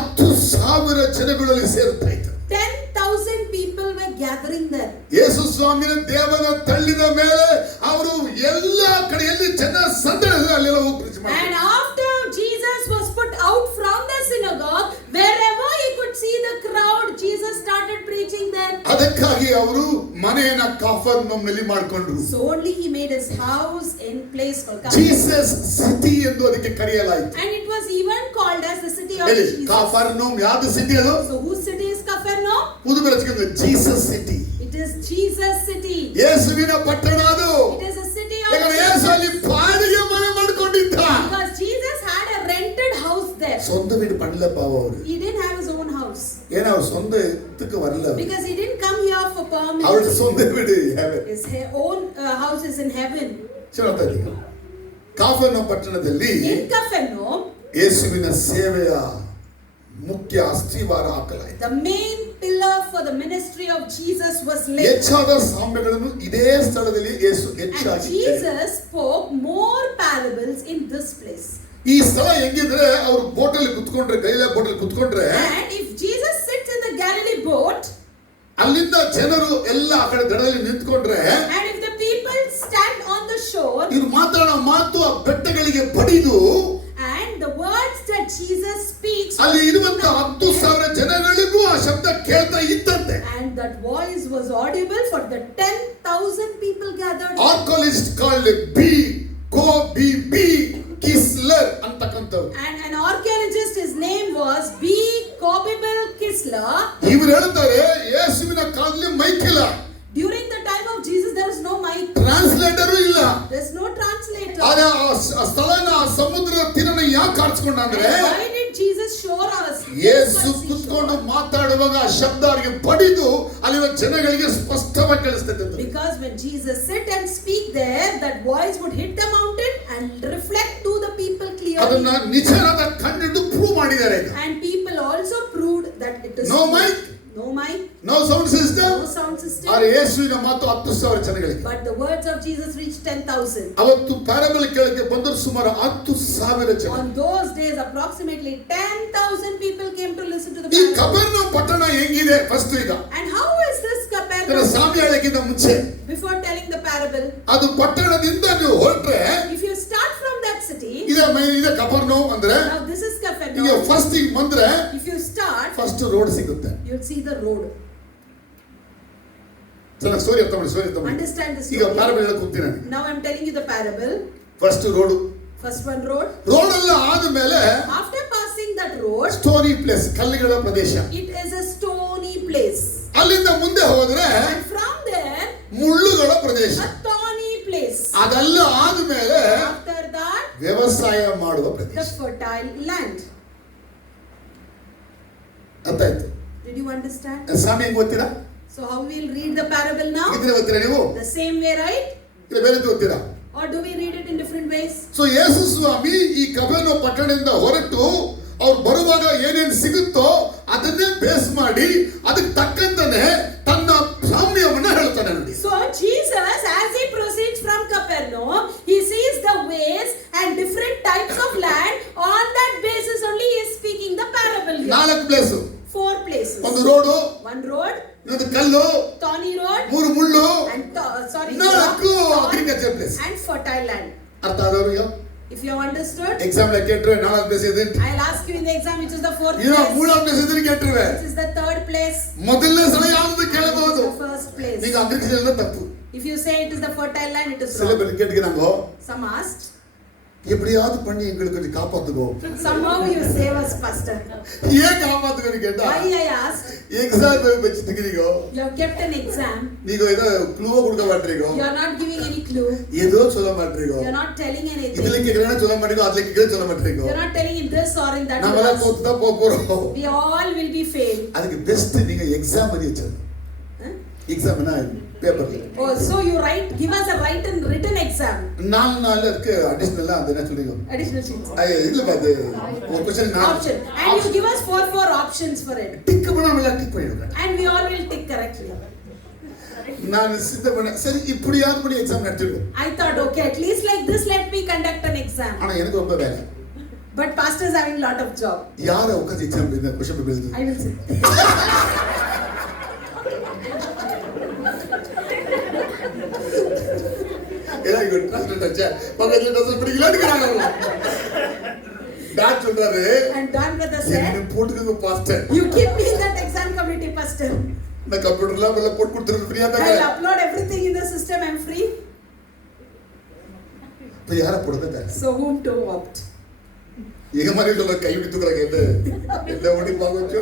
10,000 ಜನಗಳಲ್ಲಿ ಸೇರ್ತಾ ಇತ್ತು. 10,000 people were gathering there. ಯೇಸು ಸ್ವಾಮಿನ ದೇವರ ತಳ್ಳಿದ ಮೇಲೆ ಅವರು ಎಲ್ಲ ಕಡೆಯಲ್ಲಿ ಜನ ಸಂದಣಿಸಿದ್ರು, ಅಲ್ಲೆಲ್ಲ ಹೋಗಿ preach And ಮಾಡಿದ್ರು. after Jesus was put out from the synagogue, wherever he could see the crowd, Jesus started preaching there. ಅದಕ್ಕಾಗಿ ಅವರು ಮನೆಯನ್ನ ಕಫರ್ನಹೂಮ್ನಲ್ಲಿ ಮಾಡಿಕೊಂಡ್ರು. So only he made his house in place called Capernaum. Jesus city ಎಂದು ಅದಕ್ಕೆ ಕರೆಯಲಾಯಿತು. And it was even called as the city of ಹೇಳಿ Jesus. ಕಫರ್ನಹೂಮ್ ಯಾವುದು ಸಿಟಿ ಅದು? So whose city is Capernaum? ಪುದು ಬೆಳಚಿಕೊಂಡು Jesus city. It is Jesus city. ಯೇಸುವಿನ ಪಟ್ಟಣ ಅದು. It is a city of ಯಾಕಂದ್ರೆ ಯೇಸು ಅಲ್ಲಿ ಬಾಡಿಗೆ ಮನೆ ಮಾಡಿಕೊಂಡಿದ್ದ. because Jesus had a rented house there. சொந்த வீடு பண்ணலப்ப ಅವರು. He didn't have his own house. ஏன்னா அவர் சொந்த இடத்துக்கு வரல. Because he didn't come here for permanent. அவருடைய சொந்த வீடு heaven. His own house is in heaven. ಹೇಳ್ತಾ ಇದ್ದೀನಿ. ಕಫರ್ನಹೂಮ್ ಪಟ್ಟಣದಲ್ಲಿ In Capernaum, ಯೇಸುವಿನ ಸೇವೆಯ ಮುಖ್ಯ ಅಸ್ಥಿವಾರ ಹಾಕಲಾಯಿತು. the main pillar for the ministry of Jesus was laid. ಹೆಚ್ಚಾದ ಸಾಮ್ಯಗಳನ್ನು ಇದೇ ಸ್ಥಳದಲ್ಲಿ ಯೇಸು And ಹೆಚ್ಚಾಗಿ Jesus spoke more parables in this place. ಈ ಸ್ಥಳ ಹೆಂಗಿದ್ರೆ ಅವರು ಬೋಟಲ್ಲಿ ಕುತ್ಕೊಂಡ್ರೆ ಗೈಲ ಬೋಟಲ್ಲಿ ಕುತ್ಕೊಂಡ್ರೆ And if Jesus sits in the Galilee boat, ಅಲ್ಲಿಂದ ಜನರು ಎಲ್ಲ ಆ ಕಡೆ ದಡದಲ್ಲಿ ನಿಂತ್ಕೊಂಡ್ರೆ and if the people stand on the shore, ಇವ್ರು ಮಾತಾಡೋ ಮಾತು ಆ ಬೆಟ್ಟಗಳಿಗೆ ಬಡಿದು and the words that Jesus speaks, ಅಲ್ಲಿ ಇರುವಂತ 10,000 ಜನಗಳಿಗೂ ಆ ಶಬ್ದ ಕೇಳ್ತಾ ಇದ್ದಂತೆ. and that voice was audible for the 10,000 people gathered. Archaeologist called B Kisler ಅಂತಕ್ಕಂಥವ್ರು. And an archaeologist, his name was B. Kobibil Kisler. ಇವರು ಹೇಳ್ತಾರೆ ಯೇಸುವಿನ ಕಾಲದಲ್ಲಿ ಮೈಕ್ ಇಲ್ಲ, During the time of Jesus, there is no mic. Translator ಇಲ್ಲ. There's no translator. ಆದ್ರೆ ಆ ಸ್ಥಳನ ಆ ಸಮುದ್ರದ ತೀರನ ಯಾಕೆ ಆರಿಸ್ಕೊಂಡ ಅಂದ್ರೆ And why did Jesus show us? ಯೇಸು ಕುತ್ಕೊಂಡು ಮಾತಾಡುವಾಗ ಆ ಶಬ್ದ ಅವರಿಗೆ ಬಡಿದು ಅಲ್ಲಿನ ಜನಗಳಿಗೆ ಸ್ಪಷ್ಟವಾಗಿ ಕೇಳಿಸ್ತದೆ. Because when Jesus sit and speak there, that voice would hit the mountain and reflect to the people clearly. ಅದನ್ನ ನಿಜವಾದ ಕಂಡಿದ್ದು ಪ್ರೂವ್ ಮಾಡಿದ್ದಾರೆ ಈಗ. And people also proved that it is No true. mic? No mic. No sound system. No sound system. ಆದ್ರೆ ಯೇಸುವಿನ ಮಾತು 10,000 ಜನಗಳಿಗೆ. But the words of Jesus reached 10,000. ಅವತ್ತು ಪ್ಯಾರಬಲ್ ಕೇಳಕ್ಕೆ ಬಂದರು ಸುಮಾರು 10,000 ಜನ. On those days, approximately 10,000 people came to listen to the ಈ parable. ಕಫರ್ನಹೂಮ್ ಪಟ್ಟಣ ಹೆಂಗಿದೆ ಫಸ್ಟ್ ಈಗ And how is this ಇದರ Capernaum? ಸಾಮ್ಯ ಹೇಳಕ್ಕಿಂತ ಮುಂಚೆ Before telling the parable, ಅದು ಪಟ್ಟಣದಿಂದ ನೀವು ಹೊರಟ್ರೆ if you start from that city, ಇದೆ ಕಫರ್ನಹೂಮ್ ಅಂದ್ರೆ now this is ಈಗ Capernaum. ಫಸ್ಟ್ ಈಗ ಬಂದ್ರೆ If you start start, first road ಸಿಗುತ್ತೆ. you'll see the road. ಚೆನ್ನಾಗಿ ಸ್ಟೋರಿ ಅರ್ಥ ಮಾಡಿ. Understand the ಈಗ story. ಪ್ಯಾರಬಲ್ ಹೇಳಕ್ ಹೋಗ್ತೀನಿ ನಾನು. Now I'm telling you the parable. First road. First one road. Road ಎಲ್ಲ ಆದ್ಮೇಲೆ After passing that road, Stony place, ಕಲ್ಲುಗಳ ಪ್ರದೇಶ. it is a stony place. ಅಲ್ಲಿಂದ ಮುಂದೆ ಹೋದ್ರೆ And from there, ಮುಳ್ಳುಗಳ ಪ್ರದೇಶ. a thorny place. ಅದೆಲ್ಲ ಆದ್ಮೇಲೆ After that, ವ್ಯವಸಾಯ ಮಾಡುವ the ಪ್ರದೇಶ. fertile land. ಅರ್ಥ ಆಯ್ತು? Did you understand? ಸ್ವಾಮಿ ಹೆಂಗ್ ಓದ್ತೀರಾ? So how we'll read the parable now? ಇದ್ರೆ ಓದ್ತೀರಾ ನೀವು? The same way, right? ಇಲ್ಲ ಬೇರೆ ಓದ್ತೀರಾ? Or do we read it in different ways? So ಯೇಸು ಸ್ವಾಮಿ ಈ ಕಪೆರ್ನೌಮ್ ಪಟ್ಟಣದಿಂದ ಹೊರಟು ಅವ್ರು ಬರುವಾಗ ಏನೇನು ಸಿಗುತ್ತೋ ಅದನ್ನೇ ಬೇಸ್ ಮಾಡಿ ಅದಕ್ಕೆ ತಕ್ಕಂತಾನೆ ತನ್ನ ಸಾಮ್ಯವನ್ನ ಹೇಳ್ತಾನೆ ನೋಡಿ. So Jesus, as he proceeds from Capernaum, he sees the ways and different types of land. On that basis only he is speaking the parable here. 4 ಪ್ಲೇಸ್. 4 places. ಒಂದು ರೋಡು, One road, ಇನ್ನೊಂದು ಕಲ್ಲು, thorny road, 3 ಮುಳ್ಳು, and 4 thorn agriculture place. and fertile land. ಅರ್ಥ ಆದವ್ರಿಗೆ? If you have understood, exam ಲ ಕೇಟ್ರೆ 4 ಪ್ಲೇಸ್ ಇದೆ. I'll ask you in the exam which is the 4th ಇರೋ place, 3 ಪ್ಲೇಸ್ ಇದ್ರೆ ಕೇಟ್ರೆ which is the 3rd place, ಮೊದಲನೇ ಸಲ ಯಾವುದು which ಕೇಳಬಹುದು. is the 1st place. ಈಗ ಅಗ್ರಿಕಲ್ಚರ್ ತಪ್ಪು. If you say it is the fertile land, it is wrong. சிலபேர் கேட்கிறாங்க, Some asked, எப்படியாவது பண்ணி எங்களுக்கு கொஞ்சம் காப்பாத்துக்கோ. somehow you save us, pastor. ஏன் காப்பாத்துக்கன்னு கேட்டா, Why I asked? எக்ஸாம் வச்சிட்டு இருக்கீங்க. You have kept an exam. நீங்க ஏதோ க்ளூ கொடுக்க மாட்டீங்க. You are not giving any clue. ஏதோ சொல்ல மாட்டீங்க. You are not telling anything. இதுல கேக்குறேன்னா சொல்ல மாட்டீங்க, அதுல கேக்குறேன்னா சொல்ல மாட்டீங்க. You are not telling in this or in that. நாம எல்லாம் தோத்து தான் போறோம். We all will be failed. அதுக்கு பெஸ்ட் நீங்க எக்ஸாம் பண்ணி வச்சிருங்க. எக்ஸாம்னா பேப்பர்ல. Oh, so you give us a written exam. 4 நாள்ல இருக்கு அடிஷனலா அது என்ன சொல்றீங்க? Additional sheets. இல்ல பாது ஒரு question Option. And you give us 4 options for it. Tick பண்ணாமல டிக் பண்ணிடுங்க. And we all will tick correctly. நான் சித்த பண்ண சரி இப்படியாவது பண்ணி எக்ஸாம் நடத்திடுவோம். I thought, okay, at least like this let me conduct an exam. ஆனா எனக்கு ரொம்ப வேலை. But pastor is having lot of job. யார உட்கார்ந்து எக்ஸாம் எழுத क्वेश्चन பேப்பர் எழுது? I will sit. ஏன்னா இங்க ட்ரான்ஸ்லேட் ஆச்சே பக்கத்துல ட்ரான்ஸ்லேட் படிக்கலாம்ங்கறாங்க அவங்க. டாட் சொல்றாரு. And Don brother said, என்ன போட்டுங்க pastor. you keep me in that exam committee, pastor. நான் கம்ப்யூட்டர்ல எல்லாம் போட்டு கொடுத்துறது ஃப்ரீயா தான். I'll upload everything in the system. I'm free. இப்ப யார போடுறது? So whom to opt? எங்க மாதிரி சொல்ற கை விட்டு தூக்குறாங்க என்ன ஓடி பாக்கோச்சு.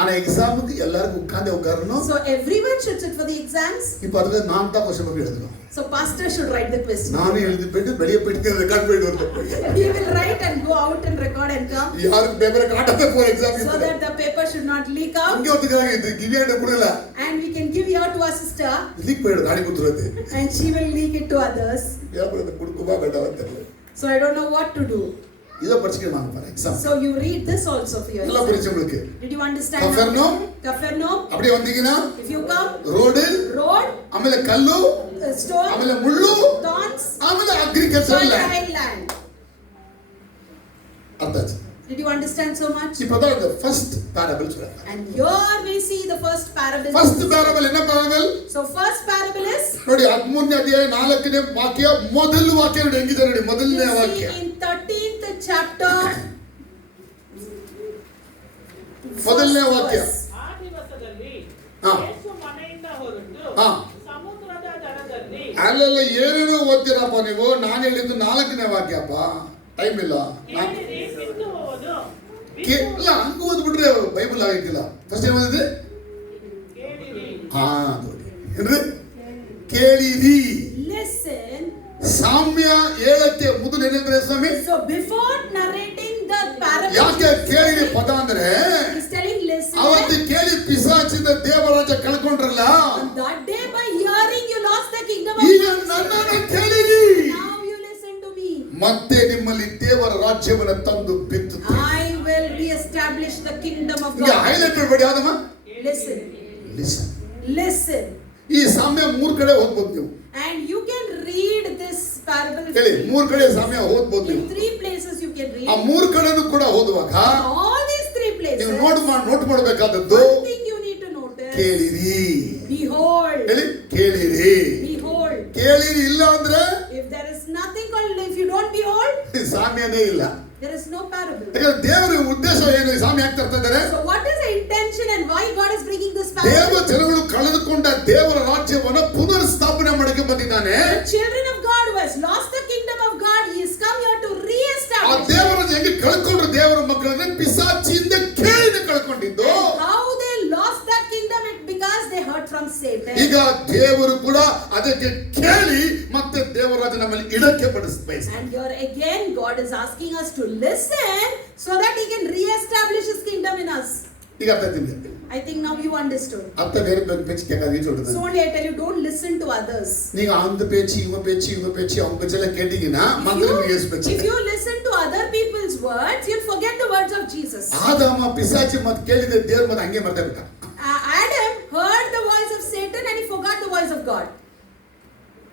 ஆனா எக்ஸாமுக்கு எல்லாரும் உட்காரணும். So everyone should sit for the exams. இப்போ அதுக்கு நான் தான் क्वेश्चन பேப்பர் எழுதணும். So pastor should write the question. நானே எழுதி போயிட்டு வெளிய போயிட்டு ரெக்கார்ட் பண்ணிட்டு வரேன். He will write and go out and record and come. யாருக்கு பேப்பரை காட்டாத போற exam So that the paper should not leak out. இங்க ஒத்துக்கறாங்க இது கிவியாட குடுல. And we can give here to our sister. Leak பண்ணிடு நாடி குடுறது. And she will leak it to others. யாருக்கு குடுக்குமா வேண்டாம் தெரியல. So I don't know what to do. இத படிச்சுக்கலாம் பாரு exam. So you read this also for your நல்லா புரிஞ்சு உங்களுக்கு. Did you understand? Capernaum அப்படியே வந்தீங்கன்னா if you come road ಆಮೇಲೆ ಕಲ್ಲು stone ಆಮೇಲೆ ಮುಳ್ಳು thorns ಆಮೇಲೆ agricultural land. ಅರ್ಥಾಯ್ತು? Did you understand so much? இப்போதான் the first parable சொல்றாங்க. And here we see the first parable. First parable என்ன parable? So first parable is ನೋಡಿ 13ನೇ ಅಧ್ಯಾಯ 4ನೇ ವಾಕ್ಯ ಮೊದಲ ವಾಕ್ಯ ನೋಡಿ ಹೆಂಗಿದೆ ನೋಡಿ ಮೊದಲನೇ ವಾಕ್ಯ. in 13th chapter ಮೊದಲನೇ ವಾಕ್ಯ. ಆ ದಿವಸದಲ್ಲಿ ಹಾ. ಯೇಸು ಮನೆಯಿಂದ ಹೊರಟು ಹಾ. ಸಮುದ್ರದ ದಡದಲ್ಲಿ ಅಲ್ಲೆಲ್ಲ ಏನೇನೋ ಓದ್ತೀರಪ್ಪ ನೀವು. ನಾನು ಹೇಳಿದ್ದು 4ನೇ ವಾಕ್ಯಪ್ಪ. ಟೈಮ್ ಇಲ್ಲ. ಕೇಳಿರಿ, ಬಿದ್ದು ಹೋದು, ಇಲ್ಲ ಹಂಗ ಓದ್ಬಿಟ್ರೆ ಬೈಬಲ್ ಆಗಿಲ್ಲ. ಫಸ್ಟ್ ಏನ್ ಓದಿದೆ? ಕೇಳಿರಿ. ಹಾ ನೋಡಿ ಏನ್ರಿ? ಕೇಳಿರಿ. listen. ಸಾಮ್ಯ ಹೇಳಕ್ಕೆ ಮೊದಲು ಏನಂದ್ರೆ ಸ್ವಾಮಿ? So before narrating the parable, ಯಾಕೆ ಕೇಳಿರಿ ಪದ ಅಂದ್ರೆ he's telling listen. ಅವತ್ತು ಕೇಳಿ ಪಿಶಾಚಿಂದ ದೇವರಾಜ್ಯ ಕಳ್ಕೊಂಡ್ರಲ್ಲ. On that day by hearing you lost the kingdom of ಈಗ God. ನನ್ನನ್ನು ಕೇಳಿರಿ. Now you listen to me. ಮತ್ತೆ ನಿಮ್ಮಲ್ಲಿ ದೇವರ ರಾಜ್ಯವನ್ನು ತಂದು ಬಿತ್ತುತ್ತೆ. I will reestablish the kingdom of ಈಗ God. ಹೈಲೈಟ್ ಮಾಡಿ ಯಾವ್ದಮ್ಮ? Listen. ಲಿಸನ್. Listen. ಈ ಸಾಮ್ಯ 3 ಕಡೆ ಓದ್ಬೋದು ನೀವು. And you can read this parable ಹೇಳಿ 3 ಕಡೆ ಸಾಮ್ಯ ಓದ್ಬೋದು in ನೀವು. 3 places you can read. ಆ 3 ಕಡೆನೂ ಕೂಡ ಓದುವಾಗ All these 3 places. ನೀವು ನೋಟ್ ಮಾಡಬೇಕಾದದ್ದು One thing you need to notice. ಕೇಳಿರಿ. Behold. ಹೇಳಿ ಕೇಳಿರಿ. Behold. ಕೇಳಿರಿ ಇಲ್ಲ ಅಂದ್ರೆ If there is nothing called, if you don't behold, ಸಾಮ್ಯನೇ ಇಲ್ಲ. There is no parable. ಯಾಕಂದ್ರೆ ದೇವರ ಉದ್ದೇಶ ಏನು? ಈ ಸಾಮ್ಯ ಆಗ್ತಾ ಇದ್ದಾರೆ. So what is the intention and why God is bringing this ದೇವ parable? ಜನಗಳು ಕಳೆದುಕೊಂಡ ದೇವರ ರಾಜ್ಯವನ್ನು ಪುನರ್ ಸ್ಥಾಪನೆ ಮಾಡಕ್ಕೆ ಬಂದಿದ್ದಾನೆ. The children of God who has lost the kingdom of God, he has come here to ಆ re-establish. ದೇವರನ್ನು ಹೆಂಗೆ ಕಳ್ಕೊಂಡ್ರು ದೇವರ ಮಕ್ಕಳನ್ನ? ಪಿಸಾಚಿಯಿಂದ ಕೇಳಿದ ಕಳ್ಕೊಂಡಿದ್ದು. And how they lost that kingdom? It because they heard from Satan. ಈಗ ದೇವರು ಕೂಡ ಅದಕ್ಕೆ ಕೇಳಿ ಮತ್ತೆ ದೇವರಾಜ ನಮ್ಮಲ್ಲಿ ಇಡಕ್ಕೆ ಬಯಸ್ತಾರೆ. And here again God is asking us to listen so that he can re-establish his kingdom in us. ಈಗ ಅರ್ಥ ಆಯ್ತಿದೆ? I think now you understood. ಅರ್ಥ ಬೇರೆ ಪೇಚ್ ಕೇಳಾದ ಈ ಚೋಟದ. So only I tell you, don't listen to others. நீங்க அந்த பேச்சு இவ பேச்சு அவங்க பேச்செல்லாம் கேட்டீங்கன்னா மந்திரம் இயேசு பேச்சு. If you listen to other people's words, you'll forget the words of Jesus. ಆದಾಮ ಪಿಸಾಚಿ ಮತ್ ಕೇಳಿದ ದೇವರ ಮತ ಹಂಗೆ ಮರ್ತಾ ಬಿಟ್ಟ. Adam heard the voice of Satan and he forgot the voice of God.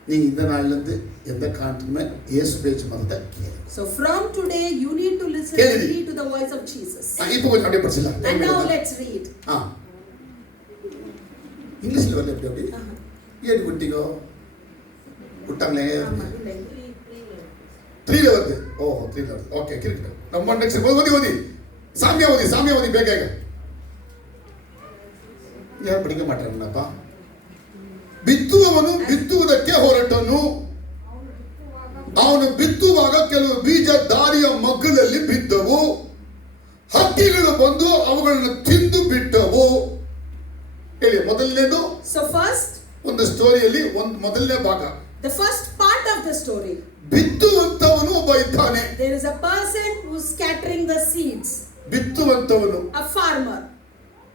நீங்க இந்த நாள்ல இருந்து எந்த காரணமே இயேசு பேச்சு மறந்த கேளு. So from today you need to listen only to the voice of Jesus. இப்போ கொஞ்சம் அப்படியே படிச்சலாம். And now let's read. இங்கிலீஷ்ல வரல எப்படி ஏன் குட்டிங்கோ விட்டாங்களே 3ல வருது. ஓ 3ல வருது. ஓகே கிரிக்கெட் நம்ம ನೆಕ್ಸ್ಟ್ ಓದಿ ಸಾಮ್ಯ ಓದಿ ಬೇಗ ಯಾರು படிக்க மாட்டாங்கன்னಪ್ಪ. ಬಿತ್ತುವವನು ಬಿತ್ತುವುದಕ್ಕೆ ಹೊರಟನು. ಅವನು ಬಿತ್ತುವಾಗ ಕೆಲವು ಬೀಜ ದಾರಿಯ ಮಗ್ಗುಲಲ್ಲಿ ಬಿದ್ದವು. ಹಕ್ಕಿಗಳು ಬಂದು ಅವುಗಳನ್ನು ತಿಂದು ಬಿಟ್ಟವು. ಹೇಳಿ ಮೊದಲನೇದು. So first, ಒಂದು ಸ್ಟೋರಿಯಲ್ಲಿ ಒಂದು ಮೊದಲನೇ ಭಾಗ. the first part of the story. ಬಿತ್ತುವಂತವನು ಒಬ್ಬ ಇದ್ದಾನೆ. There is a person who is scattering the seeds. ಬಿತ್ತುವಂತವನು A farmer.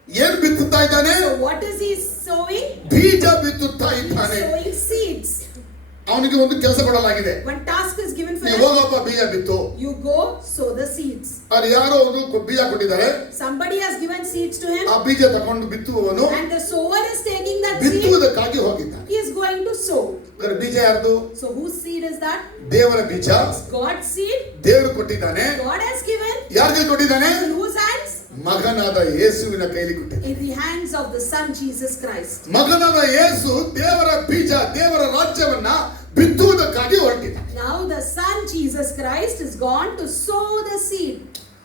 ಏನು ಬಿತ್ತುತ್ತಾ ಇದ್ದಾನೆ? So what is he sowing? ಬೀಜ ಬಿತ್ತುತ್ತಾ He is ಇದ್ದಾನೆ. sowing seeds. ಅವನಿಗೆ ಒಂದು ಕೆಲಸ ಕೊಡಲಾಗಿದೆ. One task is given for ನೀವು him. ಹೋಗಪ್ಪ ಬೀಜ ಬಿತ್ತು. You go sow the seeds. ಅಲ್ಲಿ ಯಾರೋ ಒಂದು ಬೀಜ ಕೊಟ್ಟಿದ್ದಾರೆ. Somebody has given seeds to him. ಆ ಬೀಜ ತಕೊಂಡು ಬಿತ್ತುವವನು And the sower is taking that seed. ಬಿತ್ತುವುದಕ್ಕಾಗಿ ಹೋಗಿದ್ದಾನೆ. He is going to sow. ಬೀಜ ಯಾರ್ದು? So whose seed is that? ದೇವರ ಬೀಜ. God's seed. ದೇವರು ಕೊಟ್ಟಿದ್ದಾನೆ. God has given. ಯಾರಿಗೆ ಕೊಟ್ಟಿದ್ದಾನೆ? In whose hands? ಮಗನಾದ ಯೇಸುವಿನ ಕೈಲಿ ಕೊಟ್ಟಿದ್ದಾನೆ. In the hands of the Son Jesus Christ. ಮಗನಾದ ಯೇಸು ದೇವರ ಬೀಜ ದೇವರ ರಾಜ್ಯವನ್ನ ಬಿತ್ತುವುದಕ್ಕಾಗಿ ಹೊರಟಿದ್ದಾನೆ. Now the Son Jesus Christ is gone to sow the seed.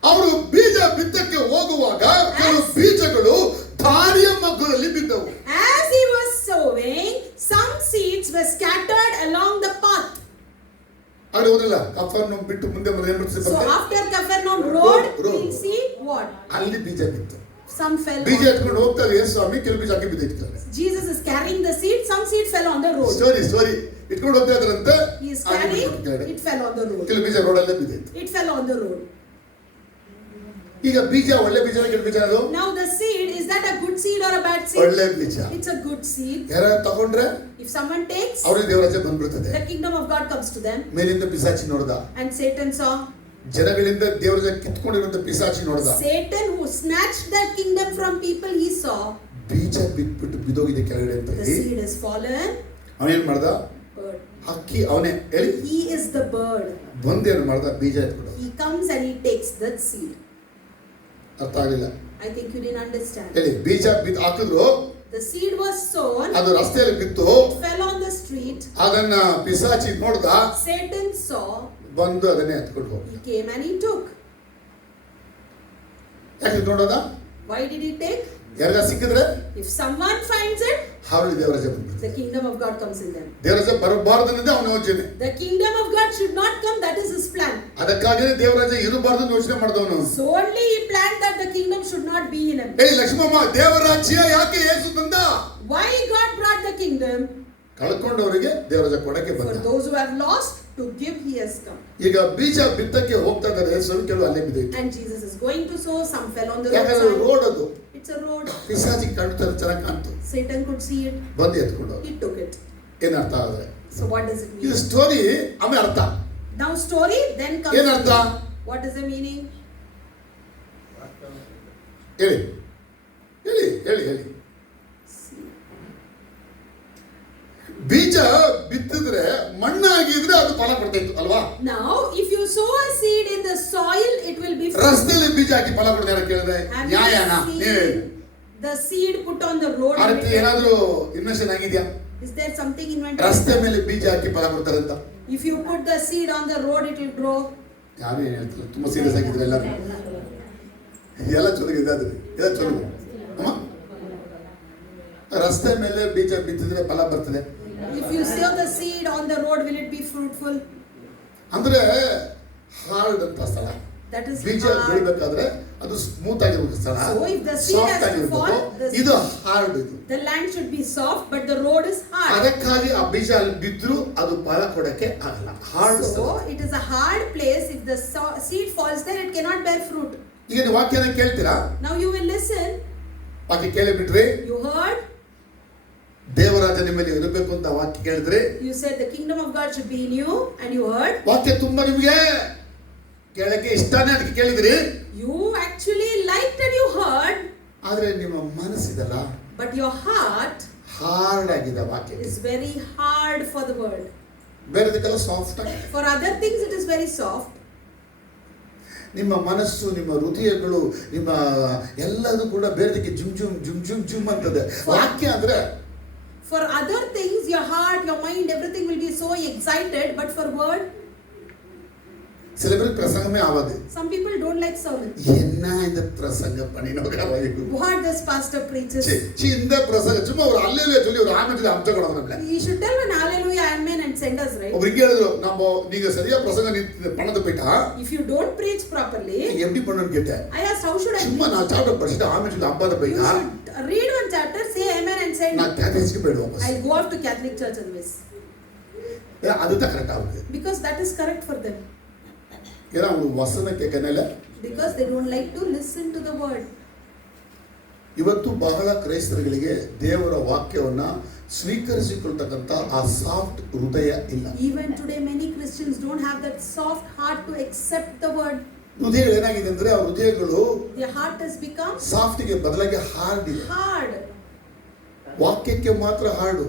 ಅವರು ಬೀಜ ಬಿತ್ತಕ್ಕೆ ಹೋಗುವಾಗ ಕೆಲವು ಬೀಜಗಳು ದಾರಿಯ ಮಗ್ಗುಲಲ್ಲಿ ಬಿದ್ದವು. As he was sowing, some seeds were scattered along the path. ಅಲ್ಲಿ ಹೋದಲ್ಲ ಕಫರ್ನೌಮ್ ಬಿಟ್ಟು ಮುಂದೆ ಬಂದ್ರೆ So after Capernaum road, we'll see what? ಅಲ್ಲಿ ಬೀಜ ಬಿತ್ತು. Some fell. ಬೀಜ ಎತ್ಕೊಂಡು ಹೋಗ್ತಾರೆ ಯೇಸು ಸ್ವಾಮಿ, ಕೆಲವು ಬೀಜ ಹಾಕಿ ಬಿದ್ದಿರ್ತಾರೆ. Jesus is carrying the seed. Some seed fell on the road. Story ಇಟ್ಕೊಂಡು ಹೋಗ್ತಾ ಇದ್ರಂತೆ. He is carrying. It fell on the road. ಕೆಲವು ಬೀಜ ರೋಡಲ್ಲೇ ಬಿದ್ದಿತ್ತು. It fell on the road. ಈಗ ಬೀಜ ಒಳ್ಳೆ ಬೀಜ ಕೆಟ್ಟ ಬೀಜ ಅದು? Now the seed, is that a good seed or a bad seed? ಒಳ್ಳೆ ಬೀಜ. It's a good seed. ಯಾರು ತಗೊಂಡ್ರೆ If someone takes, ಅವ್ರಿಗೆ ದೇವರಾಜ್ಯ ಬಂದ್ಬಿಡ್ತದೆ. the kingdom of God comes to them. ಮೇಲಿಂದ ಪಿಸಾಚಿ ನೋಡ್ದ. And Satan saw. ಜನಗಳಿಂದ ದೇವರಾಜ್ಯ ಕಿತ್ಕೊಂಡಿರುವಂತ ಪಿಸಾಚಿ ನೋಡ್ದ. Satan who snatched that kingdom from people, he saw. ಬೀಜ ಬಿಟ್ಬಿಟ್ಟು ಬಿದ್ದೋಗಿದೆ ಕೆಳಗಡೆ ಅಂತ The ಹೇಳಿ seed has fallen. ಅವನೇನ್ ಮಾಡ್ದ? Bird. ಹಕ್ಕಿ ಅವನೇ ಹೇಳಿ He is the bird. ಬಂದೇನು ಮಾಡ್ದ? ಬೀಜ ಎತ್ಕೊಂಡು. He comes and he takes that seed. ಅರ್ಥ ಆಗಲಿಲ್ಲ. I think you didn't understand. ಹೇಳಿ ಬೀಜ ಬಿದ್ದು ಹಾಕಿದ್ರು. The seed was sown. ಅದು ರಸ್ತೆಯಲ್ಲಿ ಬಿತ್ತು. It fell on the street. ಅದನ್ನ ಪಿಸಾಚಿ ನೋಡ್ದ. Satan saw. ಬಂದು ಅದನ್ನೇ ಎತ್ಕೊಂಡು ಹೋದ. He came and he took. ಯಾಕೆ ನೋಡೋದ? Why did he take? ಯಾರಿಗ ಸಿಕ್ಕಿದ್ರೆ If someone finds it, ಅವಳಿಗೆ ದೇವರಾಜ್ಯ ಬಂದ್ಬಿಡ್ತದೆ. the kingdom of God comes in them. ದೇವರಾಜ್ಯ ಬರಬಾರದನ್ನದೇ ಅವನ ಯೋಚನೆ. The kingdom of God should not come. That is his plan. ಅದಕ್ಕಾಗಿಯೇ ದೇವರಾಜ್ಯ ಇರಬಾರದು ಯೋಚನೆ ಮಾಡಿದವನು. So only he planned that the kingdom should not be in him. ಏ ಲಕ್ಷ್ಮಮ್ಮ, ದೇವರಾಜ್ಯ ಯಾಕೆ ಯೇಸು ತಂದ? Why God brought the kingdom? ಕಳ್ಕೊಂಡವರಿಗೆ ದೇವರಾಜ್ಯ ಕೊಡಕ್ಕೆ For ಬಂದ. those who have lost, to give he has come. ಈಗ ಬೀಜ ಬಿತ್ತಕ್ಕೆ ಹೋಗ್ತಾ ಇದ್ದಾರೆ. ಸ್ವಲ್ಪ ಕೆಲವು ಅಲ್ಲೇ ಬಿದ್ದೈತೆ. And Jesus is going to sow. Some fell on the ಯಾಕಂದ್ರೆ roadside. ರೋಡ್ ಅದು. It's a road. ಪಿಸಾಚಿ ಕಾಣ್ತಾರೆ, ಚೆನ್ನಾಗಿ ಕಾಣ್ತು. Satan could see it. ಬಂದು ಎತ್ಕೊಂಡು He took it. ಏನ್ ಅರ್ಥ ಆದ್ರೆ? So what does it ಇದು mean? ಸ್ಟೋರಿ ಆಮೇಲೆ ಅರ್ಥ. Now story, then comes. ಏನ್ ಅರ್ಥ? What is the meaning? ಹೇಳಿ ಹೇಳಿ ಹೇಳಿ ಹೇಳಿ. ಬೀಜ ಬಿತ್ತಿದ್ರೆ ಮಣ್ಣಾಗಿದ್ರೆ ಅದು ಫಲ ಕೊಡ್ತಿತ್ತು ಅಲ್ವಾ? Now, if you sow a seed in the soil, it will be. ರಸ್ತೆಯಲ್ಲಿ ಬೀಜ ಹಾಕಿ ಫಲ ಕೊಡ್ತಾರೆ ಕೇಳಿದ್ರೆ Have ನ್ಯಾಯನ? you seen the seed put on the road? ಆ ರೀತಿ ಏನಾದ್ರೂ ಇನ್ವೆನ್ಷನ್ ಆಗಿದ್ಯಾ? Is there something invented? ರಸ್ತೆ ಮೇಲೆ ಬೀಜ ಹಾಕಿ ಫಲ ಕೊಡ್ತಾರೆ ಅಂತ. If you put the seed on the road, it will grow. ಯಾರು ಏನು ಹೇಳ್ತಿಲ್ಲ, ತುಂಬ ಸೀರಿಯಸ್ ಆಗಿದ್ರೆ ಎಲ್ಲರೂ ಎಲ್ಲ ಚೊಲಗಿದೆ ಅದ್ರಿ, ಎಲ್ಲ ಚೊಲಗು ಅಮ್ಮ. ರಸ್ತೆ ಮೇಲೆ ಬೀಜ ಬಿತ್ತಿದ್ರೆ ಫಲ ಬರ್ತದೆ. If you sow the seed on the road, will it be fruitful? ಅಂದ್ರೆ ಹಾರ್ಡ್ ಅಂತ ಸ್ಥಳ, That is ಬೀಜ hard. ಬೆಳಿಬೇಕಾದ್ರೆ ಅದು ಸ್ಮೂತ್ ಆಗಿರ್ಬೇಕು ಸ್ಥಳ, So if the seed soft has to ಆಗಿರ್ಬೇಕು. fall, ಇದು ಹಾರ್ಡ್, ಇದು the land should be soft, but the road is hard. ಅದಕ್ಕಾಗಿ ಆ ಬೀಜ ಅಲ್ಲಿ ಬಿದ್ರು ಅದು ಫಲ ಕೊಡಕ್ಕೆ ಆಗಲ್ಲ, ಹಾರ್ಡ್ So ಸ್ಥಳ. it is a hard place. If the seed falls there, it cannot bear fruit. ಈಗ ನೀವು ವಾಕ್ಯನ ಕೇಳ್ತೀರಾ, Now you will listen. ವಾಕ್ಯ ಕೇಳಿ ಬಿಟ್ರಿ, You heard. ದೇವರಾಜ ನಿಮ್ಮಲ್ಲಿ ಇರಬೇಕು ಅಂತ ವಾಕ್ಯ ಕೇಳಿದ್ರಿ, You said the kingdom of God should be in you, and you heard. ವಾಕ್ಯ ತುಂಬಾ ನಿಮ್ಗೆ ಕೇಳಕ್ಕೆ ಇಷ್ಟನೇ ಅದಕ್ಕೆ ಕೇಳಿದ್ರಿ, You actually liked and you heard, ಆದ್ರೆ ನಿಮ್ಮ ಮನಸ್ಸಿದಲ್ಲ but your heart ಹಾರ್ಡ್ ಆಗಿದೆ ವಾಕ್ಯ. is very hard for the word. ಬೇರೆದಕ್ಕೆಲ್ಲ ಸಾಫ್ಟ್ ಆಗಿದೆ. For other things it is very soft. ನಿಮ್ಮ ಮನಸ್ಸು, ನಿಮ್ಮ ಹೃದಯಗಳು, ನಿಮ್ಮ ಎಲ್ಲದೂ ಕೂಡ ಬೇರೆದಕ್ಕೆ ಜುಮ್ ಜುಮ್ ಜುಮ್ ಜುಮ್ ಜುಮ್ ಅಂತದೆ. ವಾಕ್ಯ ಅಂದ್ರೆ For other things, your heart, your mind, everything will be so excited, but for word, சிலபேருக்கு பிரசங்கமே ஆகாது. some people don't like sermons. என்ன இந்த பிரசங்க பண்ணினோம், What this pastor preaches. இந்த பிரசங்க சும்மா ஒரு அல்லேலூயா சொல்லி ஒரு ஆமென் சொல்லி அம்ச கொடுக்கறோம்ல. You should tell an hallelujah, amen and send us, right? ஒருங்க எழுதுறோம், நம்ம நீங்க சரியா பிரசங்க பண்ணது போய்ட்டா If you don't preach properly, எப்படி பண்ணனும் கேட்டேன். I asked how should I சும்மா preach? நான் சாப்டர் படிச்சிட்டு ஆமென் சொல்லி அம்பாத You போய்ட்டா should read one chapter, say amen and send. நான் கேத்தலிஸ்க்கு போய்டுவேன். I'll go off to Catholic church otherwise. அதுதான் கரெக்டா இருக்கு. Because that is correct for them. ஏன்னா அவங்க வசன கேட்கனல, Because they don't like to listen to the word. ಇವತ್ತು ಬಹಳ ಕ್ರೈಸ್ತರುಗಳಿಗೆ ದೇವರ ವಾಕ್ಯವನ್ನ ಸ್ವೀಕರಿಸಿಕೊಳ್ಳತಕ್ಕಂತ ಆ ಸಾಫ್ಟ್ ಹೃದಯ ಇಲ್ಲ. Even today many Christians don't have that soft heart to accept the word. ಹೃದಯಗಳು ಏನಾಗಿದೆ ಅಂದ್ರೆ ಅವ್ರ ಹೃದಯಗಳು Their heart has become ಸಾಫ್ಟ್ಗೆ ಬದಲಾಗಿ ಹಾರ್ಡ್ ಇದೆ. hard. ವಾಕ್ಯಕ್ಕೆ ಮಾತ್ರ hard,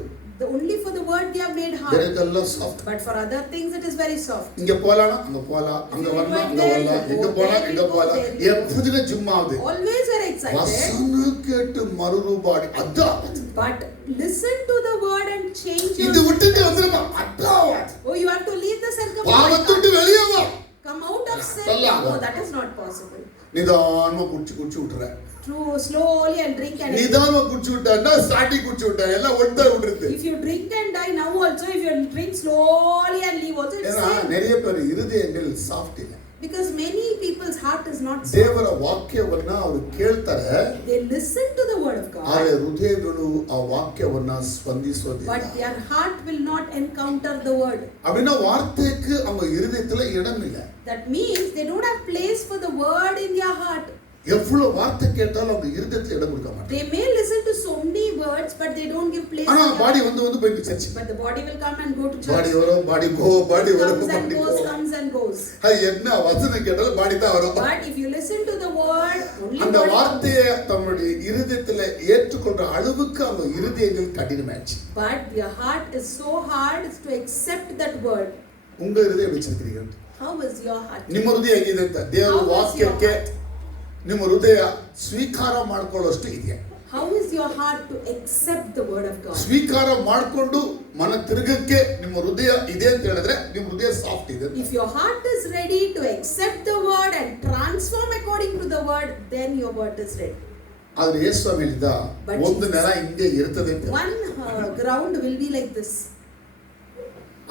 Only for the word they have made hard. ಬೇರೆದೆಲ್ಲ soft. But for other things it is very soft. இங்க போலாம் அங்க போலாம், அங்க வரலாம் அங்க வரலாம், இங்க போலாம் இங்க போலாம், எப்பவுமே சும்மா ஆகுது. Always very excited. வசன கேட்டு மறுரூபாடி அதான். But listen to the word and change your. இது விட்டுட்டு வந்துருமா அதான். Oh, you have to leave this and come பாவத்தை out. விட்டு வெளியே வா. Come out of sin. அதெல்லாம் No, that is not possible. நிதானமா குடிச்சு குடிச்சு விட்டுற. True, slowly and drink and. நிதானமா குடிச்சு விட்டான்னா ஸ்டார்டிங் குடிச்சு விட்டா எல்லாம் ஒட்டா விடுறது. If you drink and die now also, if you drink slowly and leave also, it's ஏன்னா same. நிறைய பேர் இருதயங்கள் ಸಾಫ್ಟ್ ಇಲ್ಲ. Because many people's heart is not soft. ದೇವರ ವಾಕ್ಯವನ್ನ ಅವರು ಕೇಳ್ತಾರೆ, They listen to the word of ಆದರೆ God, ಹೃದಯಗಳು ಆ ವಾಕ್ಯವನ್ನ ಸ್ಪಂದಿಸೋದಿಲ್ಲ. but their heart will not encounter the word. அப்படின்னா வார்த்தைக்கு அவங்க இருதயத்துல இடம் இல்லை. That means they don't have place for the word in their heart. எவ்வளவு வார்த்தை கேட்டாலும் அவங்க இருதயத்துல இடம் கொடுக்க மாட்டாங்க. They may listen to so many words, but they don't give place. ஆனா in their பாடி heart. வந்து போயிட்டு church. But the body will come and go to body church. வரும், பாடி போ, பாடி வரும், Comes and பாடி goes, போ. comes and goes. என்ன வசனம் கேட்டாலும் பாடி தான் வரும். But if you listen to the word, only அந்த word comes. வார்த்தையை தம்முடைய இருதயத்துல ஏற்றுக்கொள்ற அளவுக்கு அவங்க இருதயங்கள் கடினமாச்சு. But your heart is so hard to accept that word. உங்க இருதயம் வச்சிருக்கிறீங்க. How is your heart? ನಿಮ್ಮ ಹೃದಯ ಹೇಗಿದೆ ಅಂತ ದೇವರ ವಾಕ್ಯಕ್ಕೆ ನಿಮ್ಮ ಹೃದಯ ಸ್ವೀಕಾರ ಮಾಡ್ಕೊಳ್ಳೋಷ್ಟು ಇದೆಯಾ? How is your heart to accept the word of God? ಸ್ವೀಕಾರ ಮಾಡಿಕೊಂಡು ಮನ ತಿರುಗಕ್ಕೆ ನಿಮ್ಮ ಹೃದಯ ಇದೆ ಅಂತ ಹೇಳಿದ್ರೆ ನಿಮ್ಮ ಹೃದಯ ಸಾಫ್ಟ್ ಇದೆ. If your heart is ready to accept the word and transform according to the word, then your word is ready. ಆದ್ರೆ ಯೇಸು ಸ್ವಾಮಿ ಹೇಳಿದ But ಒಂದು ನೆಲ ಹಿಂಗೆ ಇರ್ತದೆ ಅಂತ. One ground will be like this.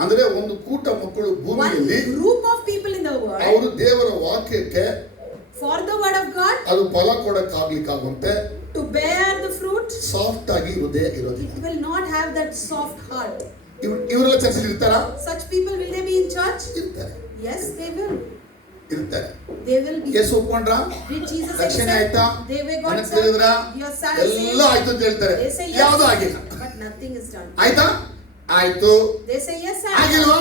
ಅಂದ್ರೆ ಒಂದು ಕೂಟ ಮಕ್ಕಳು One ಭೂಮಿಯಲ್ಲಿ group of people in the world, ಅವರು ದೇವರ ವಾಕ್ಯಕ್ಕೆ for the word of God, ಅದು ಫಲ ಕೊಡಕ್ಕಾಗ್ಲಿಕ್ಕಾಗುವಂತೆ to bear the fruit, soft ಆಗಿ ಹೃದಯ it ಇರೋದಿಲ್ಲ. will not have that soft heart. ಇವರೆಲ್ಲ ಚರ್ಚೆಲಿ ಇರ್ತಾರಾ? Such people, will they be in church? ಇರ್ತಾರೆ, Yes, they will. ಇರ್ತಾರೆ. They will be. ಯೇಸು ಒಪ್ಕೊಂಡ್ರ? Did Jesus ರಕ್ಷಣೆ accept? ಆಯ್ತಾ? They were ಮನೆ God's ತಿಳಿದ್ರ? son. Your son is ಎಲ್ಲ saved. ಆಯ್ತು ಅಂತ ಹೇಳ್ತಾರೆ. They say ಯಾವುದು yes, ಆಗಿಲ್ಲ. but nothing is done. ಆಯ್ತಾ? ಆಯ್ತು. They say yes, sir. ಆಗಿಲ್ವಾ?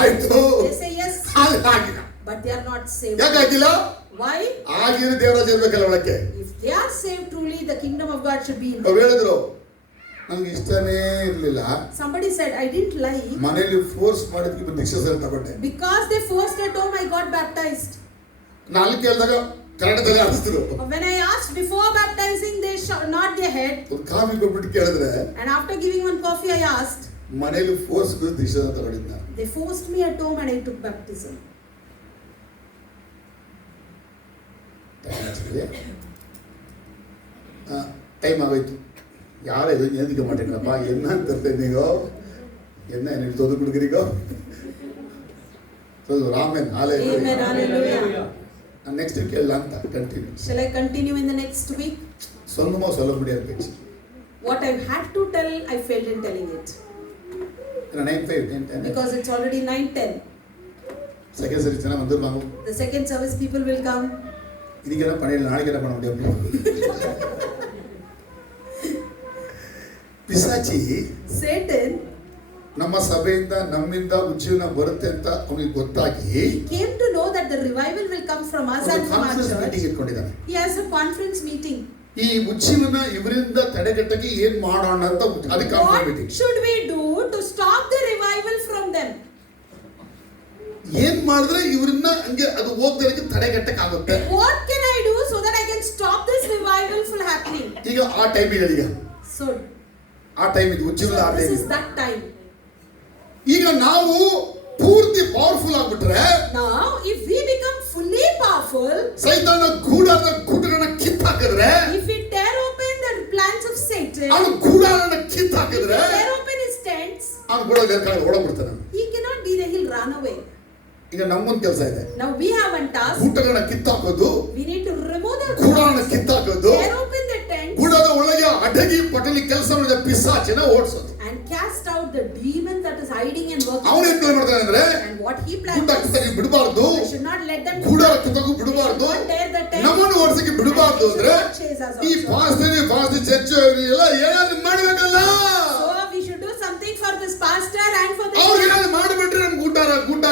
ಆಯ್ತು. They say yes, ಆಗಿಲ್ಲ. but they are not saved. ಯಾಕೆ ಆಗಿಲ್ಲ? Why? ಆಗಿರೋ ದೇವರಾಜ ಇರ್ಬೇಕಲ್ಲ ಒಳಕ್ಕೆ. If they are saved truly, the kingdom of God should be in them. ಅವ್ರು ಹೇಳಿದ್ರು ನಂಗೆ ಇಷ್ಟನೇ ಇರ್ಲಿಲ್ಲ, Somebody said, I didn't like. ಮನೆಯಲ್ಲಿ ಫೋರ್ಸ್ ಮಾಡಿದ್ವಿ ದೀಕ್ಷಾ ಸರ್ ತಗೊಂಡೆ. Because they forced at home, I got baptized. ನಾನು ಕೇಳಿದಾಗ ಕನ್ನಡದಲ್ಲಿ ಅನಿಸಿದ್ರು. When I asked before baptizing, they nod their head. ಒಂದು ಕಾಫಿ ಕೊಟ್ಬಿಟ್ಟು ಕೇಳಿದ್ರೆ And after giving one coffee, I asked. ಮನೆಯಲ್ಲಿ ಫೋರ್ಸ್ ದೀಕ್ಷಾ ತಗೊಂಡಿದ್ದ. They forced me at home and I took baptism. Time ಆಗೋಯ್ತು. ಯಾರು ಇದು ಏದಿಕೆ ಮಾಟೇನಪ್ಪ ಎನ್ನ ಅಂತಿರ್ತೇನೆ ನೀಗೋ ಎನ್ನ ಏನು ತೊದು ಕುಡುಗರಿಗೋ ರಾಮೇನ್ Amen. Hallelujah. ನೆಕ್ಸ್ಟ್ ಕೇಳಲ್ಲ ಅಂತ continue. Shall I continue in the next week? சொந்தமாக சொல்ல முடியாது. What I had to tell, I failed in telling it. 9:05 Because it's already 9:10. Second service எல்லாம் வந்துருவாங்க. The second service people will come. இன்னைக்கு என்ன பண்ணல, நாளைக்கு என்ன பண்ண முடியும்? ಪಿಸಾಚಿ Satan ನಮ್ಮ ಸಭೆಯಿಂದ ನಮ್ಮಿಂದ ಉಜ್ಜೀವನ ಬರುತ್ತೆ ಅಂತ ಅವನಿಗೆ ಗೊತ್ತಾಗಿ came to know that the revival will come from us and from our conference church. Meeting ಇಟ್ಕೊಂಡಿದ್ದಾನೆ. He has a conference meeting. ಈ ಉಜ್ಜೀವನ ಇವರಿಂದ ತಡೆಗಟ್ಟಕ್ಕೆ ಏನ್ ಮಾಡೋಣ ಅಂತ ಅದಕ್ಕೆ conference What meeting. should we do to stop the revival from them? ಏನ್ ಮಾಡಿದ್ರೆ ಇವರನ್ನ ಹಂಗೆ ಅದು ಹೋಗ್ದಕ್ಕೆ ತಡೆಗಟ್ಟಕ್ಕೆ ಆಗುತ್ತೆ. What can I do so that I can stop this revival from happening? ಈಗ ಆ ಟೈಮ್ ಇದೆ. ಈಗ So ಆ ಟೈಮ್ ಇದು ಉಜ್ಜೀವನ ಆ this time. is that time. ಈಗ ನಾವು ಪೂರ್ತಿ ಪವರ್ಫುಲ್ ಆಗ್ಬಿಟ್ರೆ Now, if we become fully powerful, ಸೈತಾನ ಗೂಢಾರದ ಗುಟ್ಟಗಳನ್ನ ಕಿತ್ತಾಕಿದ್ರೆ if we tear open the plans of Satan, ಅವನು ಗೂಢಾರನ್ನ ಕಿತ್ತಾಕಿದ್ರೆ tear open his tents, ಅವನು ಗೂಢ ಓಡಬಿಡ್ತಾನೆ. he cannot be there, he'll run away. ಈಗ ನಮ್ಮೊಂದು ಕೆಲಸ ಇದೆ. Now we have one task. ಗೂಟಗಳನ್ನ ಕಿತ್ತಾಕೋದು, We need to remove the ಗೂಡಗಳನ್ನ ಕಿತ್ತಾಕೋದು, tear open the tent, ಗೂಡದ ಒಳಗೆ ಅಡಗಿ ಪಟಲಿ ಕೆಲಸ ಮಾಡಿದ ಪಿಸಾಚಿನ ಓಡಿಸೋದು. and cast out the demon that is hiding and working. ಅವನು ಏನು ಮಾಡ್ತಾನೆ ಅಂದ್ರೆ And what he ಗೂಟ plans, ಕಿತ್ತಕ್ಕೆ ಬಿಡಬಾರ್ದು, I should not let them ಗೂಡ ಕಿತ್ತಕ್ಕೂ ಬಿಡಬಾರ್ದು, tear the tent. ನಮ್ಮನ್ನು ಓಡಿಸಕ್ಕೆ ಬಿಡಬಾರ್ದು ಅಂದ್ರೆ Chase us ಈ also. ಪಾಸ್ಟರ್ ಚರ್ಚ್ ಎಲ್ಲ ಏನಾದ್ರು ಮಾಡಬೇಕಲ್ಲ. So we should do something for this pastor and for the ಅವ್ರು church. ಏನಾದ್ರು ಮಾಡಿಬಿಟ್ರೆ ನಮ್ ಗೂಟ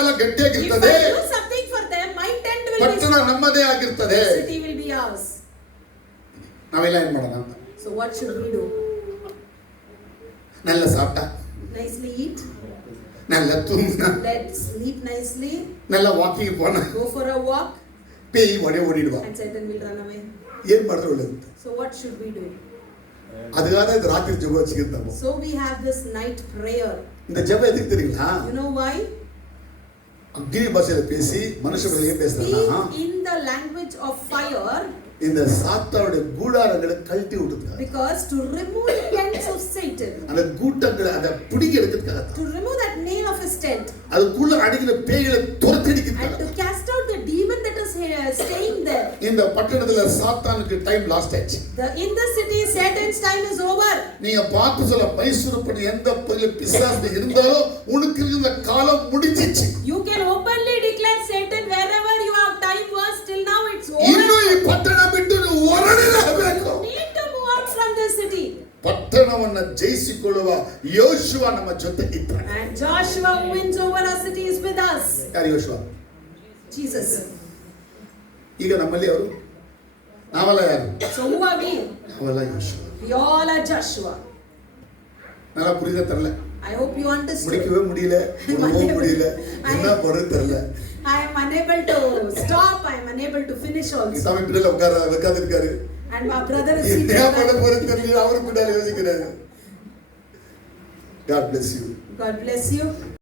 ಎಲ್ಲ If ಗಟ್ಟಿಯಾಗಿರ್ತದೆ. I do something for them, my tent will be ಪಟ್ಟಣ ನಮ್ಮದೇ ಆಗಿರ್ತದೆ. the city will be ours. ನಾವೆಲ್ಲ ಏನ್ ಮಾಡೋಣ ಅಂತ. So what should we do? நல்ல சாப்பிட்டா, Nicely eat, நல்ல தூங்கினா, let's sleep nicely, நல்ல வாக்கிங் போனா go for a walk, பேய் ஓடிடுவா. and Satan will run away. ಏನ್ ಮಾಡಿದ್ರೆ ಒಳ್ಳೇದು. So what should we do? அதுக்காக இது ராத்திரி ஜெபம் வச்சுக்கிட்டோம். So we have this night prayer. இந்த ஜெபம் எதுக்கு தெரியுங்களா? You know why? அக்னி பாஷையில பேசி மனுஷர்கள் ஏன் பேசுறாங்கன்னா Speak in the language of fire, இந்த சாத்தானுடைய கூடாரங்களை கழட்டி விடுறதுக்காக, because to remove the tents of Satan, அந்த கூட்டங்களை அதை பிடிக்க எடுக்கிறதுக்காக தான். to remove that nail of his tent, அதுக்குள்ள அடிக்கிற பேய்களை துரத்தி and அடிக்கிறதுக்காக to தான். cast out the demon that is staying there. இந்த பட்டணத்துல சாத்தானுக்கு டைம் லாஸ்ட் ஆயிடுச்சு. In the city, Satan's time is over. நீங்க பார்த்து சொல்ல மைசூர் பண்ணி எந்த பகுதியில் பிசாசு இருந்தாலும் உனக்கு இந்த காலம் முடிஞ்சிச்சு. You can openly declare Satan wherever you have time was till now it's over. ಇನ್ನು ಈ ಪಟ್ಟಣ ಬಿಟ್ಟು ನೀವು ಹೊರಡಲೇಬೇಕು. You need to move out from the city. ಪಟ್ಟಣವನ್ನ ಜಯಿಸಿಕೊಳ್ಳುವ ಯೋಶುವ ನಮ್ಮ ಜೊತೆ ಇದ್ದಾನೆ. And Joshua who wins over our city is with us. ಯಾರು ಯೋಶುವ? Jesus. ಈಗ ನಮ್ಮಲ್ಲಿ ಅವರು ನಾವೆಲ್ಲ ಯಾರು? So who are we? ನಾವೆಲ್ಲ ಯೋಶುವ. We all are Joshua. நல்லா புரியுதா தெரியல? I hope you understood. முடிக்கவே முடியல, முடியல, என்ன பண்றது தெரியல. I am unable to stop. I am unable to finish also. சாமி பின்னால உட்கார்ந்து இருக்காரு. And my brother is என்ன seated பண்ண there. போறது தெரியல, அவரு பின்னால யோசிக்கிறாரு. God bless you. God bless you.